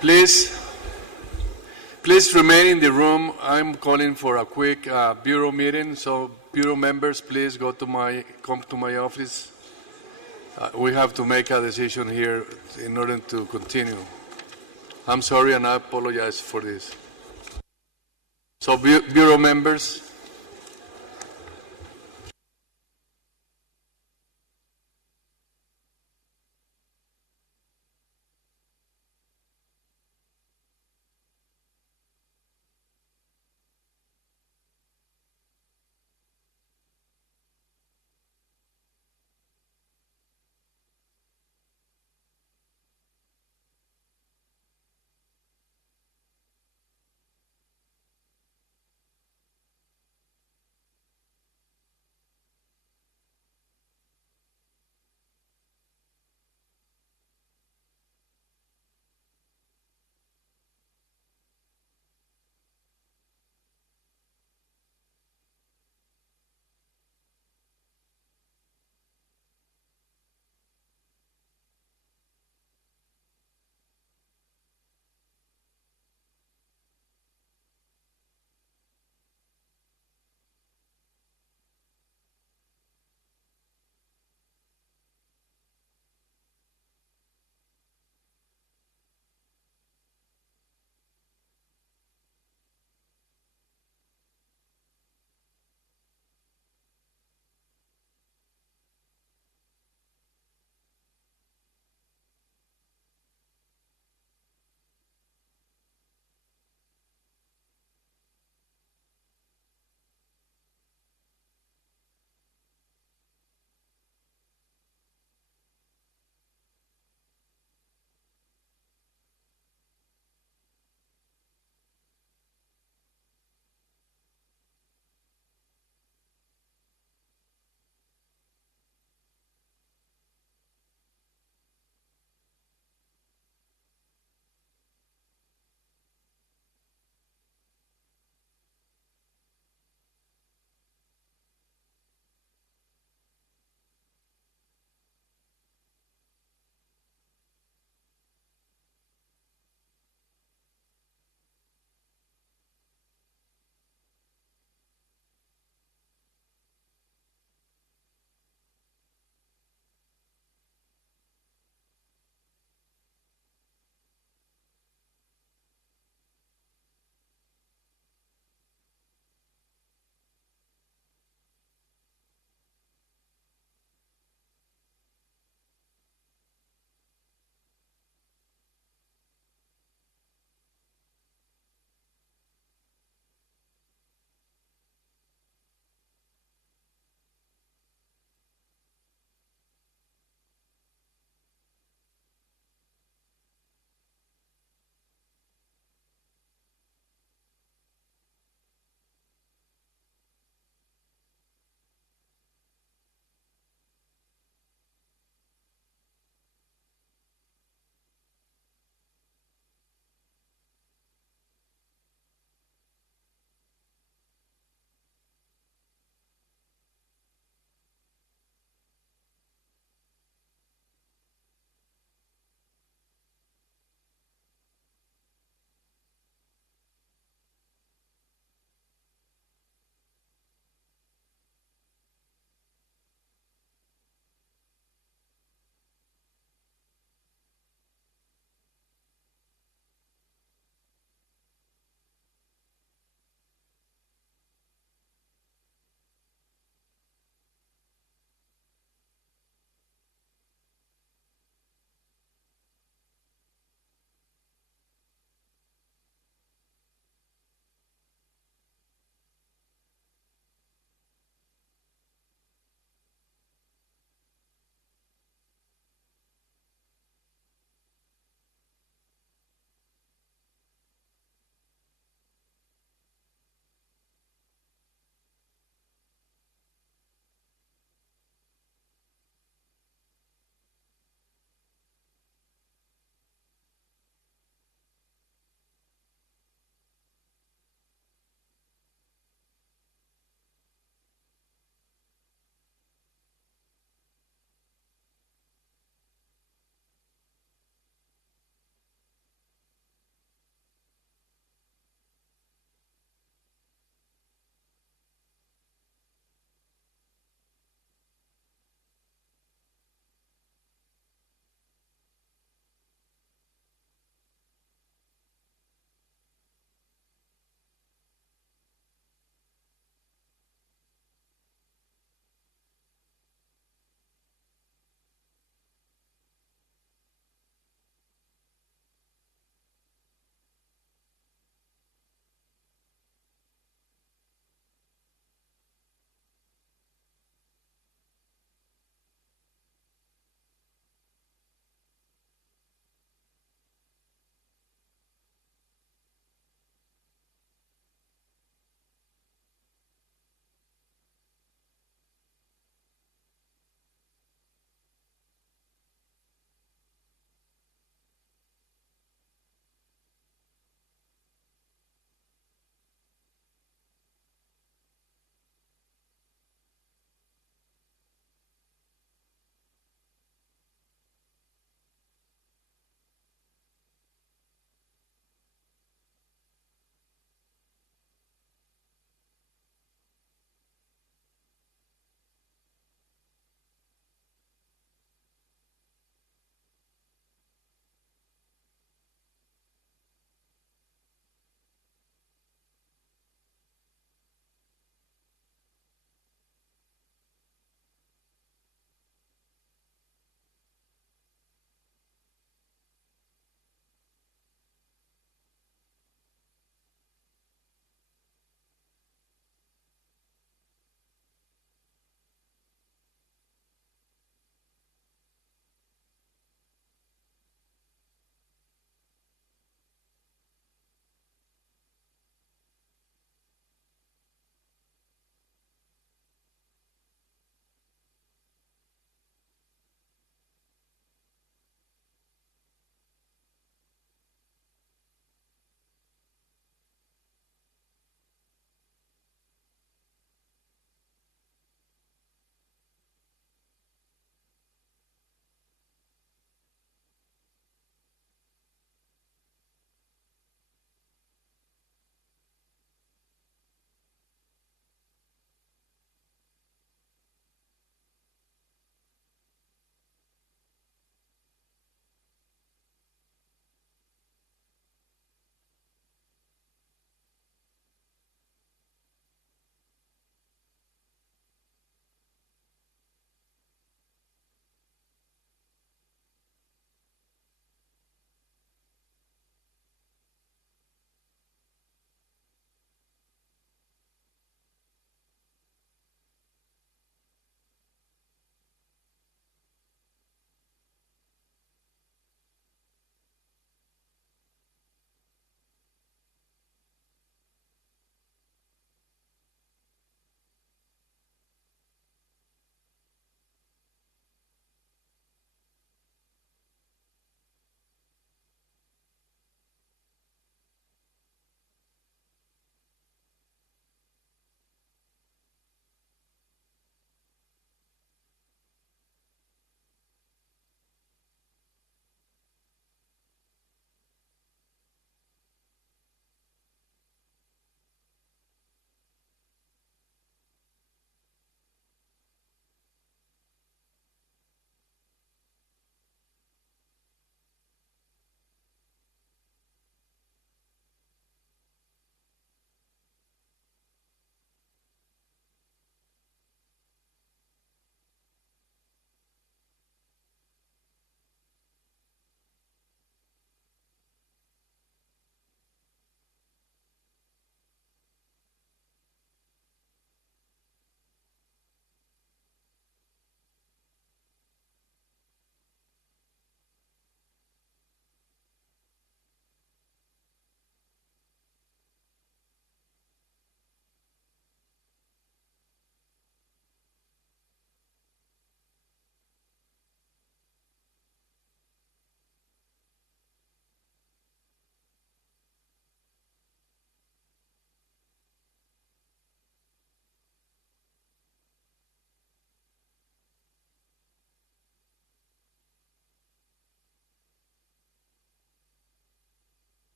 Please remain in the room. I'm calling for a quick bureau meeting, so bureau members, please come to my office. We have to make a decision here in order to continue. I'm sorry and I apologize for this. So bureau members,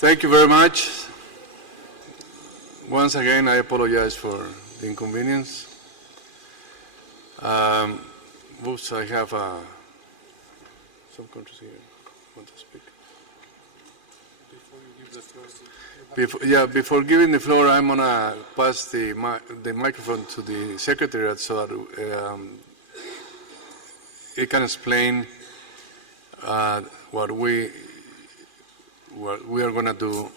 Thank you very much. Once again, I apologize for the inconvenience. Oops, I have some countries here want to speak. Before giving the floor, I'm going to pass the microphone to the Secretariat so that it can explain what we are going to do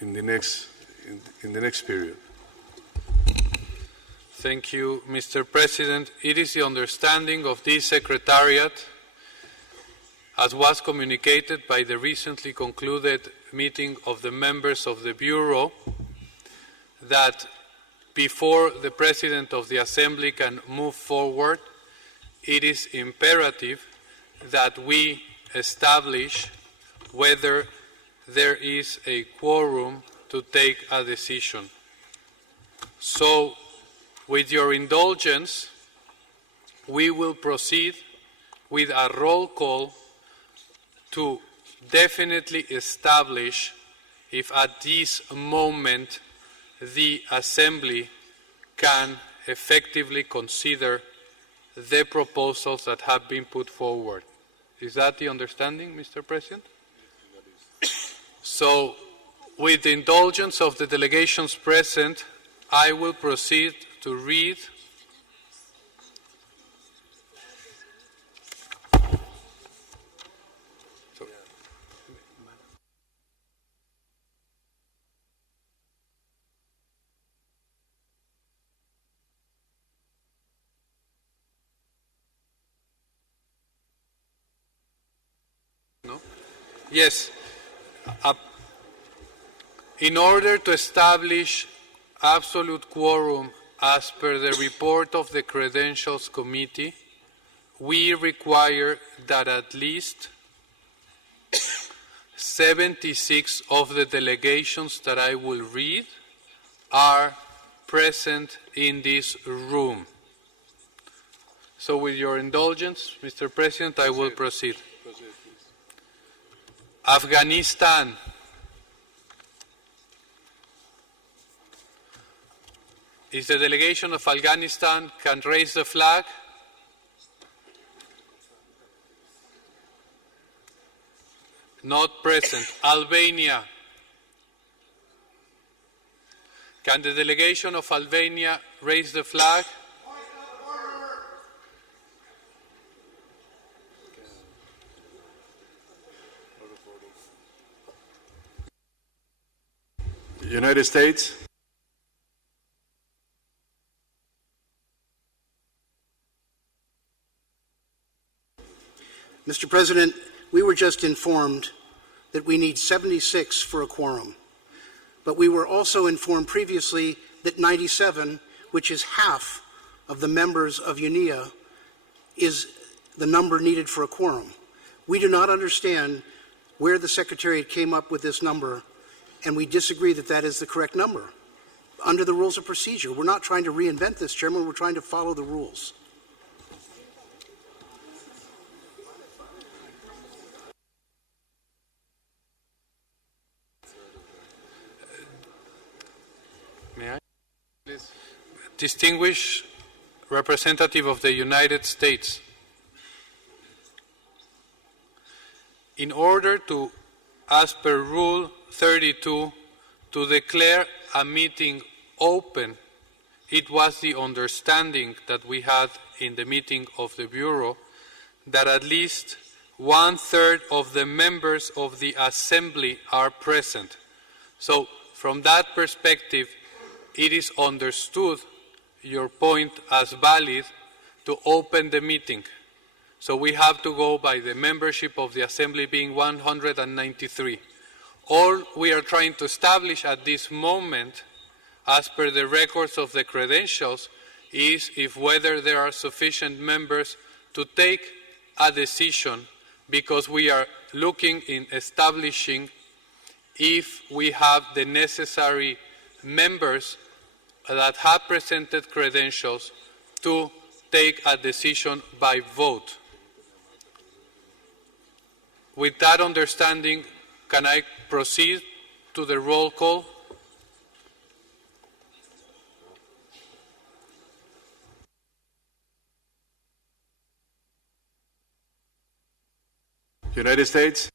in the next period. Thank you, Mr. President. It is the understanding of this Secretariat, as was communicated by the recently concluded meeting of the members of the Bureau, that before the President of the Assembly can move forward, it is imperative that we establish whether there is a quorum to take a decision. So, with your indulgence, we will proceed with a roll call to definitely establish if at this moment the Assembly can effectively consider the proposals that have been put forward. Is that the understanding, Mr. President? So, with the indulgence of the delegations present, I will proceed to read Yes. In order to establish absolute quorum as per the report of the Credentials Committee, we require that at least 76 of the delegations that I will read are present in this room. So with your indulgence, Mr. President, I will proceed. Afghanistan. Is the delegation of Afghanistan can raise the flag? Not present. Albania. Can the delegation of Albania raise the flag? United States. Mr. President, we were just informed that we need 76 for a quorum. But we were also informed previously that 97, which is half of the members of UNIA, is the number needed for a quorum. We do not understand where the Secretariat came up with this number, and we disagree that that is the correct number. Under the rules of procedure, we're not trying to reinvent this, Chairman, we're trying to follow the rules. May I, please? Distinguished representative of the United States, in order to, as per Rule 32, to declare a meeting open, it was the understanding that we had in the meeting of the Bureau that at least 1/3 of the members of the Assembly are present. So, from that perspective, it is understood your point as valid to open the meeting. So we have to go by the membership of the Assembly being 193. All we are trying to establish at this moment, as per the records of the credentials, is if whether there are sufficient members to take a decision, because we are looking in establishing if we have the necessary members that have presented credentials to take a decision by vote. With that understanding, Can I proceed to the roll call? United States.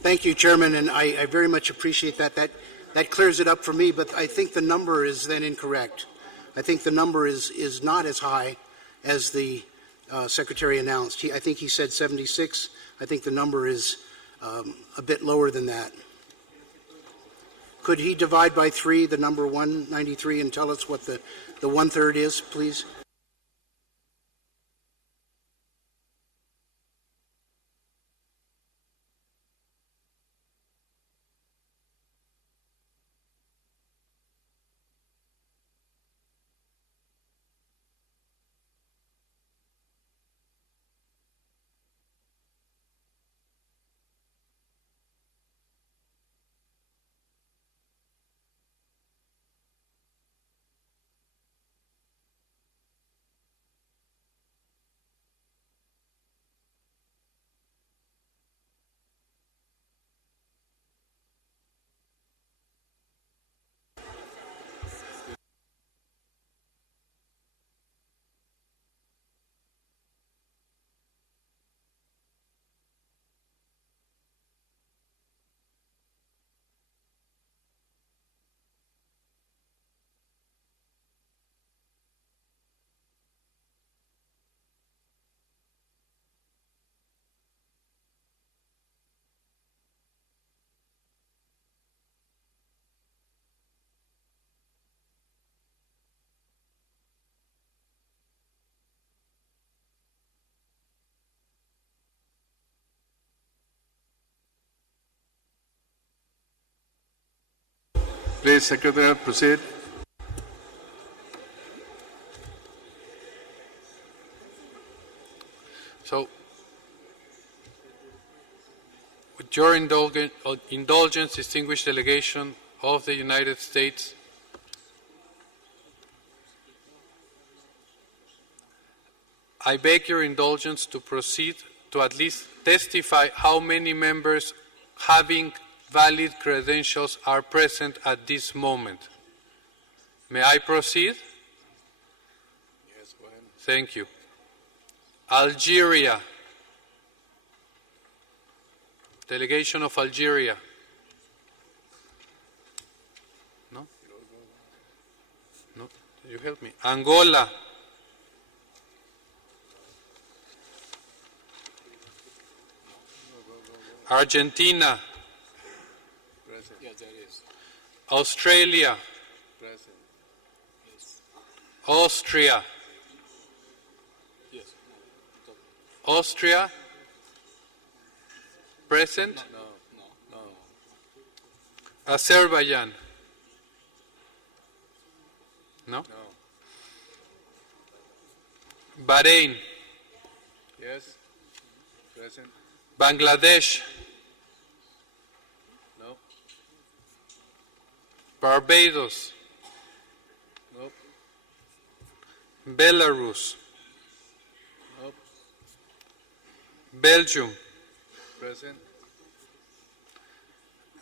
Thank you, Chairman, and I very much appreciate that. That clears it up for me, but I think the number is then incorrect. I think the number is not as high as the Secretary announced. I think he said 76. I think the number is a bit lower than that. Could he divide by 3 the number 193 and tell us what the 1/3 is, please? Please, Secretary, proceed. So, with your indulgence, distinguished delegation of the United States, I beg your indulgence to proceed to at least testify how many members having valid credentials are present at this moment. May I proceed? Yes, go ahead. Thank you. Algeria. Delegation of Algeria. No? No? You help me. Angola. Argentina. Present. Yeah, there is. Australia. Present. Yes. Austria. Yes. Austria. Present. No. Azerbaijan. No? Bahrain. Yes. Present. Bangladesh. No. Barbados. Nope. Belarus. Nope. Belgium. Present.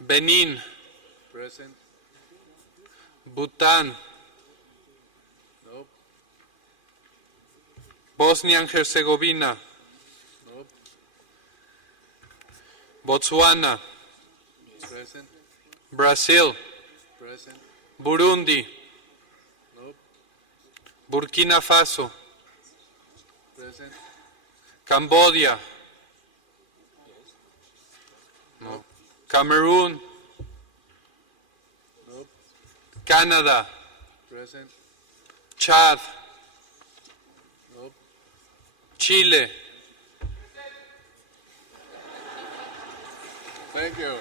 Benin. Present. Bhutan. Nope. Bosnia and Herzegovina. Nope. Botswana. Present. Brazil. Present. Burundi. Nope. Burkina Faso. Present. Cambodia. No. Cameroon. Nope. Canada. Present. Chad. Nope. Chile. Thank you.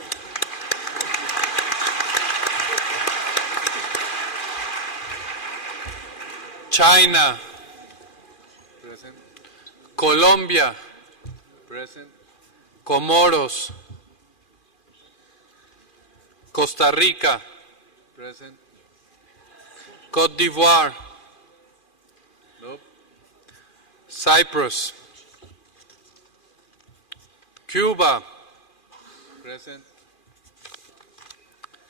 China. Present. Colombia. Present. Comoros. Costa Rica. Present. Côte d'Ivoire. Nope. Cyprus. Cuba. Present.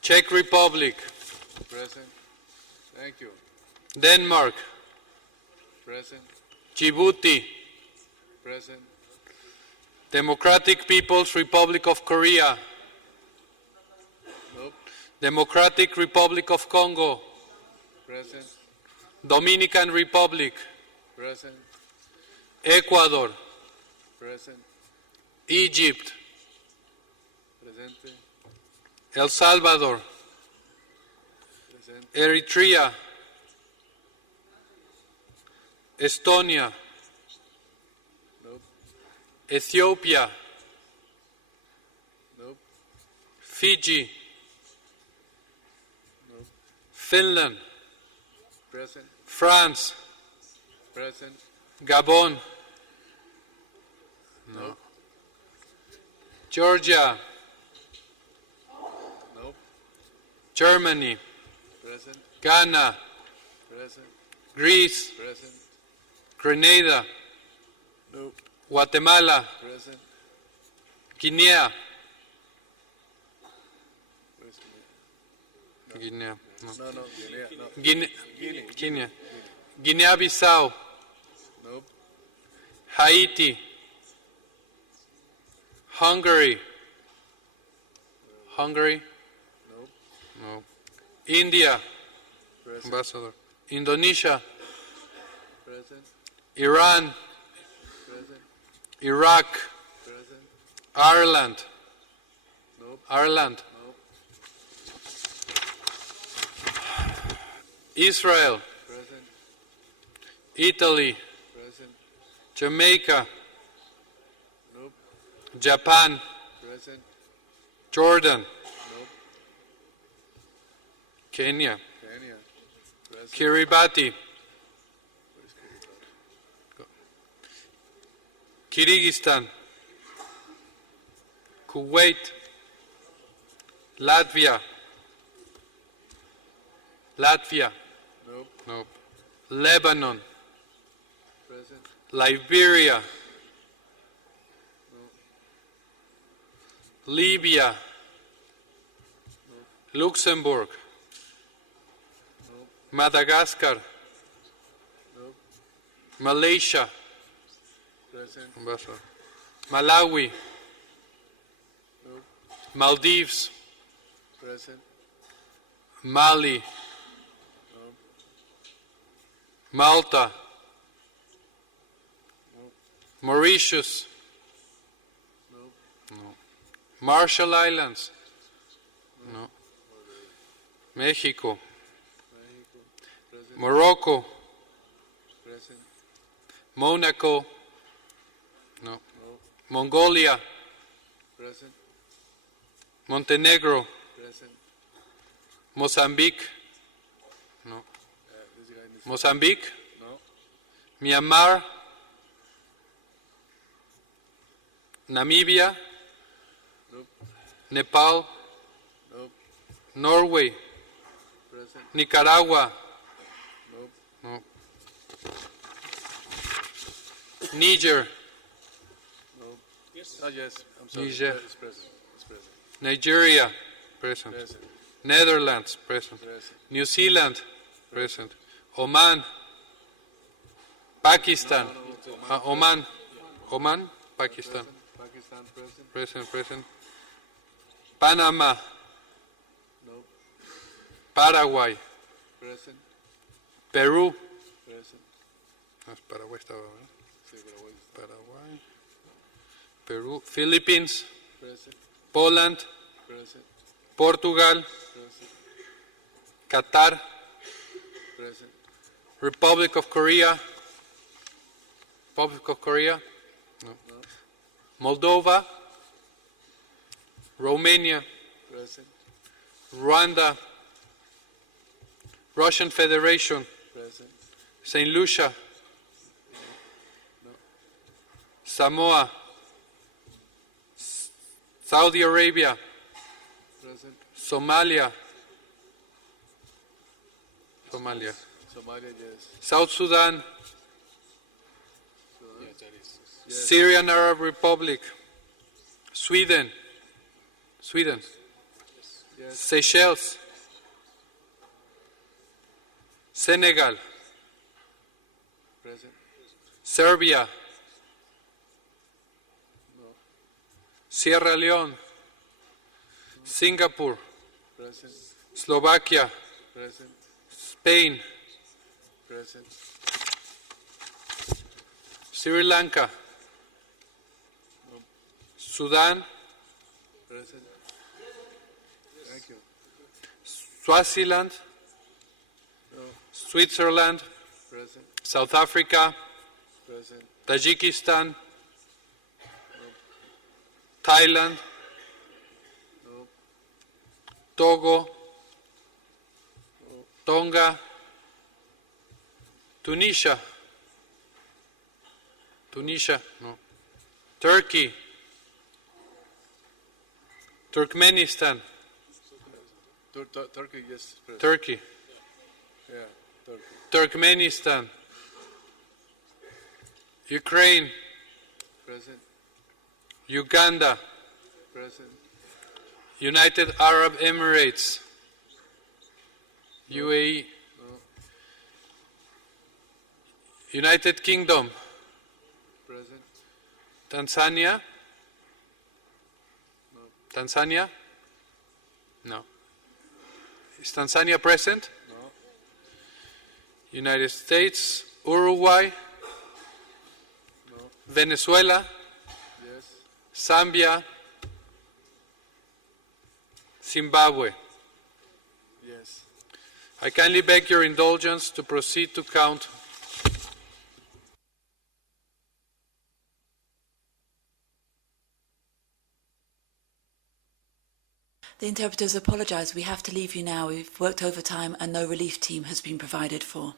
Czech Republic. Present. Thank you. Denmark. Present. Djibouti. Present. Democratic People's Republic of Korea. Nope. Democratic Republic of Congo. Present. Dominican Republic. Present. Ecuador. Present. Egypt. Presente. El Salvador. Presente. Eritrea. Estonia. Nope. Ethiopia. Nope. Fiji. Nope. Finland. Present. France. Present. Gabon. Nope. Georgia. Nope. Germany. Present. Ghana. Present. Greece. Present. Grenada. Nope. Guatemala. Present. Guinea. Where's Guinea. No. No, no, Guinea. No. Guinea. Guinea-Bissau. Nope. Haiti. Hungary. Hungary. Nope. No. India. Present. Ambassador. Indonesia. Present. Iran. Present. Iraq. Present. Ireland. Nope. Ireland. Nope. Israel. Present. Italy. Present. Jamaica. Nope. Japan. Present. Jordan. Nope. Kenya. Kenya. Present. Kiribati. Where's Kiribati? Kyrgyzstan. Kuwait. Latvia. Latvia. Nope. Nope. Lebanon. Present. Liberia. Nope. Libya. Nope. Luxembourg. Nope. Madagascar. Nope. Malaysia. Present. Ambassador. Malawi. Nope. Maldives. Present. Mali. Nope. Malta. Nope. Mauritius. Nope. No. Marshall Islands. No. Mexico. Mexico. Present. Morocco. Present. Monaco. No. Nope. Mongolia. Present. Montenegro. Present. Mozambique. No. This guy needs Mozambique. No. Myanmar. Namibia. Nope. Nepal. Nope. Norway. Present. Nicaragua. Nope. No. Niger. Nope. Yes. Oh, yes. I'm sorry. Niger. It's present. It's present. Nigeria. Present. Present. Netherlands. Present. Present. New Zealand. Present. Oman. Pakistan. Oman. Oman. Pakistan. Present. Pakistan. Present. Present. Present. Panama. Nope. Paraguay. Present. Perú. Present. Paraguay estaba, ¿verdad? Sí, Paraguay. Paraguay. Perú. Philippines. Present. Poland. Present. Portugal. Present. Qatar. Present. Republic of Korea. Republic of Korea. No. No. Moldova. Romania. Present. Rwanda. Russian Federation. Present. St. Lucia. No. Samoa. Saudi Arabia. Present. Somalia. Somalia. Somalia, yes. South Sudan. Yes, that is. Yes. Syrian Arab Republic. Sweden. Sweden. Seychelles. Senegal. Serbia. Sierra Leone. Singapore. Slovakia. Spain. Sri Lanka. Sudan. Swaziland. Switzerland. South Africa. Tajikistan. Thailand. Togo. Tonga. Tunisia. No. Turkey. Turkmenistan. Turkey, yes. President. Turkey. Yeah, Turkey. Turkmenistan. Ukraine. Present. Uganda. Present. United Arab Emirates. UAE. United Kingdom. Present. Tanzania. Tanzania? No. Is Tanzania present? No. United States. Uruguay. No. Venezuela. Yes. Zambia. Zimbabwe. Yes. I kindly beg your indulgence to proceed to count. The interpreters apologise. We have to leave you now. We've worked overtime and no relief team has been provided for.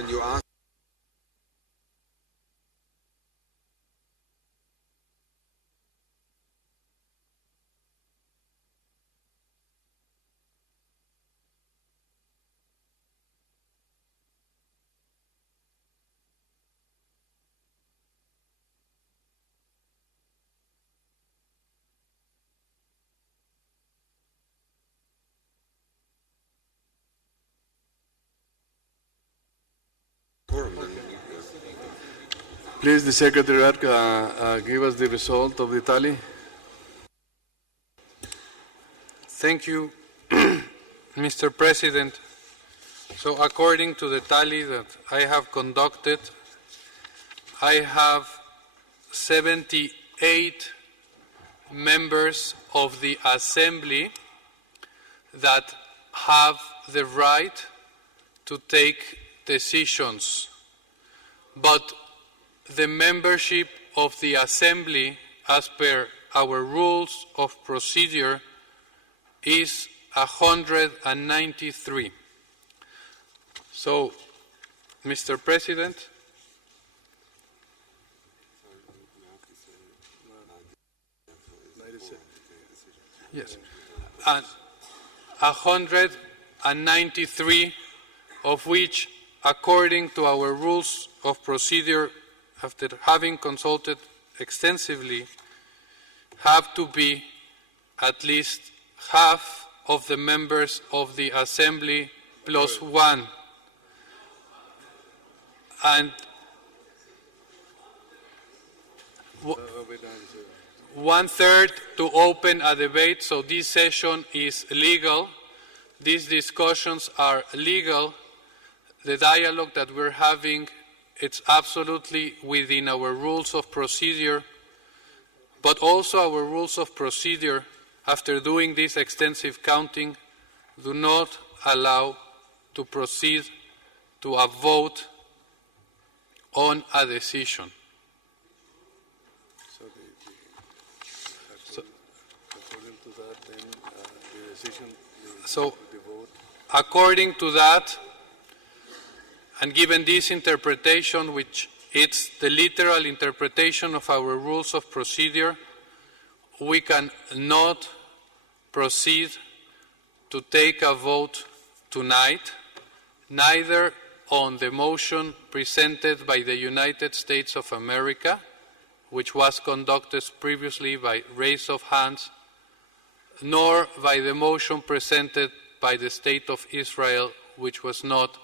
when you ask. Please, the Secretariat, give us the result of the tally. Thank you, Mr. President. So according to the tally that I have conducted, I have 78 members of the Assembly that have the right to take decisions, but the membership of the Assembly, as per our rules of procedure, is 193. So, Mr. President, yes, and 193 of which, according to our rules of procedure, after having consulted extensively, have to be at least half of the members of the Assembly plus one. And one-third to open a debate, so this session is legal. These discussions are legal. The dialogue that we're having, it's absolutely within our rules of procedure, but also our rules of procedure, after doing this extensive counting, do not allow to proceed to a vote on a decision. So, according to that, and given this interpretation, which it's the literal interpretation of our rules of procedure, we can not proceed to take a vote tonight, neither on the motion presented by the United States of America, which was conducted previously by raise of hands, nor by the motion presented by the State of Israel, which was not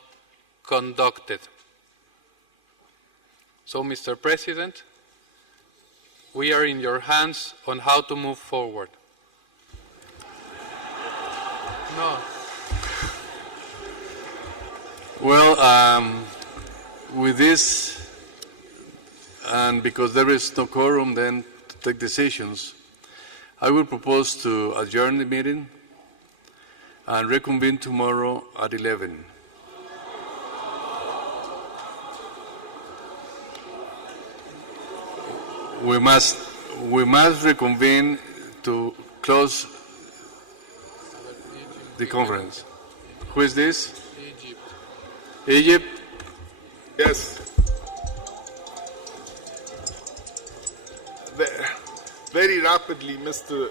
conducted. So, Mr. President, we are in your hands on how to move forward. No. Well, with this, and because there is no quorum then to take decisions, I will propose to adjourn the meeting and reconvene tomorrow at 11. We must reconvene to close the conference. Who is this? Egypt? Yes. Very rapidly, Mr.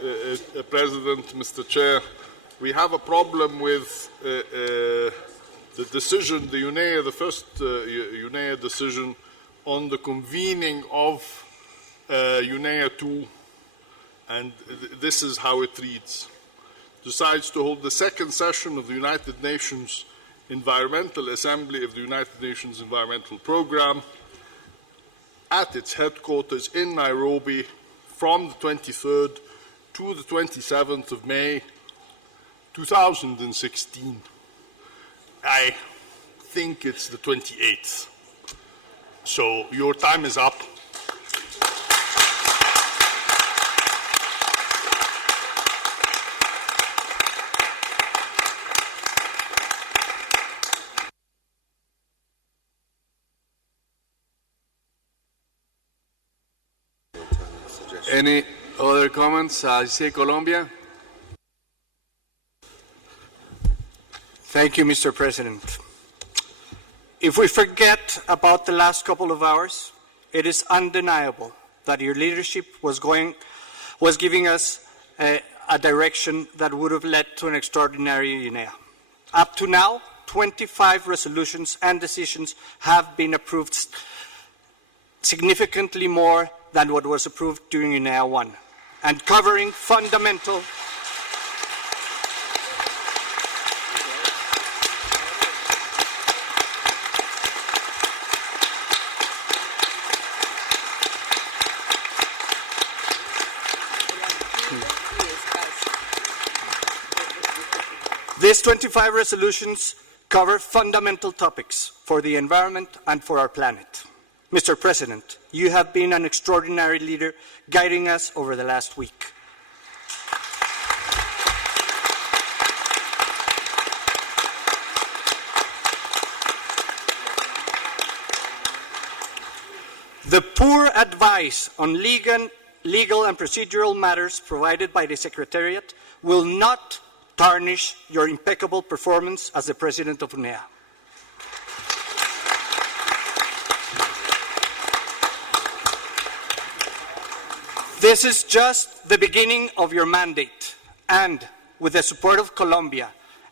President, Mr. Chair, we have a problem with the decision, the UNEA, the first UNEA decision on the convening of UNEA 2, and this is how it reads. Decides to hold the second session of the United Nations Environmental Assembly of the United Nations Environmental Programme at its headquarters in Nairobi from the 23rd to the 27th of May 2016. I think it's the 28th. So your time is up. Any other comments? I say Colombia. Thank you, Mr. President. If we forget about the last couple of hours, it is undeniable that your leadership was giving us a direction that would have led to an extraordinary UNEA. Up to now, 25 resolutions and decisions have been approved, significantly more than what was approved during UNEA 1, and covering fundamental These 25 resolutions cover fundamental topics for the environment and for our planet. Mr. President, you have been an extraordinary leader guiding us over the last week. The poor advice on legal and procedural matters provided by the Secretariat will not tarnish your impeccable performance as the President of UNEA. This is just the beginning of your mandate, and with the support of Colombia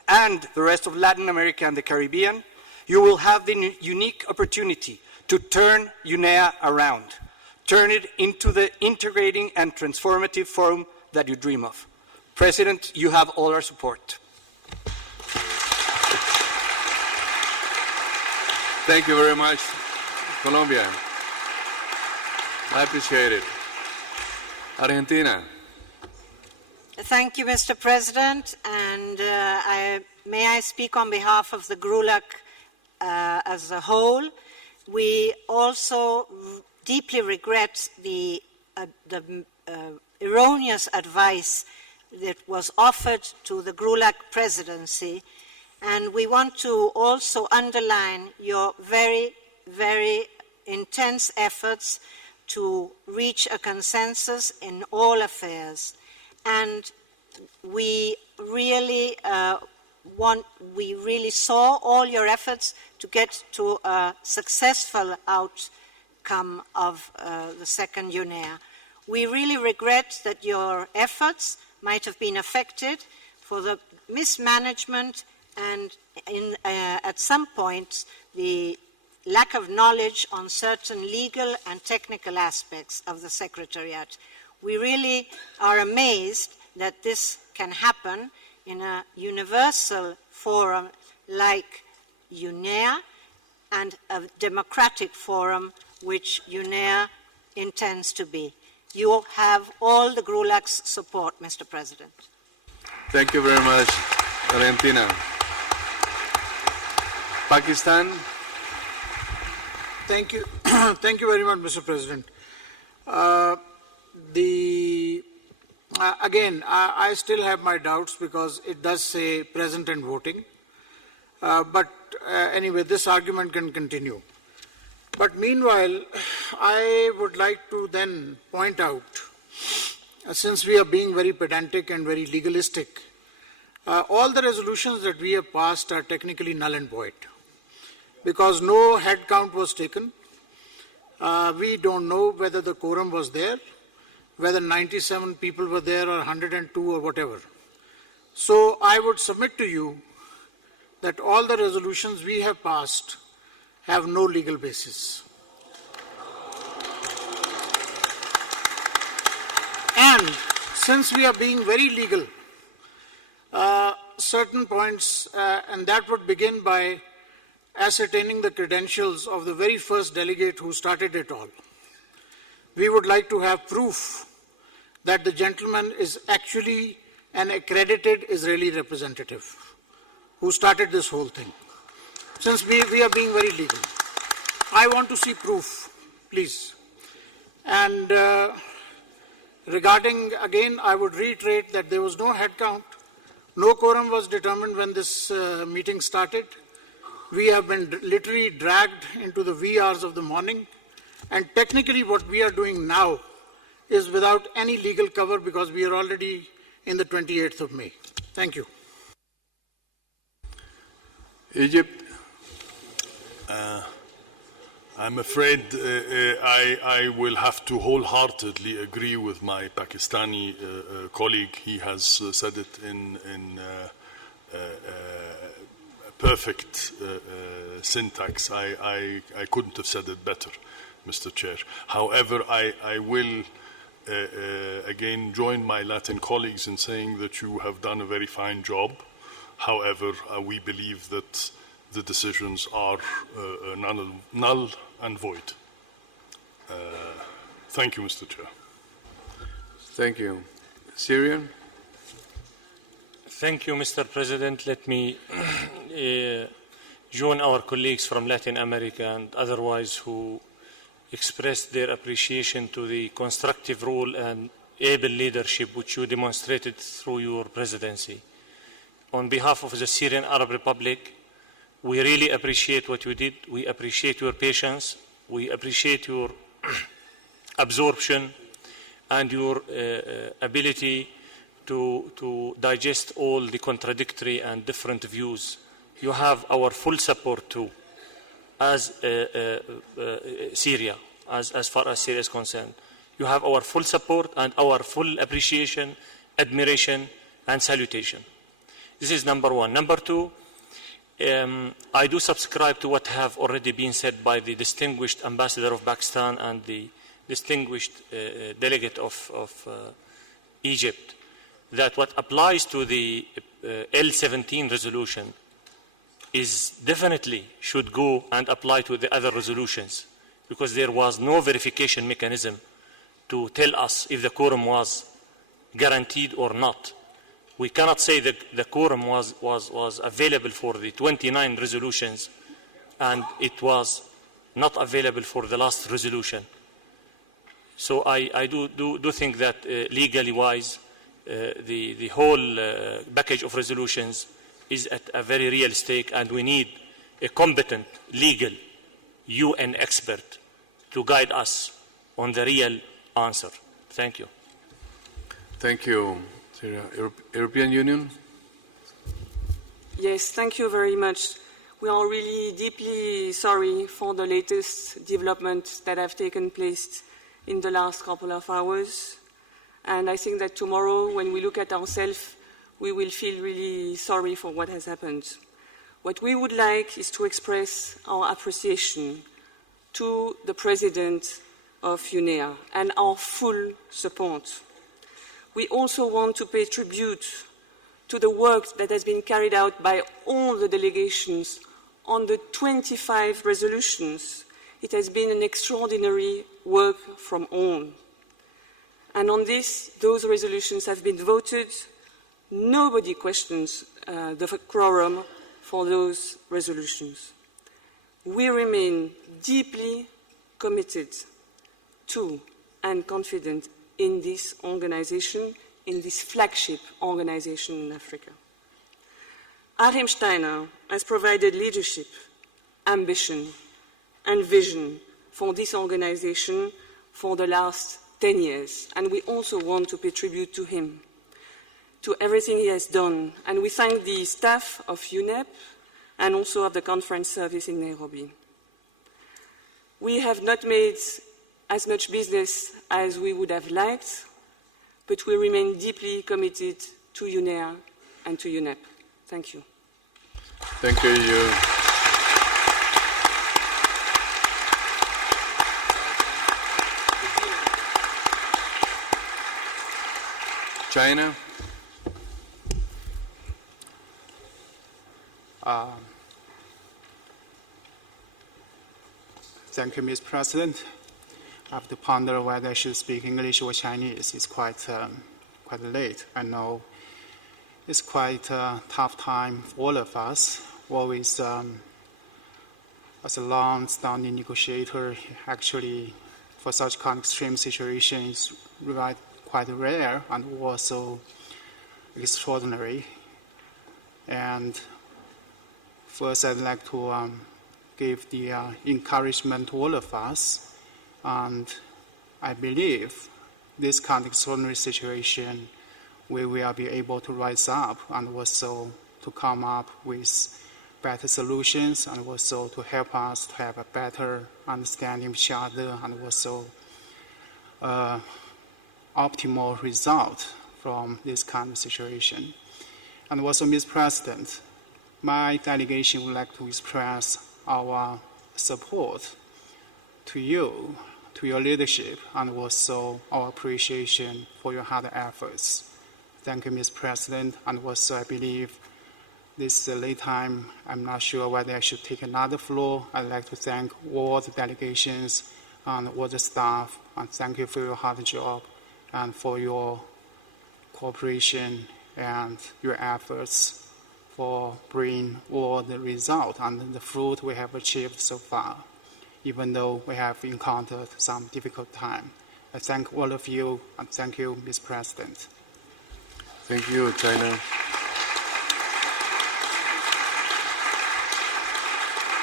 and the rest of Latin America and the Caribbean, you will have the unique opportunity to turn UNEA around, turn it into the integrating and transformative forum that you dream of. President, you have all our support. Thank you very much, Colombia. I appreciate it. Argentina. Thank you, Mr. President, and may I speak on behalf of the GRULAC as a whole. We also deeply regret the erroneous advice that was offered to the GRULAC presidency, and we want to also underline your very, very intense efforts to reach a consensus in all affairs. And we really saw all your efforts to get to a successful outcome of the second UNEA. We really regret that your efforts might have been affected for the mismanagement and at some points the lack of knowledge on certain legal and technical aspects of the Secretariat. We really are amazed that this can happen in a universal forum like UNEA and a democratic forum which UNEA intends to be. You have all the GRULAC's support, Mr. President. Thank you very much, Argentina. Pakistan. Thank you. Thank you very much, Mr. President. Again, I still have my doubts because it does say present and voting. But anyway, this argument can continue. But meanwhile, I would like to then point out, since we are being very pedantic and very legalistic, all the resolutions that we have passed are technically null and void because no head count was taken. We don't know whether the quorum was there, whether 97 people were there or 102 or whatever. So I would submit to you that all the resolutions we have passed have no legal basis. And since we are being very legal, certain points, and that would begin by ascertaining the credentials of the very first delegate who started it all. We would like to have proof that the gentleman is actually an accredited Israeli representative who started this whole thing. Since we are being very legal, I want to see proof, please. And regarding, again, I would reiterate that there was no head count. No quorum was determined when this meeting started. We have been literally dragged into the wee hours of the morning. And technically what we are doing now is without any legal cover because we are already in the 28th of May. Thank you. Egypt. I'm afraid I will have to wholeheartedly agree with my Pakistani colleague. He has said it in perfect syntax. I couldn't have said it better, Mr. Chair. However, I will again join my Latin colleagues in saying that you have done a very fine job. However, we believe that the decisions are null and void. Thank you, Mr. Chair. Thank you. Syrian? Thank you, Mr. President. Let me join our colleagues from Latin America and otherwise who expressed their appreciation to the constructive role and able leadership which you demonstrated through your presidency. On behalf of the Syrian Arab Republic, we really appreciate what you did. We appreciate your patience. We appreciate your absorption and your ability to digest all the contradictory and different views. You have our full support too, as Syria, as far as Syria is concerned. You have our full support and our full appreciation, admiration, and salutation. This is number one. Number two, I do subscribe to what have already been said by the distinguished ambassador of Pakistan and the distinguished delegate of Egypt, that what applies to the L17 resolution is definitely should go and apply to the other resolutions, because there was no verification mechanism to tell us if the quorum was guaranteed or not. We cannot say that the quorum was available for the 29 resolutions and it was not available for the last resolution. So I do think that legally wise, the whole package of resolutions is at a very real stake, and we need a competent legal UN expert to guide us on the real answer. Thank you. Thank you. European Union? Yes, thank you very much. We are really deeply sorry for the latest developments that have taken place in the last couple of hours. And I think that tomorrow, when we look at ourselves, we will feel really sorry for what has happened. What we would like is to express our appreciation to the President of UNEA and our full support. We also want to pay tribute to the work that has been carried out by all the delegations on the 25 resolutions. It has been an extraordinary work from all. And on this, those resolutions have been voted. Nobody questions the quorum for those resolutions. We remain deeply committed to and confident in this organization, in this flagship organization in Africa. Achim Steiner has provided leadership, ambition, and vision for this organization for the last 10 years, and we also want to pay tribute to him, to everything he has done. And we thank the staff of UNEP and also of the conference service in Nairobi. We have not made as much business as we would have liked, but we remain deeply committed to UNEA and to UNEP. Thank you. Thank you. China? Thank you, Mr. President. I have to ponder whether I should speak English or Chinese. It's quite late. I know it's quite a tough time for all of us. Always, as a long-standing negotiator, actually, for such kind of extreme situation, it's quite rare and also extraordinary. And first, I'd like to give the encouragement to all of us. And I believe this kind of extraordinary situation, we will be able to rise up and also to come up with better solutions and also to help us to have a better understanding of each other and also optimal result from this kind of situation. And also, Mr. President, my delegation would like to express our support to you, to your leadership, and also our appreciation for your hard efforts. Thank you, Mr. President, and also I believe this is a late time. I'm not sure whether I should take another floor. I'd like to thank all the delegations and all the staff, and thank you for your hard job and for your cooperation and your efforts for bringing all the result and the fruit we have achieved so far, even though we have encountered some difficult time. I thank all of you, and thank you, Mr. President. Thank you, China.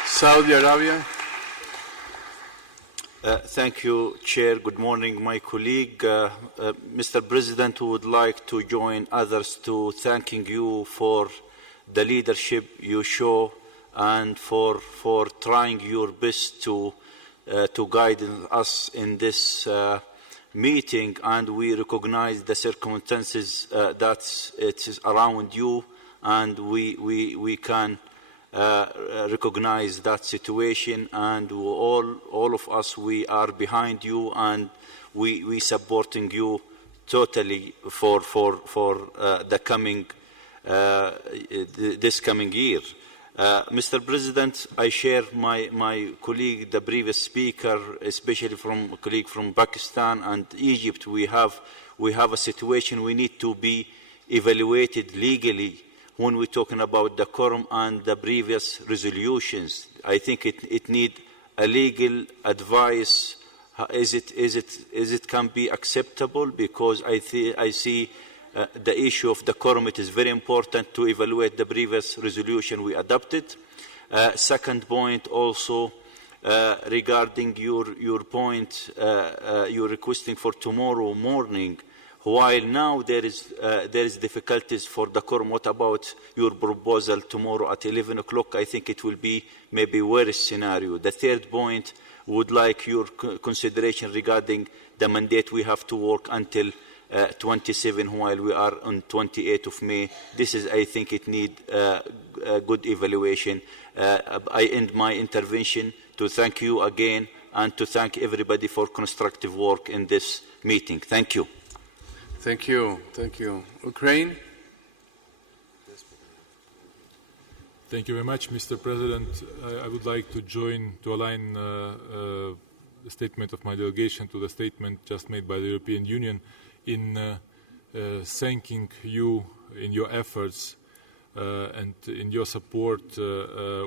Saudi Arabia. Thank you, Chair. Good morning, my colleague. Mr. President, we would like to join others to thanking you for the leadership you show and for trying your best to guide us in this meeting. And we recognize the circumstances that it is around you, and we can recognize that situation, and all of us, we are behind you, and we supporting you totally for the coming this coming year. Mr. President, I share my colleague, the previous speaker, especially from a colleague from Pakistan and Egypt. We have a situation we need to be evaluated legally when we're talking about the Quorum and the previous resolutions. I think it need a legal advice. Is it can be acceptable? Because I see the issue of the Quorum. It is very important to evaluate the previous resolution we adopted. Second point also regarding your point, you're requesting for tomorrow morning. While now there is difficulties for the Quorum, what about your proposal tomorrow at 11 o'clock? I think it will be maybe worst scenario. The third point, would like your consideration regarding the mandate we have to work until 27 while we are on 28th of May. This is, I think, it need a good evaluation. I end my intervention to thank you again and to thank everybody for constructive work in this meeting. Thank you. Thank you. Thank you. Ukraine? Thank you very much, Mr. President. I would like to align the statement of my delegation to the statement just made by the European Union in thanking you in your efforts and in your support,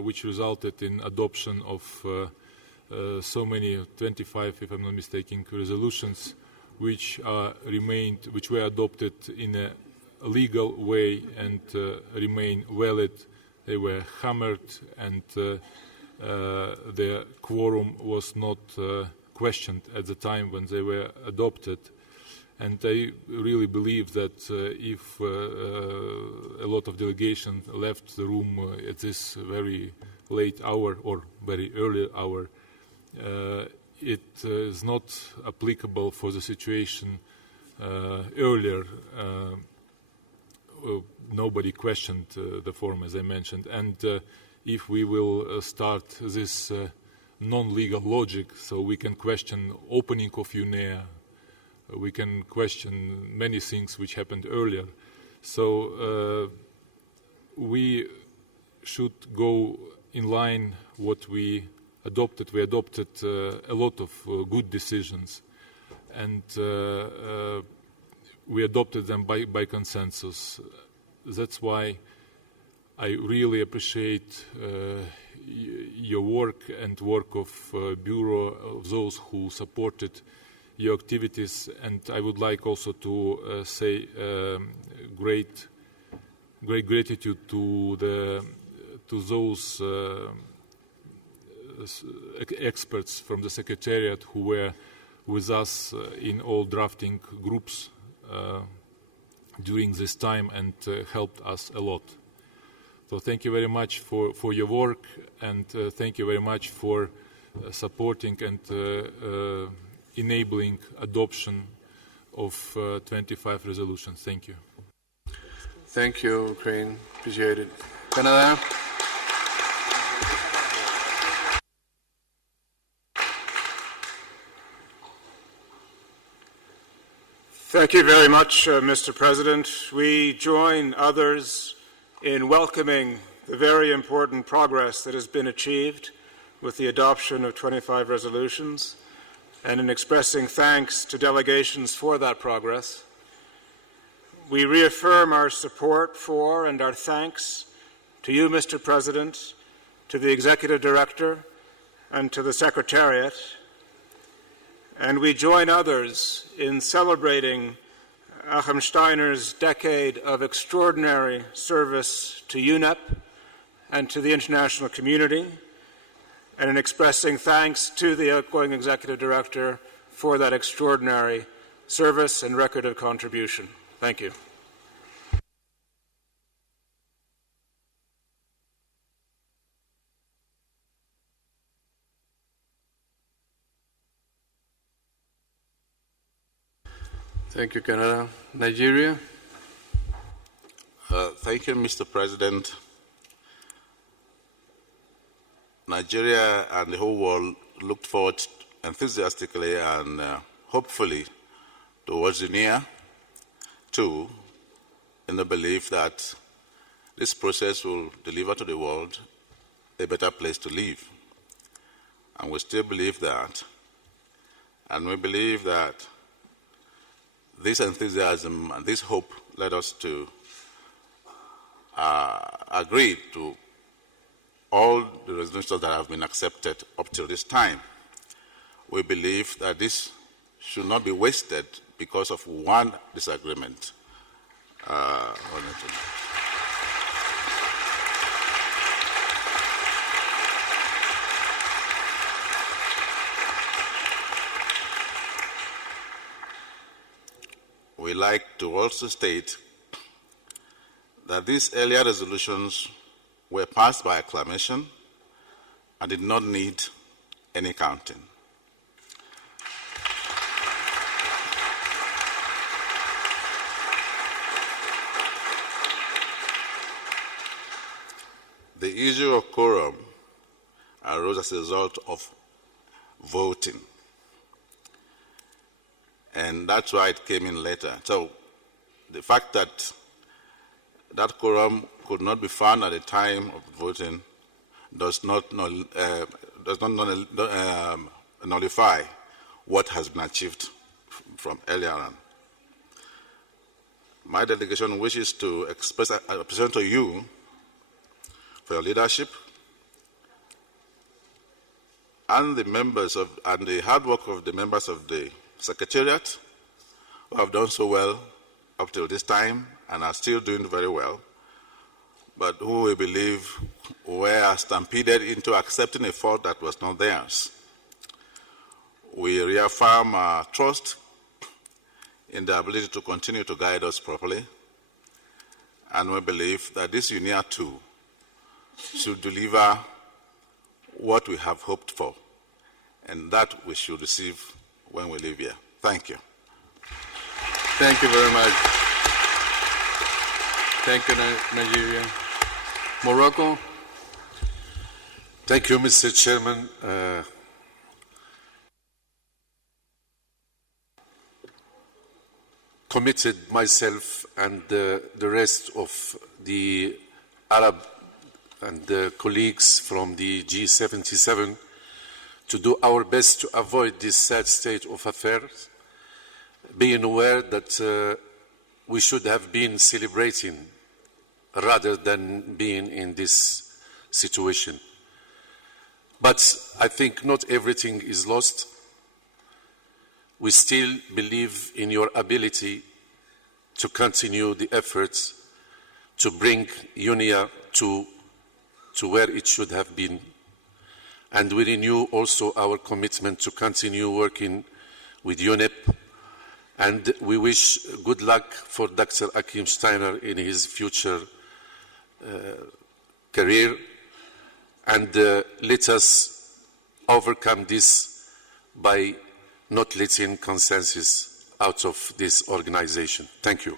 which resulted in adoption of so many, 25, if I'm not mistaken, resolutions which were adopted in a legal way and remain valid. They were hammered, and the quorum was not questioned at the time when they were adopted. And I really believe that if a lot of delegations left the room at this very late hour or very early hour, it is not applicable for the situation earlier. Nobody questioned the form, as I mentioned. And if we will start this non-legal logic, so we can question opening of UNEA, we can question many things which happened earlier. So we should go in line what we adopted. We adopted a lot of good decisions, and we adopted them by consensus. That's why I really appreciate your work and work of Bureau, of those who supported your activities. And I would like also to say great gratitude to those experts from the Secretariat who were with us in all drafting groups during this time and helped us a lot. So thank you very much for your work, and thank you very much for supporting and enabling adoption of 25 resolutions. Thank you. Thank you, Ukraine. Appreciate it. Canada? Thank you very much, Mr. President. We join others in welcoming the very important progress that has been achieved with the adoption of 25 resolutions and in expressing thanks to delegations for that progress. We reaffirm our support for and our thanks to you, Mr. President, to the Executive Director, and to the Secretariat. And we join others in celebrating Achim Steiner's decade of extraordinary service to UNEP and to the international community, and in expressing thanks to the outgoing Executive Director for that extraordinary service and record of contribution. Thank you. Thank you, Canada. Nigeria? Thank you, Mr. President. Nigeria and the whole world looked forward enthusiastically and hopefully towards the near too, in the belief that this process will deliver to the world a better place to live. And we still believe that. And we believe that this enthusiasm and this hope led us to agree to all the resolutions that have been accepted up till this time. We believe that this should not be wasted because of one disagreement on it. We like to also state that these earlier resolutions were passed by acclamation and did not need any counting. The issue of quorum arose as a result of voting. And that's why it came in later. So the fact that that quorum could not be found at the time of voting does not nullify what has been achieved from earlier on. My delegation wishes to express appreciation to you for your leadership and the members of and the hard work of the members of the Secretariat, who have done so well up till this time and are still doing very well, but who we believe were stampeded into accepting a fault that was not theirs. We reaffirm our trust in the ability to continue to guide us properly, and we believe that this UNIA too should deliver what we have hoped for, and that we should receive when we leave here. Thank you. Thank you very much. Thank you, Nigeria. Morocco? Thank you, Mr. Chairman. Committed myself and the rest of the Arab and the colleagues from the G77 to do our best to avoid this sad state of affairs, being aware that we should have been celebrating rather than being in this situation. But I think not everything is lost. We still believe in your ability to continue the efforts to bring UNIA to where it should have been. And we renew also our commitment to continue working with UNEP. And we wish good luck for Dr. Achim Steiner in his future career, and let us overcome this by not letting consensus out of this organization. Thank you.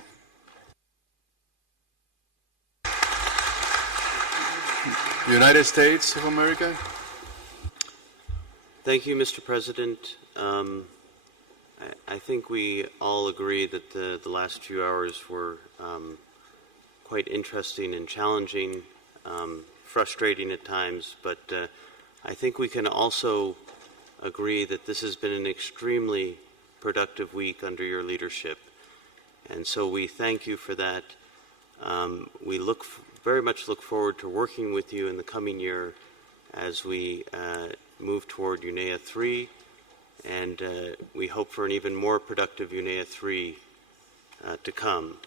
United States of America. Thank you, Mr. President. I think we all agree that the last few hours were quite interesting and challenging, frustrating at times, but I think we can also agree that this has been an extremely productive week under your leadership. And so we thank you for that. We very much look forward to working with you in the coming year as we move toward UNEA 3, and we hope for an even more productive UNEA 3 to come.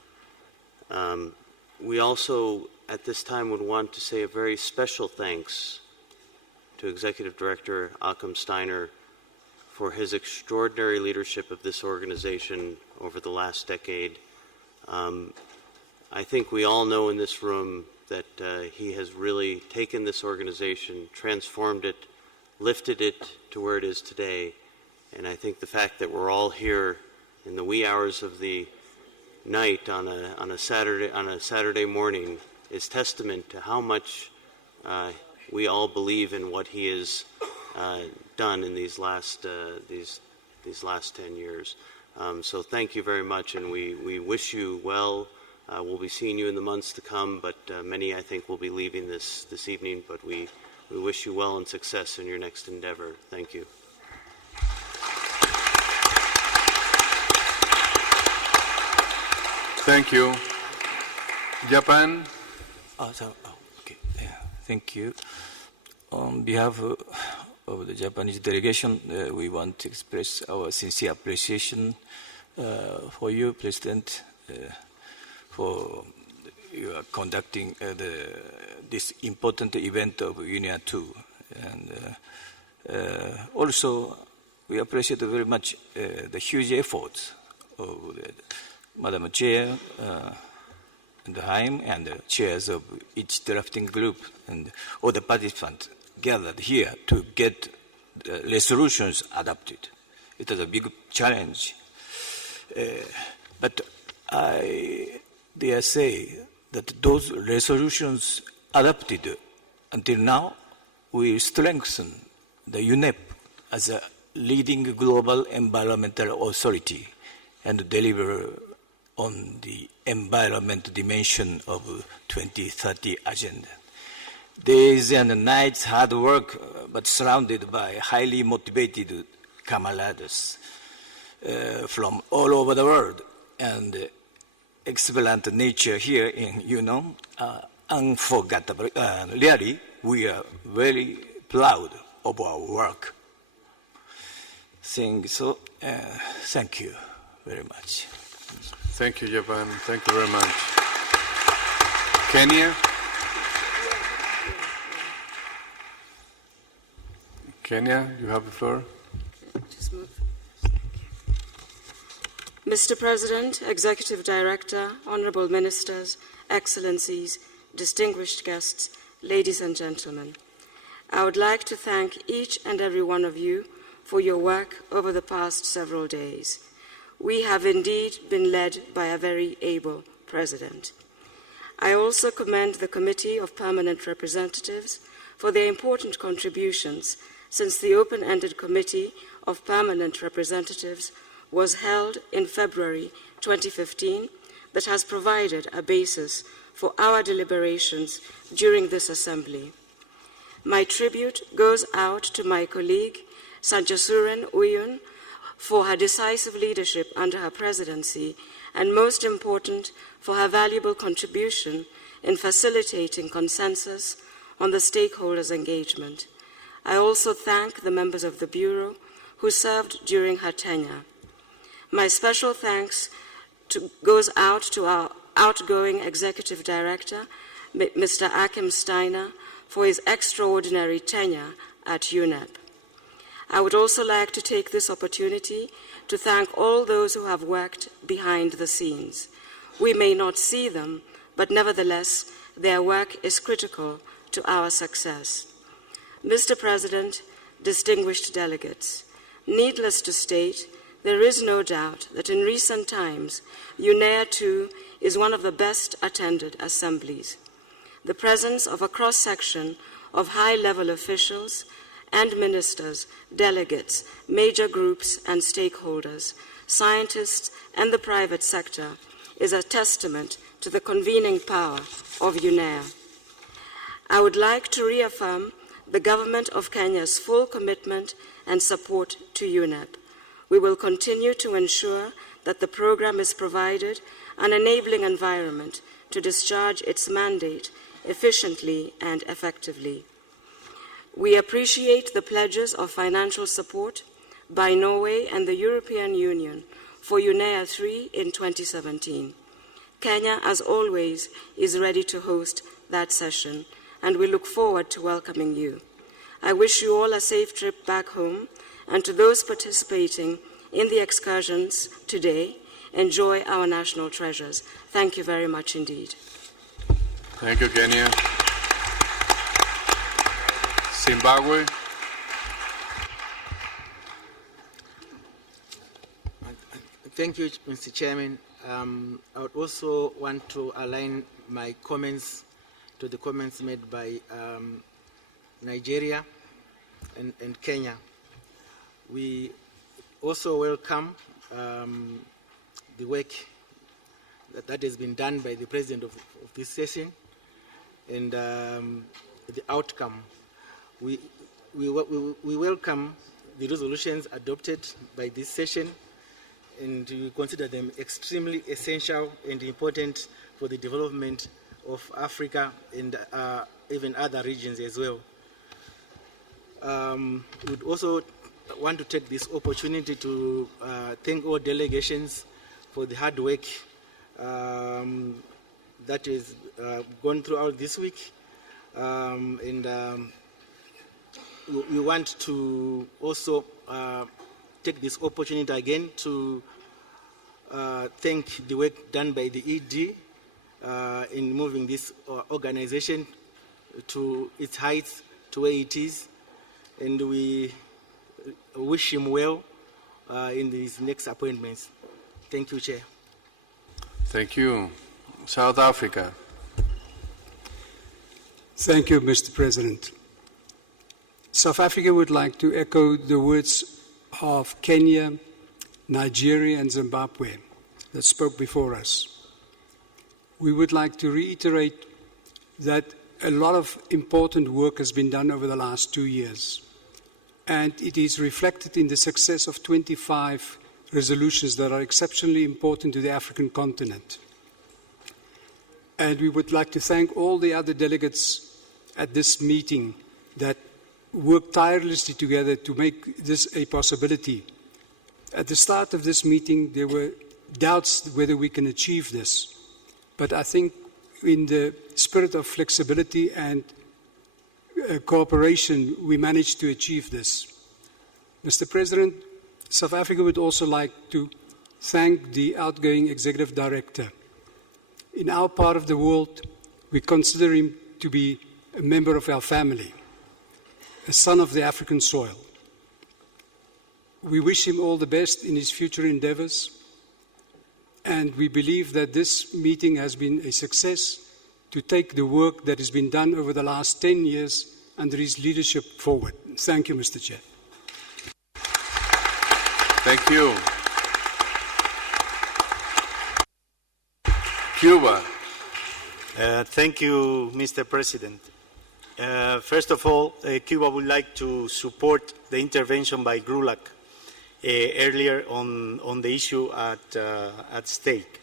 We also, at this time, would want to say a very special thanks to Executive Director Achim Steiner for his extraordinary leadership of this organization over the last decade. I think we all know in this room that he has really taken this organization, transformed it, lifted it to where it is today. And I think the fact that we're all here in the wee hours of the night on a Saturday morning is testament to how much we all believe in what he has done in these last 10 years. So thank you very much, and we wish you well. We'll be seeing you in the months to come, but many, I think, will be leaving this evening. But we wish you well and success in your next endeavor. Thank you. Thank you. Japan. Okay. Yeah, thank you. On behalf of the Japanese delegation, we want to express our sincere appreciation for you, President, for you are conducting this important event of UNEA 2. And also, we appreciate very much the huge efforts of Madam Chair and Haim and the chairs of each drafting group and all the participants gathered here to get resolutions adopted. It was a big challenge. But I dare say that those resolutions adopted until now will strengthen the UNEP as a leading global environmental authority and deliver on the environment dimension of 2030 agenda. Days and nights hard work, but surrounded by highly motivated camarades from all over the world, and excellent nature here in unforgettable. Really, we are very proud of our work. So, thank you very much. Thank you, Japan. Thank you very much. Kenya. Kenya, you have the floor. Mr. President, Executive Director, Honorable Ministers, Excellencies, distinguished guests, ladies and gentlemen, I would like to thank each and every one of you for your work over the past several days. We have indeed been led by a very able President. I also commend the Committee of Permanent Representatives for their important contributions since the open-ended Committee of Permanent Representatives was held in February 2015 that has provided a basis for our deliberations during this Assembly. My tribute goes out to my colleague, Sanjasuren Uyun, for her decisive leadership under her presidency, and most important, for her valuable contribution in facilitating consensus on the stakeholders' engagement. I also thank the members of the Bureau who served during her tenure. My special thanks goes out to our outgoing Executive Director, Mr. Achim Steiner, for his extraordinary tenure at UNEP. I would also like to take this opportunity to thank all those who have worked behind the scenes. We may not see them, but nevertheless, their work is critical to our success. Mr. President, distinguished delegates, needless to state, there is no doubt that in recent times, UNEA II is one of the best attended assemblies. The presence of a cross-section of high-level officials and ministers, delegates, major groups and stakeholders, scientists and the private sector is a testament to the convening power of UNEA. I would like to reaffirm the Government of Kenya's full commitment and support to UNEP. We will continue to ensure that the program is provided an enabling environment to discharge its mandate efficiently and effectively. We appreciate the pledges of financial support by Norway and the European Union for UNEA III in 2017. Kenya, as always, is ready to host that session, and we look forward to welcoming you. I wish you all a safe trip back home, and to those participating in the excursions today, enjoy our national treasures. Thank you very much indeed. Thank you, Kenya. Zimbabwe. Thank you, Mr. Chairman. I would also want to align my comments to the comments made by Nigeria and Kenya. We also welcome the work that has been done by the President of this session and the outcome. We welcome the resolutions adopted by this session, and we consider them extremely essential and important for the development of Africa and even other regions as well. We'd also want to take this opportunity to thank all delegations for the hard work that is gone throughout this week. We want to also take this opportunity again to thank the work done by the ED in moving this organization to its heights, to where it is, and we wish him well in his next appointments. Thank you, Chair. Thank you. South Africa. Thank you, Mr. President. South Africa would like to echo the words of Kenya, Nigeria, and Zimbabwe that spoke before us. We would like to reiterate that a lot of important work has been done over the last 2 years, and it is reflected in the success of 25 resolutions that are exceptionally important to the African continent. And we would like to thank all the other delegates at this meeting that worked tirelessly together to make this a possibility. At the start of this meeting, there were doubts whether we can achieve this. But I think in the spirit of flexibility and cooperation, we managed to achieve this. Mr. President, South Africa would also like to thank the outgoing Executive Director. In our part of the world, we consider him to be a member of our family, a son of the African soil. We wish him all the best in his future endeavors, and we believe that this meeting has been a success to take the work that has been done over the last 10 years under his leadership forward. Thank you, Mr. Chair. Thank you. Cuba. Thank you, Mr. President. First of all, Cuba would like to support the intervention by GRULAC earlier on the issue at stake.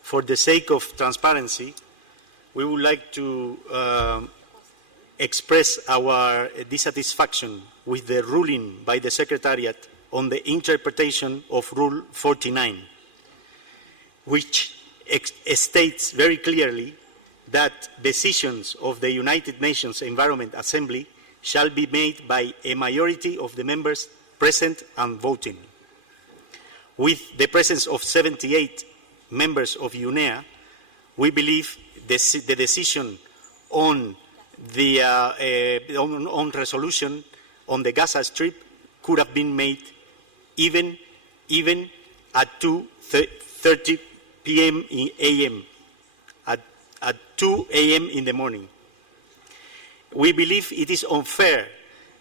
For the sake of transparency, we would like to express our dissatisfaction with the ruling by the Secretariat on the interpretation of Rule 49, which states very clearly that decisions of the United Nations Environment Assembly shall be made by a majority of the members present and voting. With the presence of 78 members of UNEA, we believe the decision on the on resolution on the Gaza Strip could have been made even at 2:30 p.m. a.m. At 2 a.m. in the morning. We believe it is unfair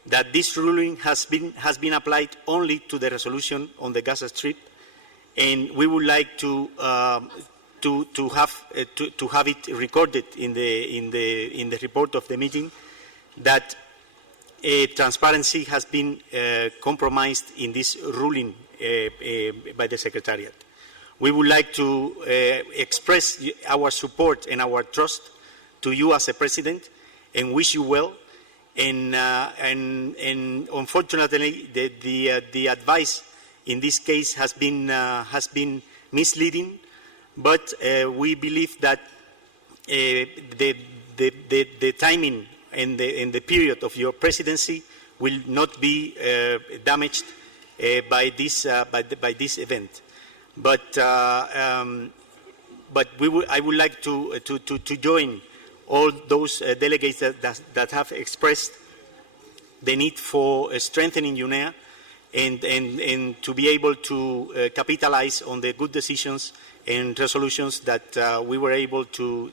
that this ruling has been applied only to the resolution on the Gaza Strip, and we would like to have it recorded in the report of the meeting that transparency has been compromised in this ruling by the Secretariat. We would like to express our support and our trust to you as a President and wish you well. And unfortunately, the advice in this case has been misleading. But we believe that the timing and the period of your presidency will not be damaged by this event. But I would like to join all those delegates that have expressed the need for strengthening UNEA and to be able to capitalize on the good decisions and resolutions that we were able to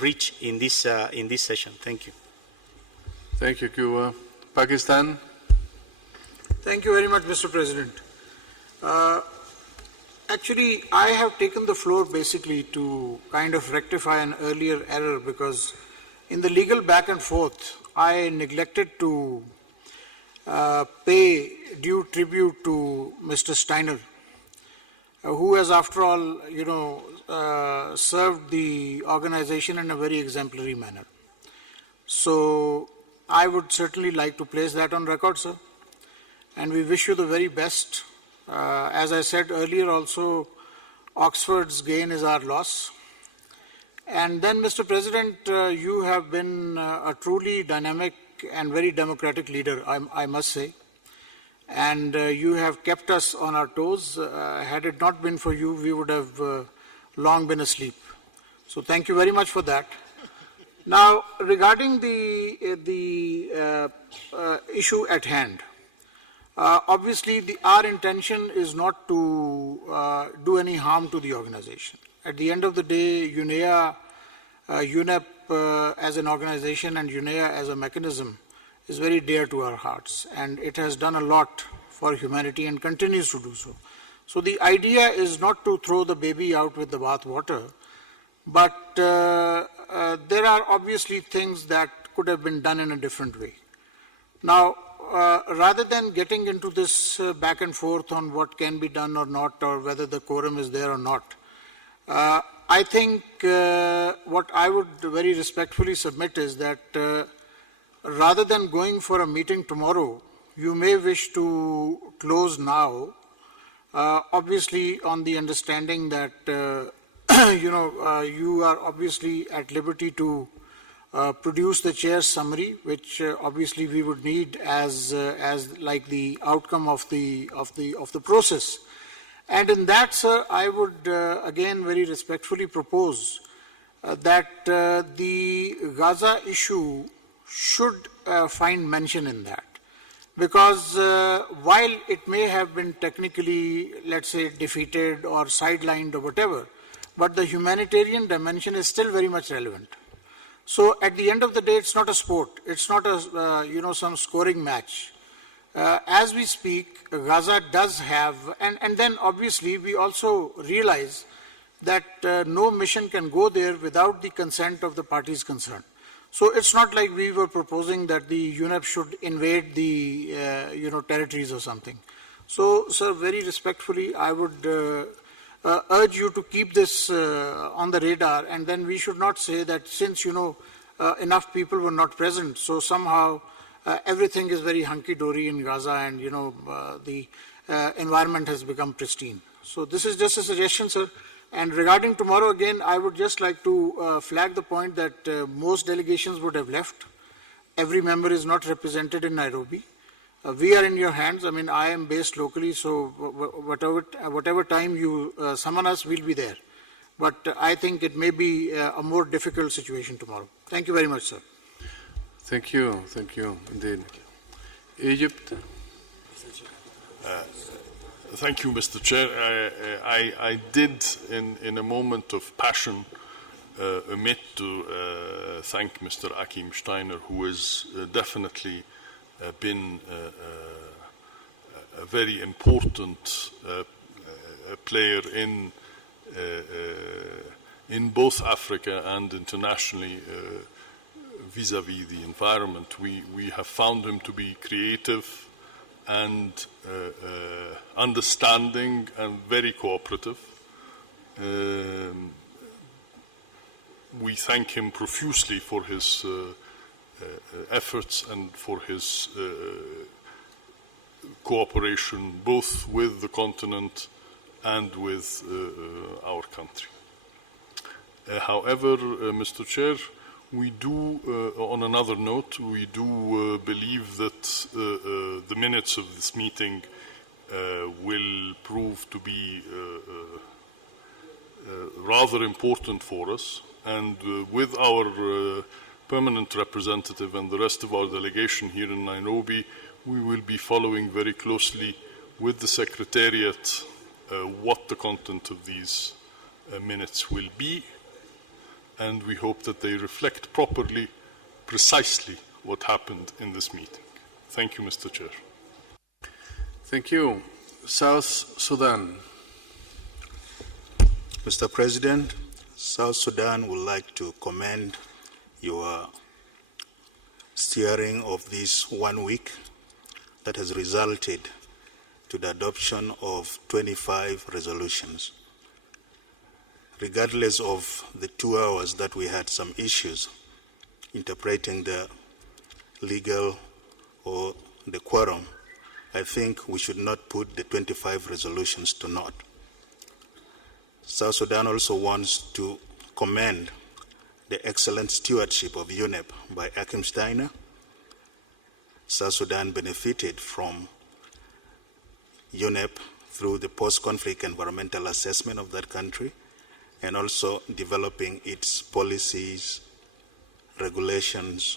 reach in this session. Thank you. Thank you, Cuba. Pakistan. Thank you very much, Mr. President. Actually, I have taken the floor basically to kind of rectify an earlier error, because in the legal back and forth, I neglected to pay due tribute to Mr. Steiner, who has, after all, served the organization in a very exemplary manner. So I would certainly like to place that on record, sir. And we wish you the very best. As I said earlier also, Oxford's gain is our loss. And then, Mr. President, you have been a truly dynamic and very democratic leader, I must say. And you have kept us on our toes. Had it not been for you, we would have long been asleep. So thank you very much for that. Now, regarding the issue at hand, obviously our intention is not to do any harm to the organization. At the end of the day, UNEP as an organization and UNEA as a mechanism is very dear to our hearts, and it has done a lot for humanity and continues to do so. So the idea is not to throw the baby out with the bathwater, but there are obviously things that could have been done in a different way. Now, rather than getting into this back and forth on what can be done or not, or whether the quorum is there or not, I think what I would very respectfully submit is that rather than going for a meeting tomorrow, you may wish to close now, obviously on the understanding that you are obviously at liberty to produce the chair's summary, which obviously we would need as like the outcome of the process. And in that, sir, I would again very respectfully propose that the Gaza issue should find mention in that. Because while it may have been technically, let's say, defeated or sidelined or whatever, but the humanitarian dimension is still very much relevant. So at the end of the day, it's not a sport. It's not a, some scoring match. As we speak, Gaza does have, and then obviously we also realize that no mission can go there without the consent of the parties concerned. So it's not like we were proposing that the UNEP should invade the, territories or something. So, sir, very respectfully, I would urge you to keep this on the radar, and then we should not say that since, enough people were not present, so somehow everything is very hunky-dory in Gaza and, the environment has become pristine. So this is just a suggestion, sir. And regarding tomorrow, again, I would just like to flag the point that most delegations would have left. Every member is not represented in Nairobi. We are in your hands. I mean, I am based locally, so whatever time you summon us, we'll be there. but I think it may be a more difficult situation tomorrow. Thank you very much, sir. Thank you indeed. Egypt. Thank you, Mr. Chair. I did, in a moment of passion, omit to thank Mr. Achim Steiner, who has definitely been a very important player in both Africa and internationally vis-à-vis the environment. We have found him to be creative and understanding and very cooperative. We thank him profusely for his efforts and for his cooperation both with the continent and with our country. However, Mr. Chair, we do, on another note, we do believe that the minutes of this meeting will prove to be rather important for us. And with our permanent representative and the rest of our delegation here in Nairobi, we will be following very closely with the Secretariat what the content of these minutes will be. And we hope that they reflect properly, precisely what happened in this meeting. Thank you, Mr. Chair. Thank you. South Sudan. Mr. President, South Sudan would like to commend your steering of this 1 week that has resulted to the adoption of 25 resolutions. Regardless of the 2 hours that we had some issues interpreting the legal or the quorum, I think we should not put the 25 resolutions to naught. South Sudan also wants to commend the excellent stewardship of UNEP by Achim Steiner. South Sudan benefited from UNEP through the post-conflict environmental assessment of that country, and also developing its policies, regulations,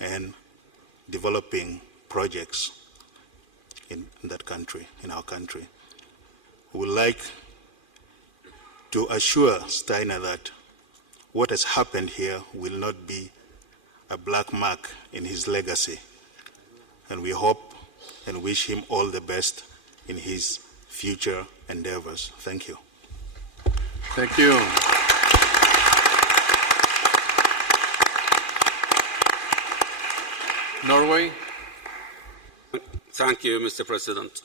and developing projects in that country, in our country. We would like to assure Steiner that what has happened here will not be a black mark in his legacy. And we hope and wish him all the best in his future endeavors. Thank you. Thank you. Norway. Thank you, Mr. President.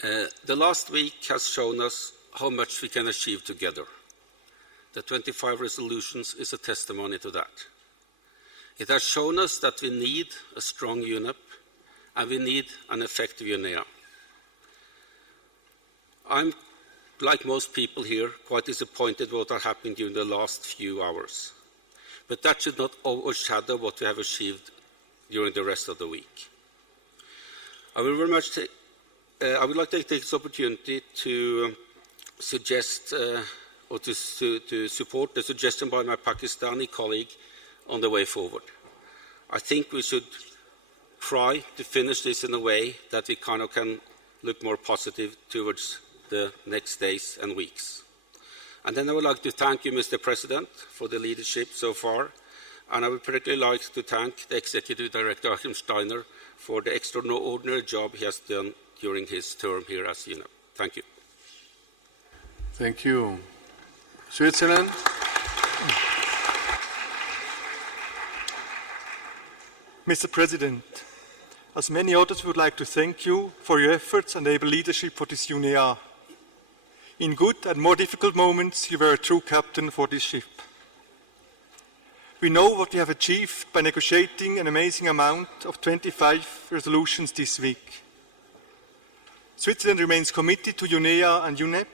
The last week has shown us how much we can achieve together. The 25 resolutions is a testimony to that. It has shown us that we need a strong UNEP and we need an effective UNEA. I'm, like most people here, quite disappointed with what happened during the last few hours. But that should not overshadow what we have achieved during the rest of the week. I would like to take this opportunity to suggest or to support the suggestion by my Pakistani colleague on the way forward. I think we should try to finish this in a way that we kind of can look more positive towards the next days and weeks. And then I would like to thank you, Mr. President, for the leadership so far. And I would particularly like to thank the Executive Director, Achim Steiner, for the extraordinary job he has done during his term here as UNEP. Thank you. Thank you. Switzerland. Mr. President, as many others, would like to thank you for your efforts and able leadership for this UNEA. In good and more difficult moments, you were a true captain for this ship. We know what we have achieved by negotiating an amazing amount of 25 resolutions this week. Switzerland remains committed to UNEA and UNEP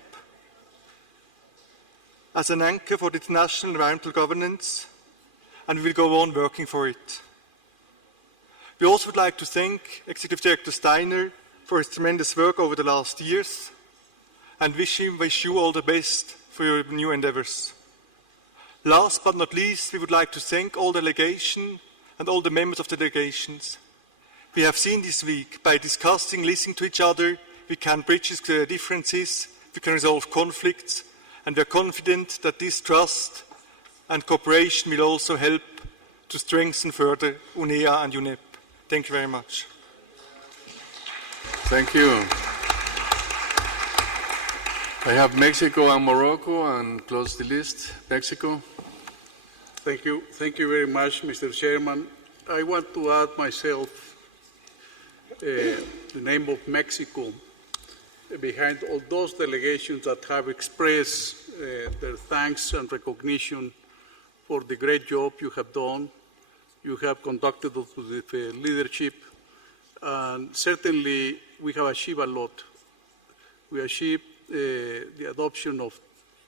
as an anchor for its national environmental governance, and we will go on working for it. We also would like to thank Executive Director Steiner for his tremendous work over the last years and wish you all the best for your new endeavors. Last but not least, we would like to thank all the delegation and all the members of the delegations. We have seen this week, by discussing, listening to each other, we can bridge differences, we can resolve conflicts, and we are confident that this trust and cooperation will also help to strengthen further UNEA and UNEP. Thank you very much. Thank you. I have Mexico and Morocco, and close the list. Mexico. Thank you. Thank you very much, Mr. Chairman. I want to add myself the name of Mexico behind all those delegations that have expressed their thanks and recognition for the great job you have done. You have conducted with leadership, and certainly we have achieved a lot. We achieved the adoption of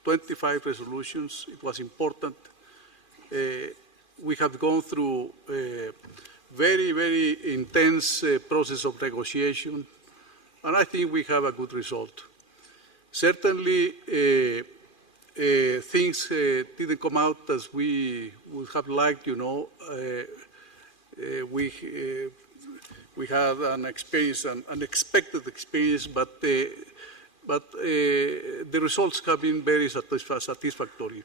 25 resolutions. It was important. We have gone through a very, very intense process of negotiation, and I think we have a good result. Certainly, things didn't come out as we would have liked, you know. We had an experience, an unexpected experience, but the results have been very satisfactory.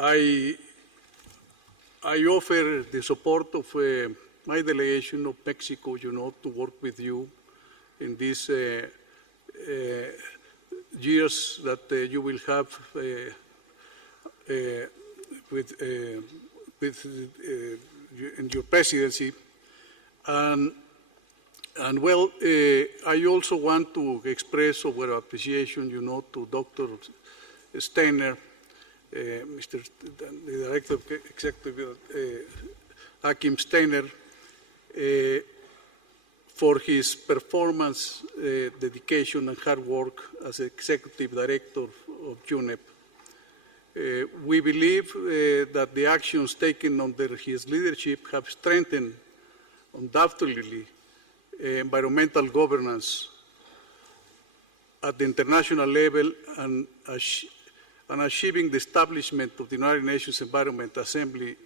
I offer the support of my delegation of Mexico, you know, to work with you in these years that you will have in your presidency. And well, I also want to express our appreciation, you know, to Dr. Steiner, the Director of Executive, Hakim Steiner, for his performance, dedication, and hard work as Executive Director of UNEP. We believe that the actions taken under his leadership have strengthened, undoubtedly, environmental governance at the international level and achieving the establishment of the United Nations Environment Assembly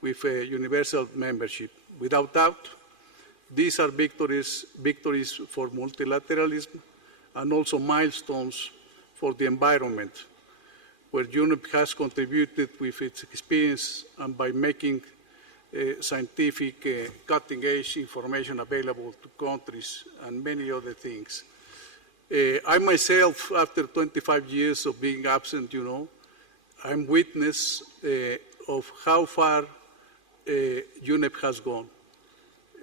with universal membership. Without doubt, these are victories for multilateralism and also milestones for the environment, where UNEP has contributed with its experience and by making scientific cutting-edge information available to countries and many other things. I myself, after 25 years of being absent, you know, I'm witness of how far UNEP has gone.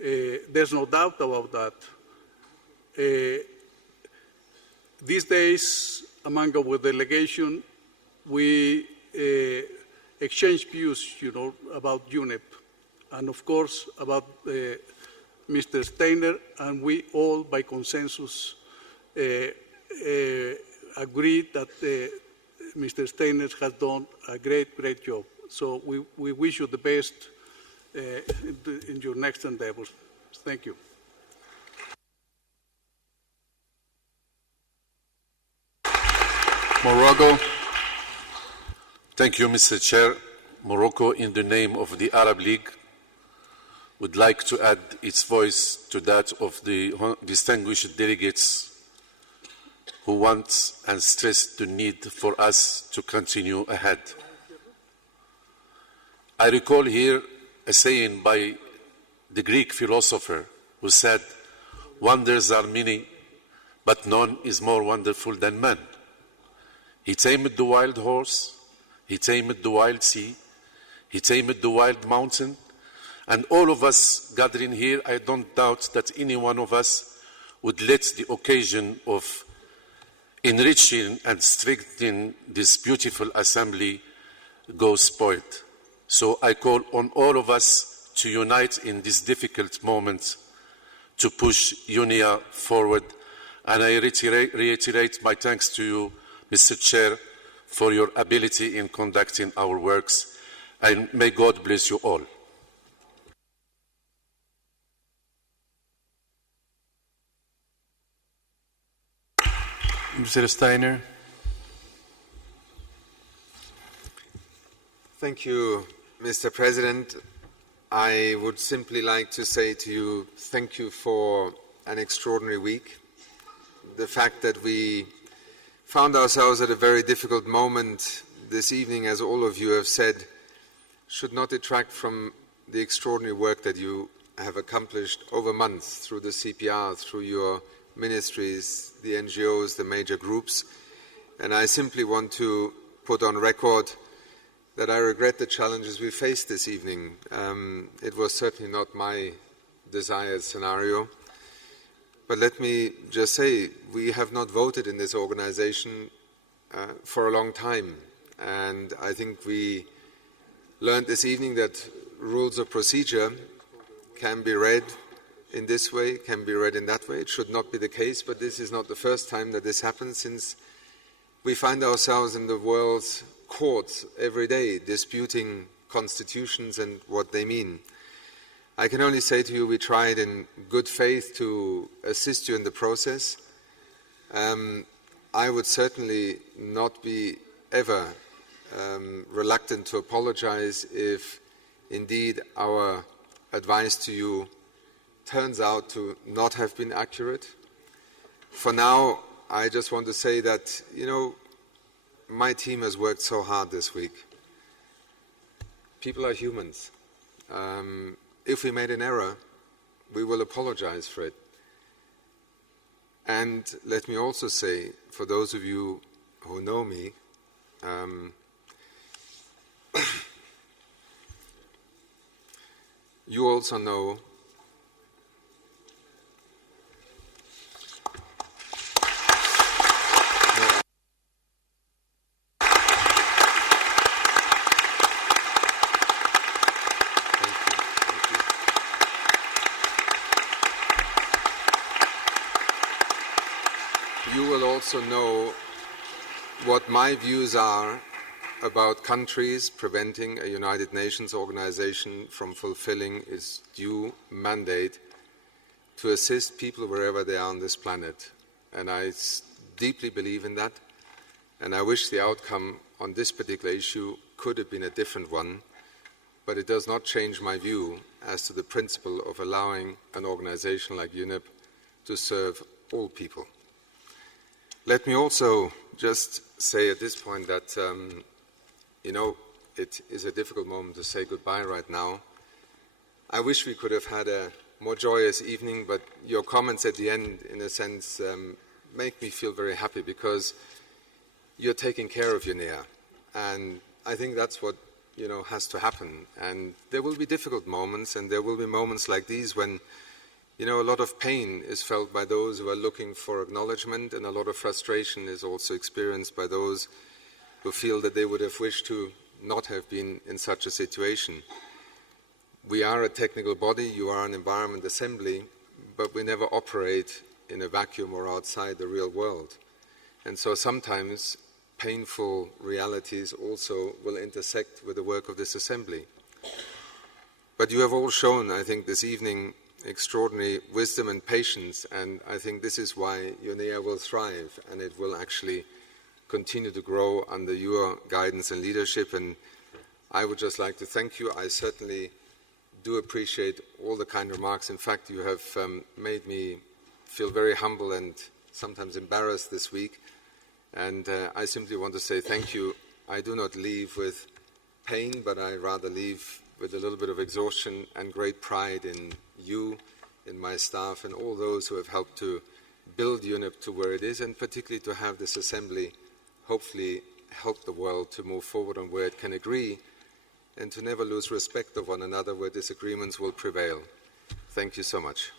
There's no doubt about that. These days, among our delegation, we exchange views, you know, about UNEP, and of course about Mr. Steiner, and we all, by consensus, agreed that Mr. Steiner has done a great job. So we wish you the best in your next endeavors. Thank you. Morocco. Thank you, Mr. Chair. Morocco, in the name of the Arab League, would like to add its voice to that of the distinguished delegates who want and stress the need for us to continue ahead. I recall here a saying by the Greek philosopher who said, "Wonders are many, but none is more wonderful than man." He tamed the wild horse, he tamed the wild sea, he tamed the wild mountain, and all of us gathering here, I don't doubt that any one of us would let the occasion of enriching and strengthening this beautiful assembly go spoiled. So I call on all of us to unite in this difficult moment to push UNEA forward. And I reiterate my thanks to you, Mr. Chair, for your ability in conducting our works. And may God bless you all. Mr. Steiner. Thank you, Mr. President. I would simply like to say to you, thank you for an extraordinary week. The fact that we found ourselves at a very difficult moment this evening, as all of you have said, should not detract from the extraordinary work that you have accomplished over months through the CPR, through your ministries, the NGOs, the major groups. And I simply want to put on record that I regret the challenges we faced this evening. It was certainly not my desired scenario. But let me just say, we have not voted in this organization for a long time. And I think we learned this evening that rules of procedure can be read in this way, can be read in that way. It should not be the case, but this is not the first time that this happens, since we find ourselves in the world's courts every day disputing constitutions and what they mean. I can only say to you, we tried in good faith to assist you in the process. I would certainly not be ever reluctant to apologize if indeed our advice to you turns out to not have been accurate. For now, I just want to say that, my team has worked so hard this week. People are humans. If we made an error, we will apologize for it. And let me also say, for those of you who know me, you also know know what my views are about countries preventing a United Nations organization from fulfilling its due mandate to assist people wherever they are on this planet. And I deeply believe in that. And I wish the outcome on this particular issue could have been a different one, but it does not change my view as to the principle of allowing an organization like UNEP to serve all people. Let me also just say at this point that, it is a difficult moment to say goodbye right now. I wish we could have had a more joyous evening, but your comments at the end, in a sense, make me feel very happy, because you're taking care of UNEA. And I think that's what, has to happen. And there will be difficult moments, and there will be moments like these when a lot of pain is felt by those who are looking for acknowledgement, and a lot of frustration is also experienced by those who feel that they would have wished to not have been in such a situation. We are a technical body, you are an environment assembly, but we never operate in a vacuum or outside the real world. And so sometimes painful realities also will intersect with the work of this assembly. But you have all shown, I think, this evening, extraordinary wisdom and patience, and I think this is why UNEA will thrive, and it will actually continue to grow under your guidance and leadership. And I would just like to thank you. I certainly do appreciate all the kind remarks. In fact, you have made me feel very humble and sometimes embarrassed this week, and I simply want to say thank you. I do not leave with pain, but I rather leave with a little bit of exhaustion and great pride in you, in my staff, and all those who have helped to build UNEP to where it is, and particularly to have this assembly hopefully help the world to move forward on where it can agree, and to never lose respect of one another where disagreements will prevail. Thank you so much.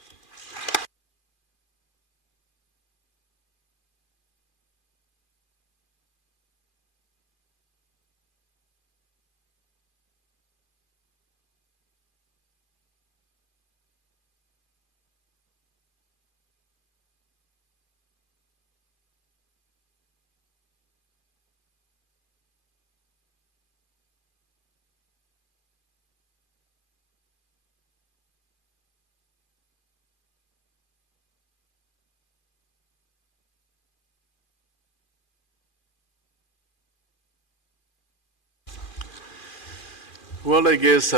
Well, I guess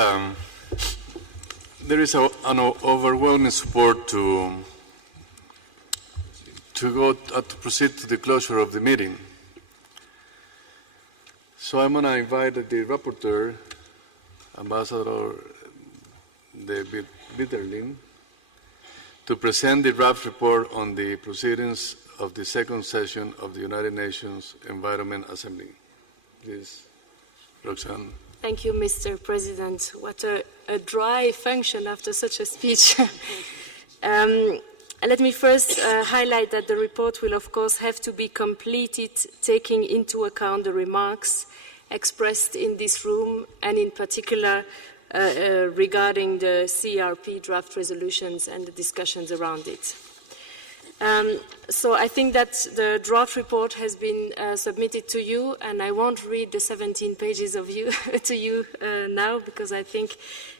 there is an overwhelming support to proceed to the closure of the meeting. So I'm going to invite the rapporteur, Ambassador David Bitterling, to present the draft report on the proceedings of the second session of the United Nations Environment Assembly. Please, Roxanne. Thank you, Mr. President. What a dry function after such a speech. Let me first highlight that the report will, of course, have to be completed taking into account the remarks expressed in this room and in particular regarding the CRP draft resolutions and the discussions around it. So I think that the draft report has been submitted to you, and I won't read the 17 pages of you to you now because I think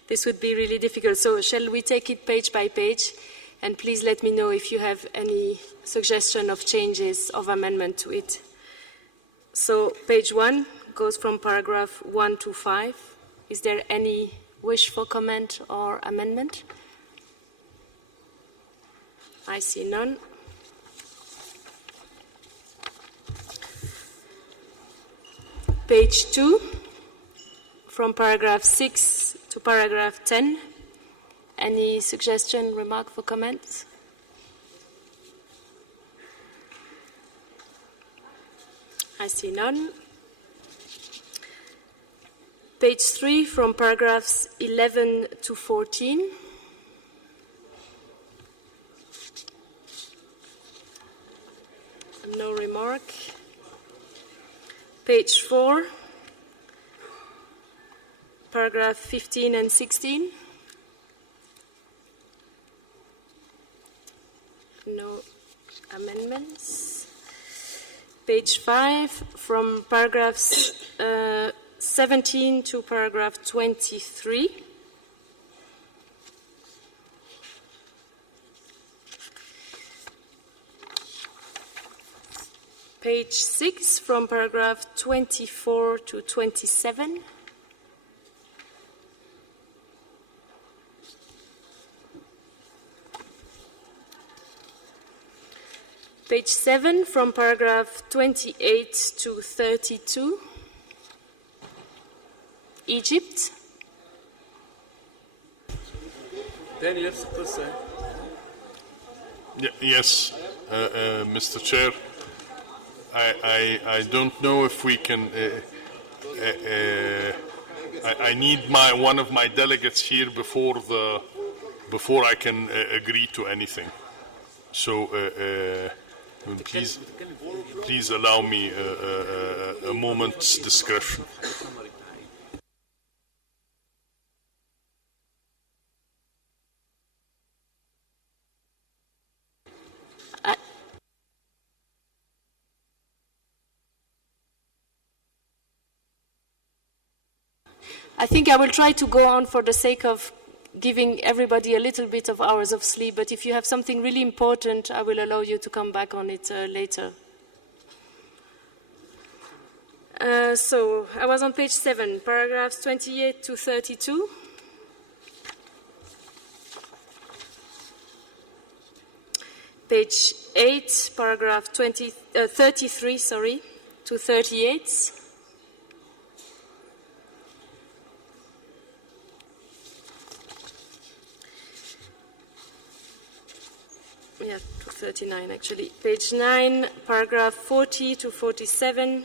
this would be really difficult. So shall we take it page by page? And please let me know if you have any suggestion of changes of amendment to it. So page 1 goes from paragraph 1 to 5. Is there any wish for comment or amendment? I see none. Page 2, from paragraph 6 to paragraph 10. Any suggestion, remark for comments? I see none. Page 3, from paragraphs 11 to 14. No remark. Page 4, paragraph 15 and 16. No amendments. Page 5, from paragraphs 17 to paragraph 23. Page 6, from paragraph 24 to 27. Page 7, from paragraph 28 to 32. Egypt. Then you have to proceed. Yes, Mr. Chair. I don't know if we can. I need one of my delegates here before I can agree to anything. So please allow me a moment's discretion. I think I will try to go on for the sake of giving everybody a little bit of hours of sleep, but if you have something really important, I will allow you to come back on it later. So I was on page 7, paragraphs 28 to 32. Page 8, paragraph 33, to 38. Yeah, to 39 actually. Page 9, paragraph 40 to 47.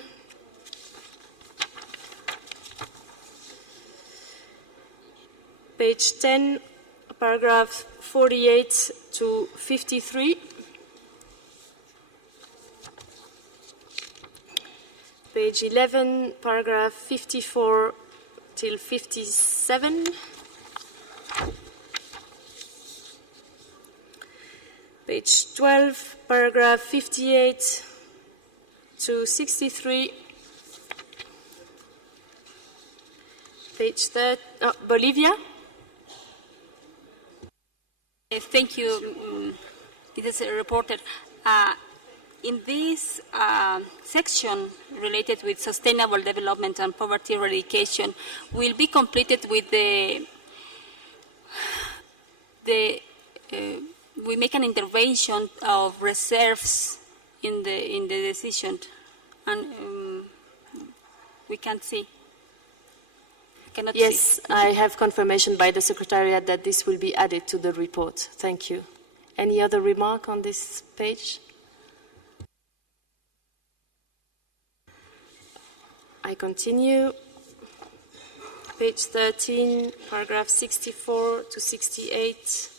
Page 10, paragraph 48 to 53. Page 11, paragraph 54 till 57. Page 12, paragraph 58 to 63. Page 30, Bolivia. Thank you, Mrs. Reporter. in this section related with sustainable development and poverty eradication will be completed with we make an intervention of reserves in the decision, and we can't see. Yes, I have confirmation by the Secretariat that this will be added to the report. Thank you. Any other remark on this page? I continue. Page 13, paragraph 64 to 68.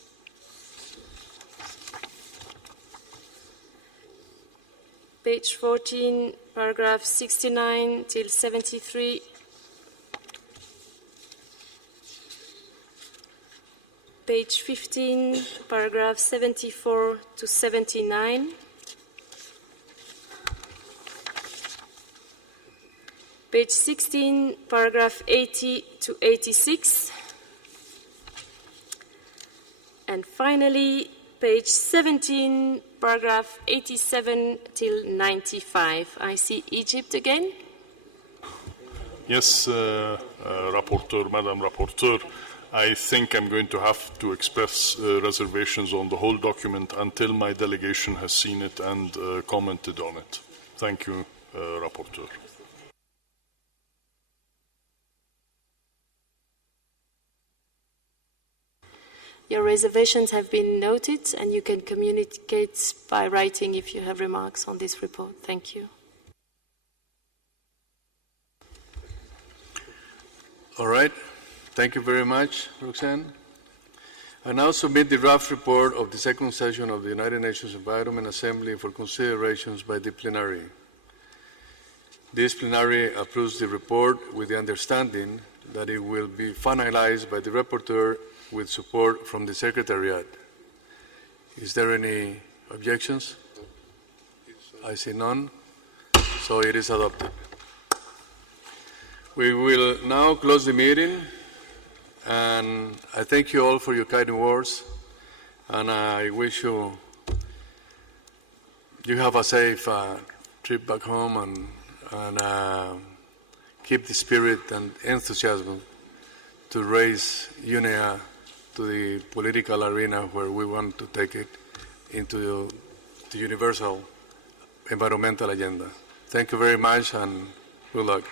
Page 14, paragraph 69 till 73. Page 15, paragraph 74 to 79. Page 16, paragraph 80 to 86. And finally, page 17, paragraph 87 till 95. I see Egypt again. Yes, Rapporteur, Madam Rapporteur, I think I'm going to have to express reservations on the whole document until my delegation has seen it and commented on it. Thank you, Rapporteur. Your reservations have been noted, and you can communicate by writing if you have remarks on this report. Thank you. All right. Thank you very much, Roxanne. I now submit the draft report of the second session of the United Nations Environment Assembly for considerations by the plenary. This plenary approves the report with the understanding that it will be finalized by the rapporteur with support from the Secretariat. Is there any objections? I see none, so it is adopted. We will now close the meeting, and I thank you all for your kind words, and I wish you have a safe trip back home, and keep the spirit and enthusiasm to raise UNEA to the political arena where we want to take it into the universal environmental agenda. Thank you very much, and good luck.